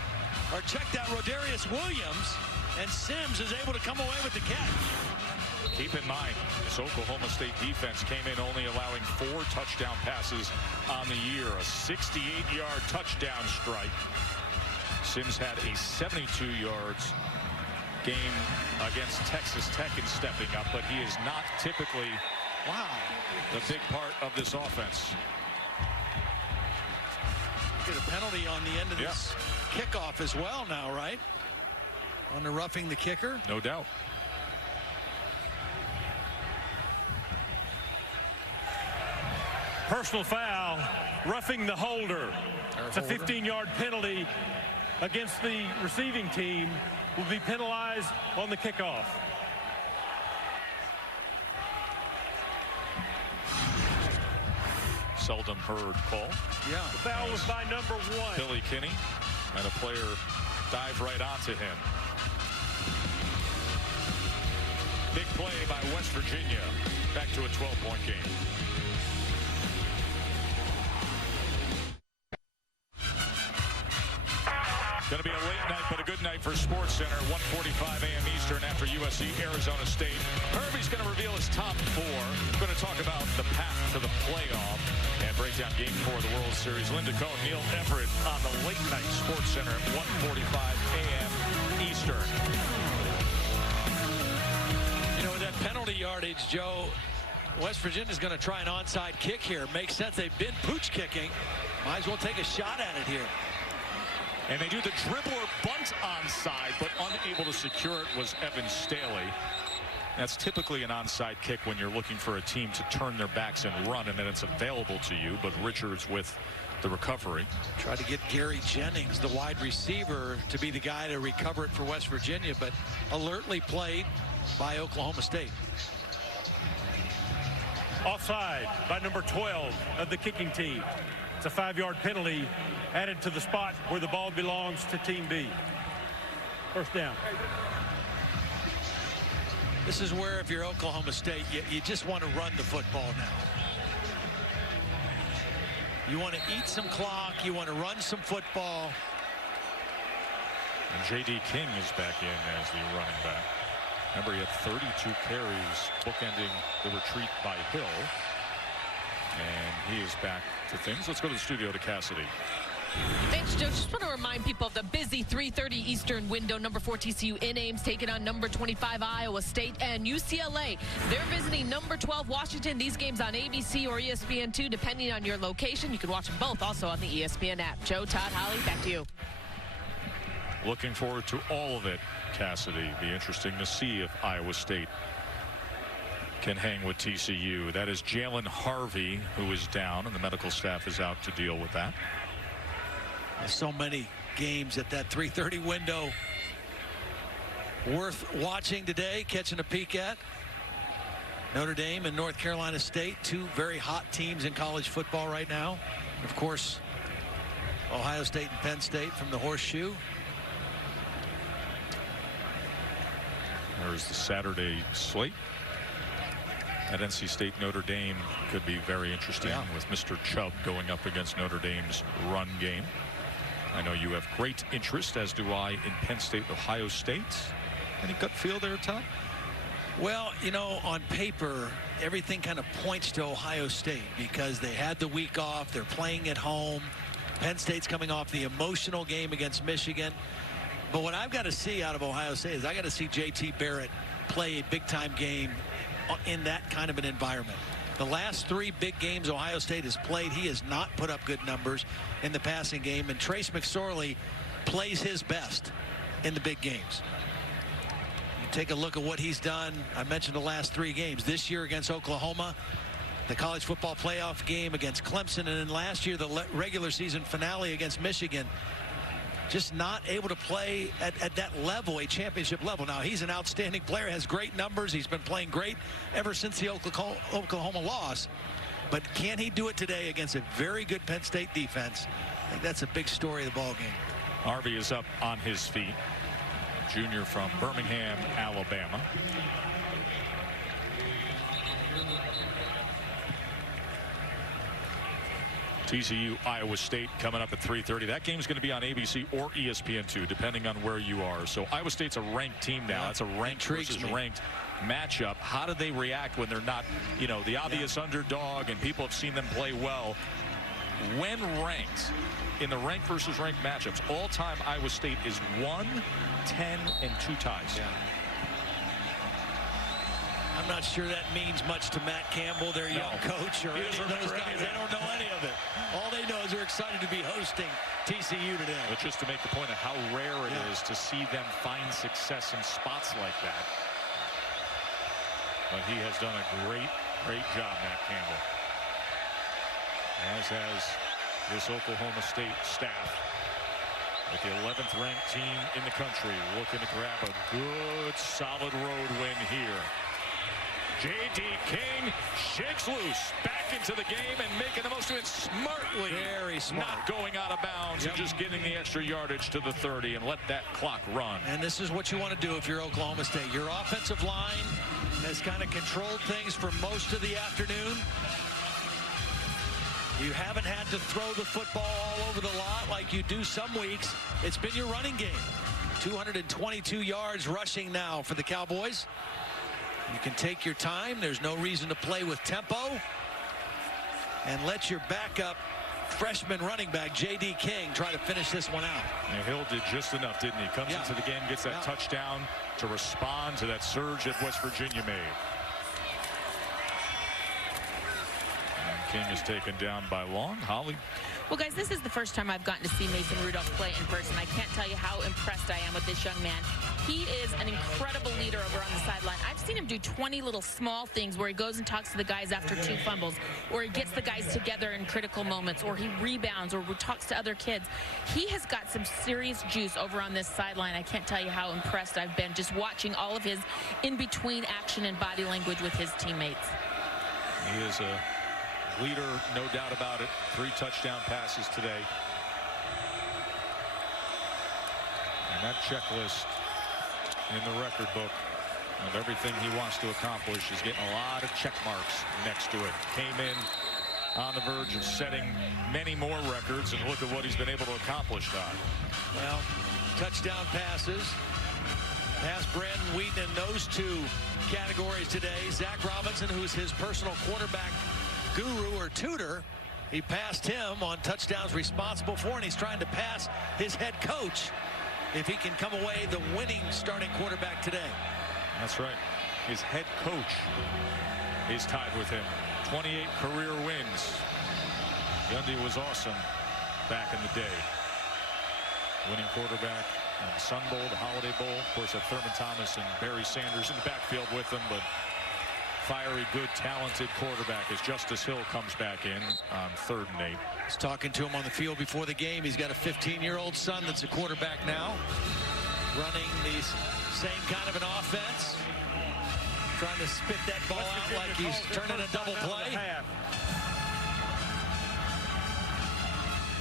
or check that, Rodarius Williams, and Sims is able to come away with the catch. Keep in mind, this Oklahoma State defense came in only allowing 4 touchdown passes on the year, a 68-yard touchdown strike. Sims had a 72 yards game against Texas Tech in stepping up, but he is not typically the big part of this offense. Get a penalty on the end of this kickoff as well now, right? On the roughing the kicker? No doubt. Personal foul, roughing the holder. It's a 15-yard penalty against the receiving team. Will be penalized on the kickoff. Seldom heard call. Yeah. The foul was by number 1. Billy Kinney, and a player dive right onto him. Big play by West Virginia. Back to a 12-point game. Going to be a late night, but a good night for SportsCenter. 1:45 a.m. Eastern after USC Arizona State. Herbie's going to reveal his top 4. We're going to talk about the path to the playoff and break down Game 4 of the World Series. Linda Cohn, Neil Everett on the late night SportsCenter at 1:45 a.m. Eastern. You know, with that penalty yardage, Joe, West Virginia's going to try an onside kick here. Makes sense. They've been pooch kicking. Might as well take a shot at it here. And they do the dribble or bunt onside, but unable to secure it was Evan Staley. That's typically an onside kick when you're looking for a team to turn their backs and run, and then it's available to you, but Richards with the recovery. Tried to get Gary Jennings, the wide receiver, to be the guy to recover it for West Virginia, but alertly played by Oklahoma State. Offside by number 12 of the kicking team. It's a 5-yard penalty added to the spot where the ball belongs to Team B. First down. This is where, if you're Oklahoma State, you just want to run the football now. You want to eat some clock. You want to run some football. And J.D. King is back in as the running back. Remember, he had 32 carries bookending the retreat by Hill. And he is back to things. Let's go to the studio to Cassidy. Thanks, Joe. Just want to remind people of the busy 3:30 Eastern window. Number 4 TCU in Ames taking on number 25 Iowa State, and UCLA. They're visiting number 12 Washington. These games on ABC or ESPN2, depending on your location. You can watch them both also on the ESPN app. Joe, Todd, Holly, back to you. Looking forward to all of it Cassidy. Be interesting to see if Iowa State can hang with TCU. That is Jalen Harvey, who is down, and the medical staff is out to deal with that. There's so many games at that 3:30 window worth watching today, catching a peek at. Notre Dame and North Carolina State, two very hot teams in college football right now. Of course, Ohio State and Penn State from the Horseshoe. There's the Saturday slate. At NC State, Notre Dame could be very interesting with Mr. Chubb going up against Notre Dame's run game. I know you have great interest, as do I, in Penn State, Ohio State. Any gut feel there, Todd? Well, you know, on paper, everything kind of points to Ohio State because they had the week off. They're playing at home. Penn State's coming off the emotional game against Michigan. But what I've got to see out of Ohio State is I got to see J.T. Barrett play a big-time game in that kind of an environment. The last three big games Ohio State has played, he has not put up good numbers in the passing game, and Trace McSorley plays his best in the big games. You take a look at what he's done. I mentioned the last three games. This year against Oklahoma, the college football playoff game against Clemson, and then last year the regular season finale against Michigan. Just not able to play at that level, a championship level. Now, he's an outstanding player, has great numbers. He's been playing great ever since the Oklahoma loss. But can he do it today against a very good Penn State defense? I think that's a big story of the ball game. Harvey is up on his feet. Junior from Birmingham, Alabama. TCU, Iowa State coming up at 3:30. That game's going to be on ABC or ESPN2, depending on where you are. So Iowa State's a ranked team now. That's a ranked versus ranked matchup. How do they react when they're not, you know, the obvious underdog and people have seen them play well? When ranked, in the ranked versus ranked matchups, all-time Iowa State is 1, 10, and 2 ties. Yeah. I'm not sure that means much to Matt Campbell, their young coach, or any of those guys. They don't know any of it. All they know is they're excited to be hosting TCU today. But just to make the point of how rare it is to see them find success in spots like that. But he has done a great job, Matt Campbell. As has this Oklahoma State staff. With the 11th ranked team in the country looking to grab a good solid road win here. J.D. King shakes loose back into the game and making the most of it smartly. Very smart. Not going out of bounds and just getting the extra yardage to the 30 and let that clock run. And this is what you want to do if you're Oklahoma State. Your offensive line has kind of controlled things for most of the afternoon. You haven't had to throw the football all over the lot like you do some weeks. It's been your running game. 222 yards rushing now for the Cowboys. You can take your time. There's no reason to play with tempo. And let your backup freshman running back, J.D. King, try to finish this one out. And Hill did just enough, didn't he? Comes into the game, gets that touchdown to respond to that surge that West Virginia made. And King is taken down by Long. Holly. Well, guys, this is the first time I've gotten to see Mason Rudolph play in person. I can't tell you how impressed I am with this young man. He is an incredible leader over on the sideline. I've seen him do 20 little small things where he goes and talks to the guys after 2 fumbles, or he gets the guys together in critical moments, or he rebounds, or talks to other kids. He has got some serious juice over on this sideline. I can't tell you how impressed I've been just watching all of his in-between action and body language with his teammates. He is a leader, no doubt about it. 3 touchdown passes today. And that checklist in the record book of everything he wants to accomplish is getting a lot of check marks next to it. Came in on the verge of setting many more records, and look at what he's been able to accomplish, Todd. Well, touchdown passes. Passed Brandon Wheaton in those 2 categories today. Zach Robinson, who's his personal quarterback guru or tutor, he passed him on touchdowns responsible for, and he's trying to pass his head coach if he can come away the winning starting quarterback today. That's right. His head coach is tied with him. 28 career wins. Gundy was awesome back in the day. Winning quarterback And Sun Bowl, the Holiday Bowl. Of course, have Thurman Thomas and Barry Sanders in the backfield with them, but fiery, good, talented quarterback as Justice Hill comes back in on 3rd and 8. I was talking to him on the field before the game. He's got a 15-year-old son that's a quarterback now, running the same kind of an offense, trying to spit that ball out like he's turning a double play.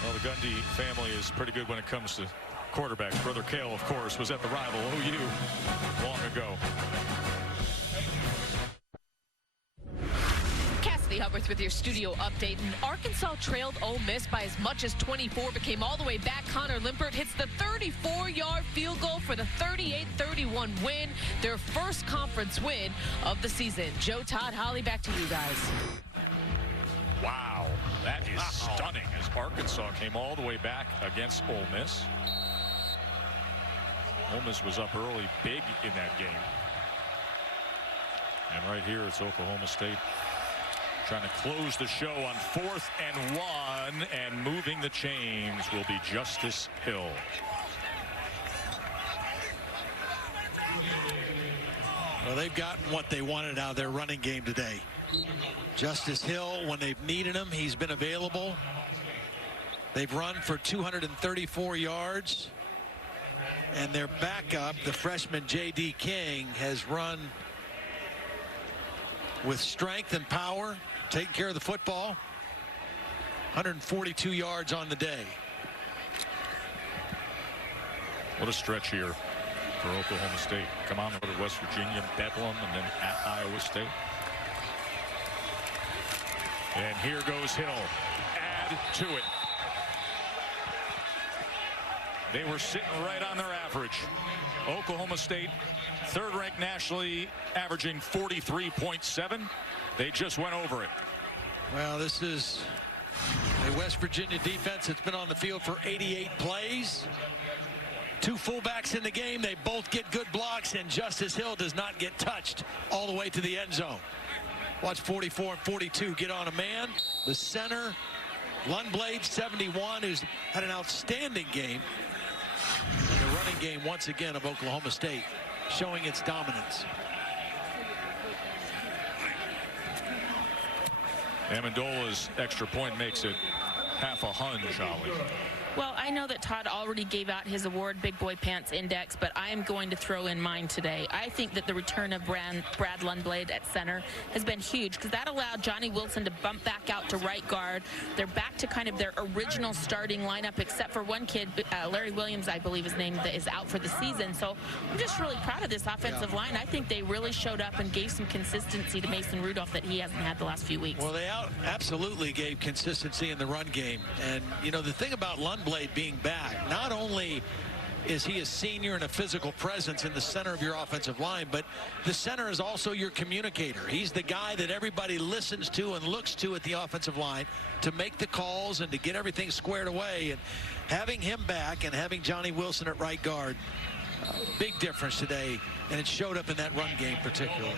Well, the Gundy family is pretty good when it comes to quarterbacks. Brother Cale, of course, was at the rival OU long ago. Hubbard with your studio update. And Arkansas trailed Ole Miss by as much as 24, became all the way back. Connor Limpert hits the 34-yard field goal for the 38-31 win, their first conference win of the season. Joe, Todd, Holly, back to you guys. Wow, that is stunning as Arkansas came all the way back against Ole Miss. Ole Miss was up early, big in that game. And right here, it's Oklahoma State trying to close the show on 4th and 1, and moving the chains will be Justice Hill. Well, they've gotten what they wanted out of their running game today. Justice Hill, when they've needed him, he's been available. They've run for 234 yards. And their backup, the freshman J.D. King, has run with strength and power, taking care of the football. 142 yards on the day. What a stretch here for Oklahoma State. Come on over to West Virginia, Bedlam, and then at Iowa State. And here goes Hill. Add to it. They were sitting right on their average. Oklahoma State, 3rd ranked nationally, averaging 43.7. They just went over it. Well, this is a West Virginia defense that's been on the field for 88 plays. 2 fullbacks in the game. They both get good blocks, and Justice Hill does not get touched all the way to the end zone. Watch 44 and 42 get on a man. The center, Lundblade, 71, who's had an outstanding game. And the running game, once again, of Oklahoma State, showing its dominance. Amendola's extra point makes it half a hunch, Holly. Well, I know that Todd already gave out his award, Big Boy Pants Index, but I am going to throw in mine today. I think that the return of Brad Lundblade at center has been huge, because that allowed Johnny Wilson to bump back out to right guard. They're back to kind of their original starting lineup, except for one kid, Larry Williams, I believe his name, that is out for the season. So I'm just really proud of this offensive line. I think they really showed up and gave some consistency to Mason Rudolph that he hasn't had the last few weeks. Well, they absolutely gave consistency in the run game. And, you know, the thing about Lundblade being back, not only is he a senior and a physical presence in the center of your offensive line, but the center is also your communicator. He's the guy that everybody listens to and looks to at the offensive line to make the calls and to get everything squared away. And having him back and having Johnny Wilson at right guard, big difference today, and it showed up in that run game particularly.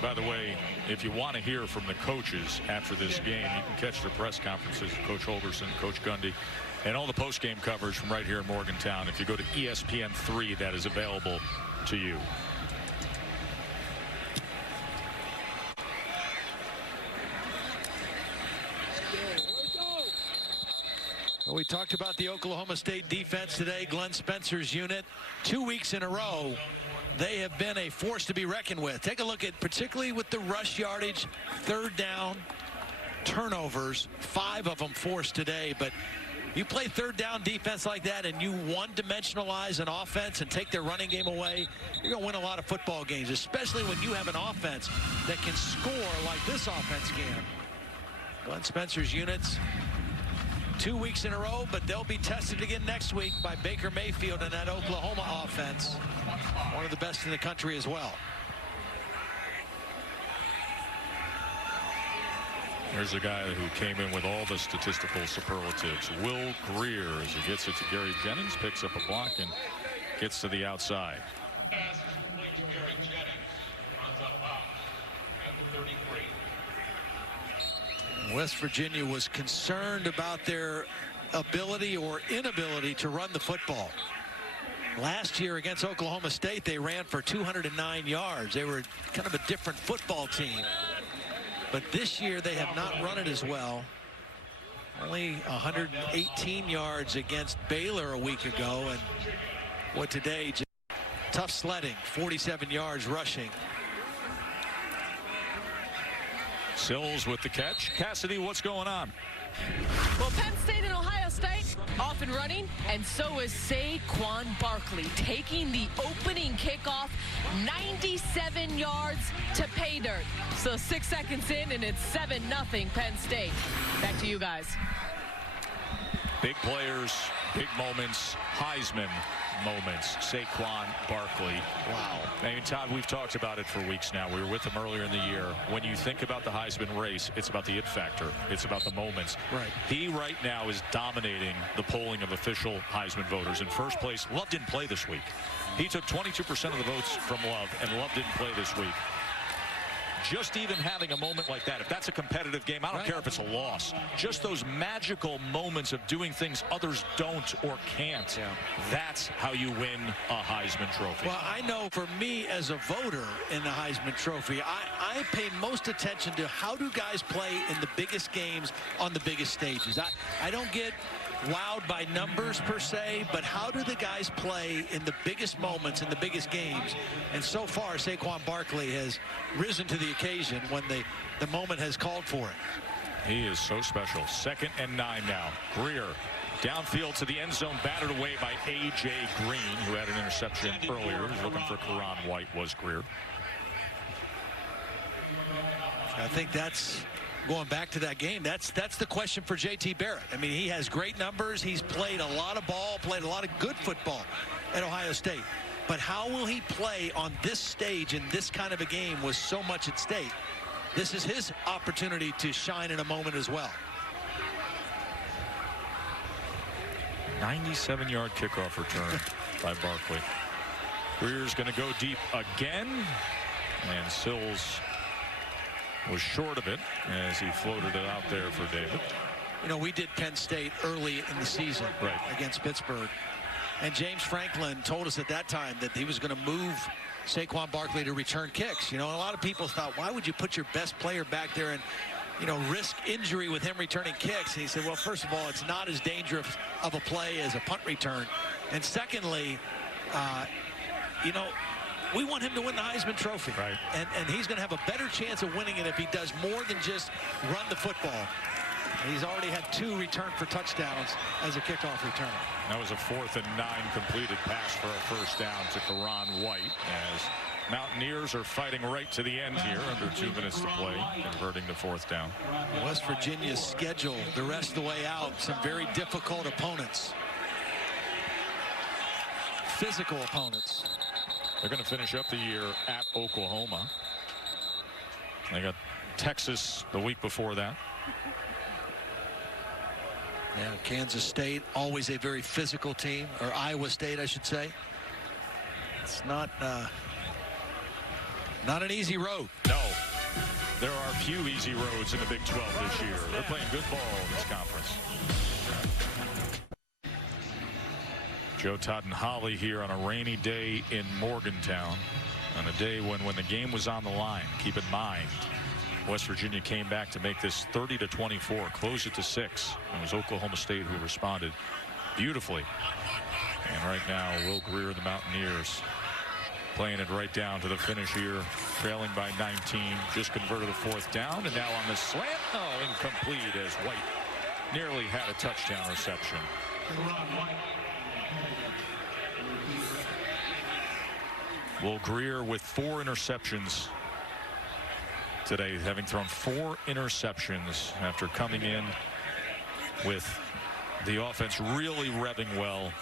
By the way, if you want to hear from the coaches after this game, you can catch their press conferences, Coach Holgerson, Coach Gundy, and all the post-game coverage from right here in Morgantown. If you go to ESPN3, that is available to you. Well, we talked about the Oklahoma State defense today. Glenn Spencer's unit, 2 weeks in a row, they have been a force to be reckoned with. Take a look at, particularly with the rush yardage, 3rd down, turnovers, 5 of them forced today. But you play 3rd down defense like that and you one-dimensionalize an offense and take their running game away, you're going to win a lot of football games, especially when you have an offense that can score like this offense can. Glenn Spencer's units, 2 weeks in a row, but they'll be tested again next week by Baker Mayfield and that Oklahoma offense, one of the best in the country as well. Here's a guy who came in with all the statistical superlatives. Will Grier, as he gets it to Gary Jennings, picks up a block and gets to the outside. West Virginia was concerned about their ability or inability to run the football. Last year against Oklahoma State, they ran for 209 yards. They were kind of a different football team. But this year, they have not run it as well. Only 118 yards against Baylor a week ago. And what today, just tough sledding, 47 yards rushing. Sills with the catch. Cassidy, what's going on? Well, Penn State and Ohio State off and running, and so is Saquon Barkley taking the opening kickoff 97 yards to pay dirt. So 6 seconds in, and it's 7-0 Penn State. Back to you guys. Big players, big moments, Heisman moments. Saquon Barkley. Wow. I mean, Todd, we've talked about it for weeks now. We were with him earlier in the year. When you think about the Heisman race, it's about the it factor. It's about the moments. Right. He right now is dominating the polling of official Heisman voters. In first place, Love didn't play this week. He took 22% of the votes from Love, and Love didn't play this week. Just even having a moment like that, if that's a competitive game, I don't care if it's a loss. Just those magical moments of doing things others don't or can't. Yeah. That's how you win a Heisman Trophy. Well, I know for me as a voter in the Heisman Trophy, I pay most attention to how do guys play in the biggest games on the biggest stages. I don't get wowed by numbers per se, but how do the guys play in the biggest moments, in the biggest games? And so far, Saquon Barkley has risen to the occasion when the moment has called for it. He is so special. 2nd and 9 now. Grier downfield to the end zone, battered away by A.J. Green, who had an interception earlier. He was looking for Karan White, was Grier. I think that's going back to that game. That's the question for J.T. Barrett. I mean, he has great numbers. He's played a lot of ball, played a lot of good football at Ohio State. But how will he play on this stage in this kind of a game with so much at stake? This is his opportunity to shine in a moment as well. 97-yard kickoff return by Barkley. Grier's going to go deep again, and Sills was short of it as he floated it out there for David. You know, we did Penn State early in the season against Pittsburgh. And James Franklin told us at that time that he was going to move Saquon Barkley to return kicks. You know, a lot of people thought, why would you put your best player back there and, you know, risk injury with him returning kicks? And he said, well, first of all, it's not as dangerous of a play as a punt return. And secondly, you know, we want him to win the Heisman Trophy. Right. And he's going to have a better chance of winning it if he does more than just run the football. He's already had 2 returned for touchdowns as a kickoff return. That was a 4th and 9 completed pass for a first down to Karan White as Mountaineers are fighting right to the end here under 2 minutes to play, converting to 4th down. West Virginia's schedule the rest of the way out, some very difficult opponents. Physical opponents. They're going to finish up the year at Oklahoma. They got Texas the week before that. Yeah, Kansas State, always a very physical team, or Iowa State, I should say. It's not an easy road. No, there are few easy roads in the Big 12 this year. They're playing good ball in this conference. Joe Todd and Holly here on a rainy day in Morgantown, on a day when the game was on the line. Keep in mind, West Virginia came back to make this 30-24, close it to 6. It was Oklahoma State who responded beautifully. And right now, Will Grier and the Mountaineers playing it right down to the finish here, trailing by 19, just converted a 4th down, and now on the slant, incomplete as White nearly had a touchdown reception. Will Grier with 4 interceptions today, having thrown 4 interceptions after coming in with the offense really revving well.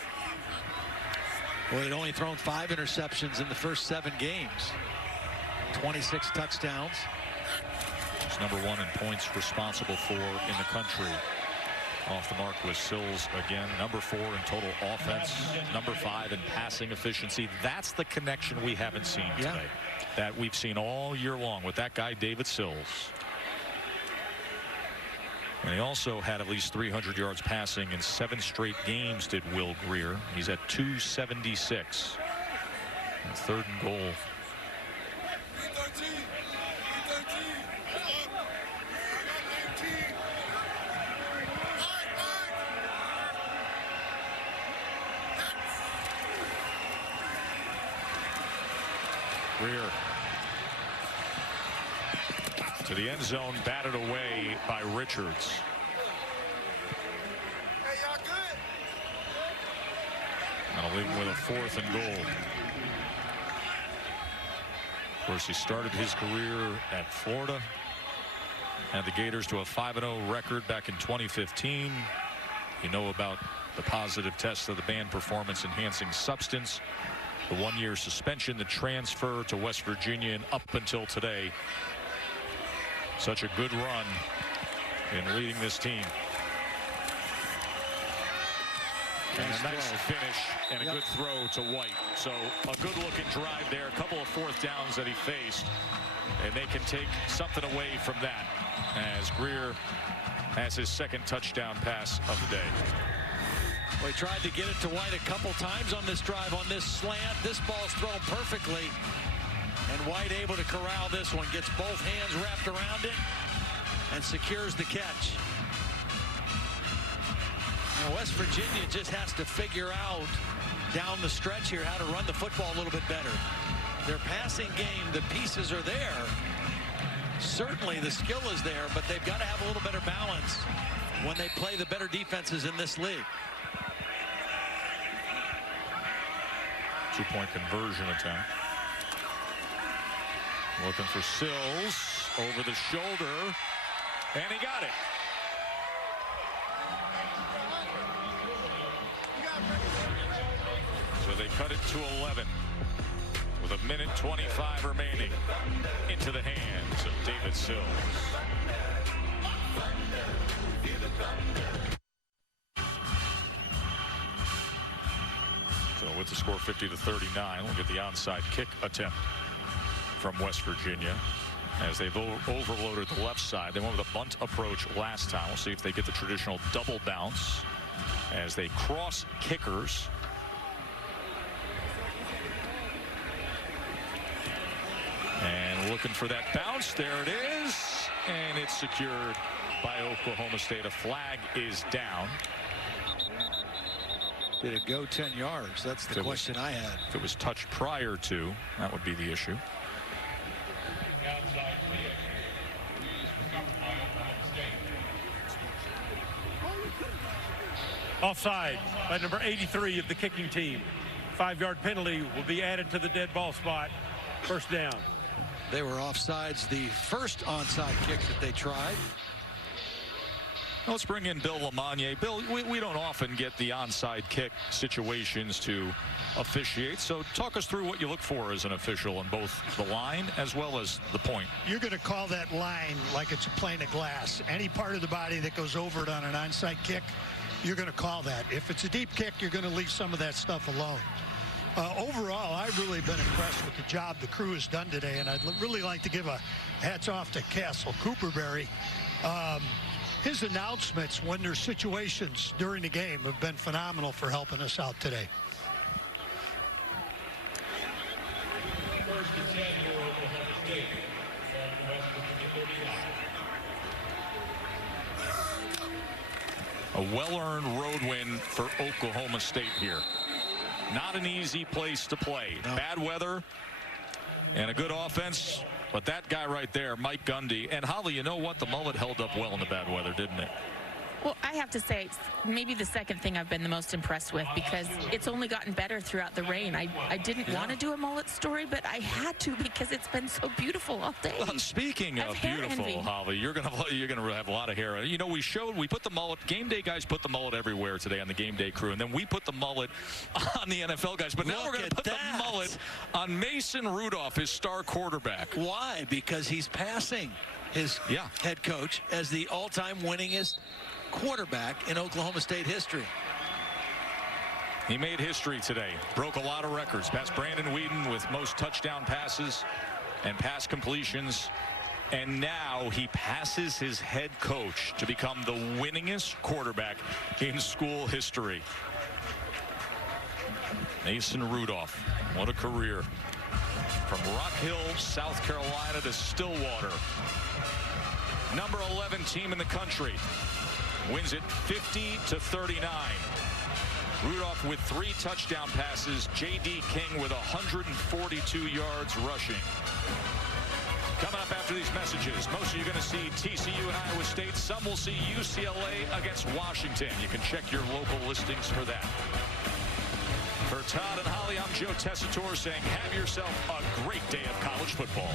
Well, he'd only thrown 5 interceptions in the first 7 games. 26 touchdowns. He's number 1 in points responsible for in the country. Off the mark was Sills again. Number 4 in total offense. Number 5 in passing efficiency. That's the connection we haven't seen today. That we've seen all year long with that guy, David Sills. And he also had at least 300 yards passing in 7 straight games, did Will Grier. He's at 276. And 3rd and goal. Grier to the end zone, batted away by Richards. Hey, y'all good? That'll leave him with a 4th and goal. Of course, he started his career at Florida. Had the Gators to a 5-0 record back in 2015. You know about the positive test of the banned performance-enhancing substance, the 1-year suspension, the transfer to West Virginia, and up until today, such a good run in leading this team. And a nice finish and a good throw to White. So a good looking drive there. A couple of 4th downs that he faced. And they can take something away from that as Grier has his 2nd touchdown pass of the day. Well, he tried to get it to White a couple times on this drive, on this slant. This ball's thrown perfectly. And White able to corral this one, gets both hands wrapped around it and secures the catch. Now, West Virginia just has to figure out down the stretch here how to run the football a little bit better. Their passing game, the pieces are there. Certainly the skill is there, but they've got to have a little better balance when they play the better defenses in this league. 2-point conversion attempt. Looking for Sills over the shoulder, and he got it. So they cut it to 11 with 1:25 remaining into the hands of David Sills. So with the score 50-39, we'll get the onside kick attempt from West Virginia as they've overloaded the left side. They went with a bunt approach last time. We'll see if they get the traditional double bounce as they cross kickers. And looking for that bounce. There it is. And it's secured by Oklahoma State. A flag is down. Did it go 10 yards? That's the question I had. If it was touched prior to, that would be the issue. Offside by number 83 of the kicking team. 5-yard penalty will be added to the dead ball spot. 1st down. They were offsides the first onside kick that they tried. Let's bring in Bill LeMonnier. Bill, we don't often get the onside kick situations to officiate, so talk us through what you look for as an official in both the line as well as the point. You're going to call that line like it's a plane of glass. Any part of the body that goes over it on an onside kick, you're going to call that. If it's a deep kick, you're going to leave some of that stuff alone. Overall, I've really been impressed with the job the crew has done today, and I'd really like to give a hats off to Castle Cooperberry. His announcements when there's situations during the game have been phenomenal for helping us out today. A well-earned road win for Oklahoma State here. Not an easy place to play. No. Bad weather and a good offense. But that guy right there, Mike Gundy, and Holly, you know what? The mullet held up well in the bad weather, didn't it? Well, I have to say, it's maybe the second thing I've been the most impressed with, because it's only gotten better throughout the rain. I didn't want to do a mullet story, but I had to because it's been so beautiful all day. Well, speaking of beautiful, Holly, you're gonna have a lot of hair. You know, we put the mullet. Game day guys put the mullet everywhere today on the game day crew, and then we put the mullet on the NFL guys. But now we're gonna put the mullet on Mason Rudolph, his star quarterback. Why? Because he's passing his head coach as the all-time winningest quarterback in Oklahoma State history. He made history today. Broke a lot of records. Passed Brandon Whedon with most touchdown passes and pass completions And now he passes his head coach to become the winningest quarterback in school history. Mason Rudolph, what a career. From Rock Hill, South Carolina to Stillwater. Number 11 team in the country. Wins it 50-39. Rudolph with 3 touchdown passes. J.D. King with 142 yards rushing. Coming up after these messages, most of you are going to see TCU and Iowa State. Some will see UCLA against Washington. You can check your local listings for that. For Todd and Holly, I'm Joe Tessitore saying have yourself a great day of college football.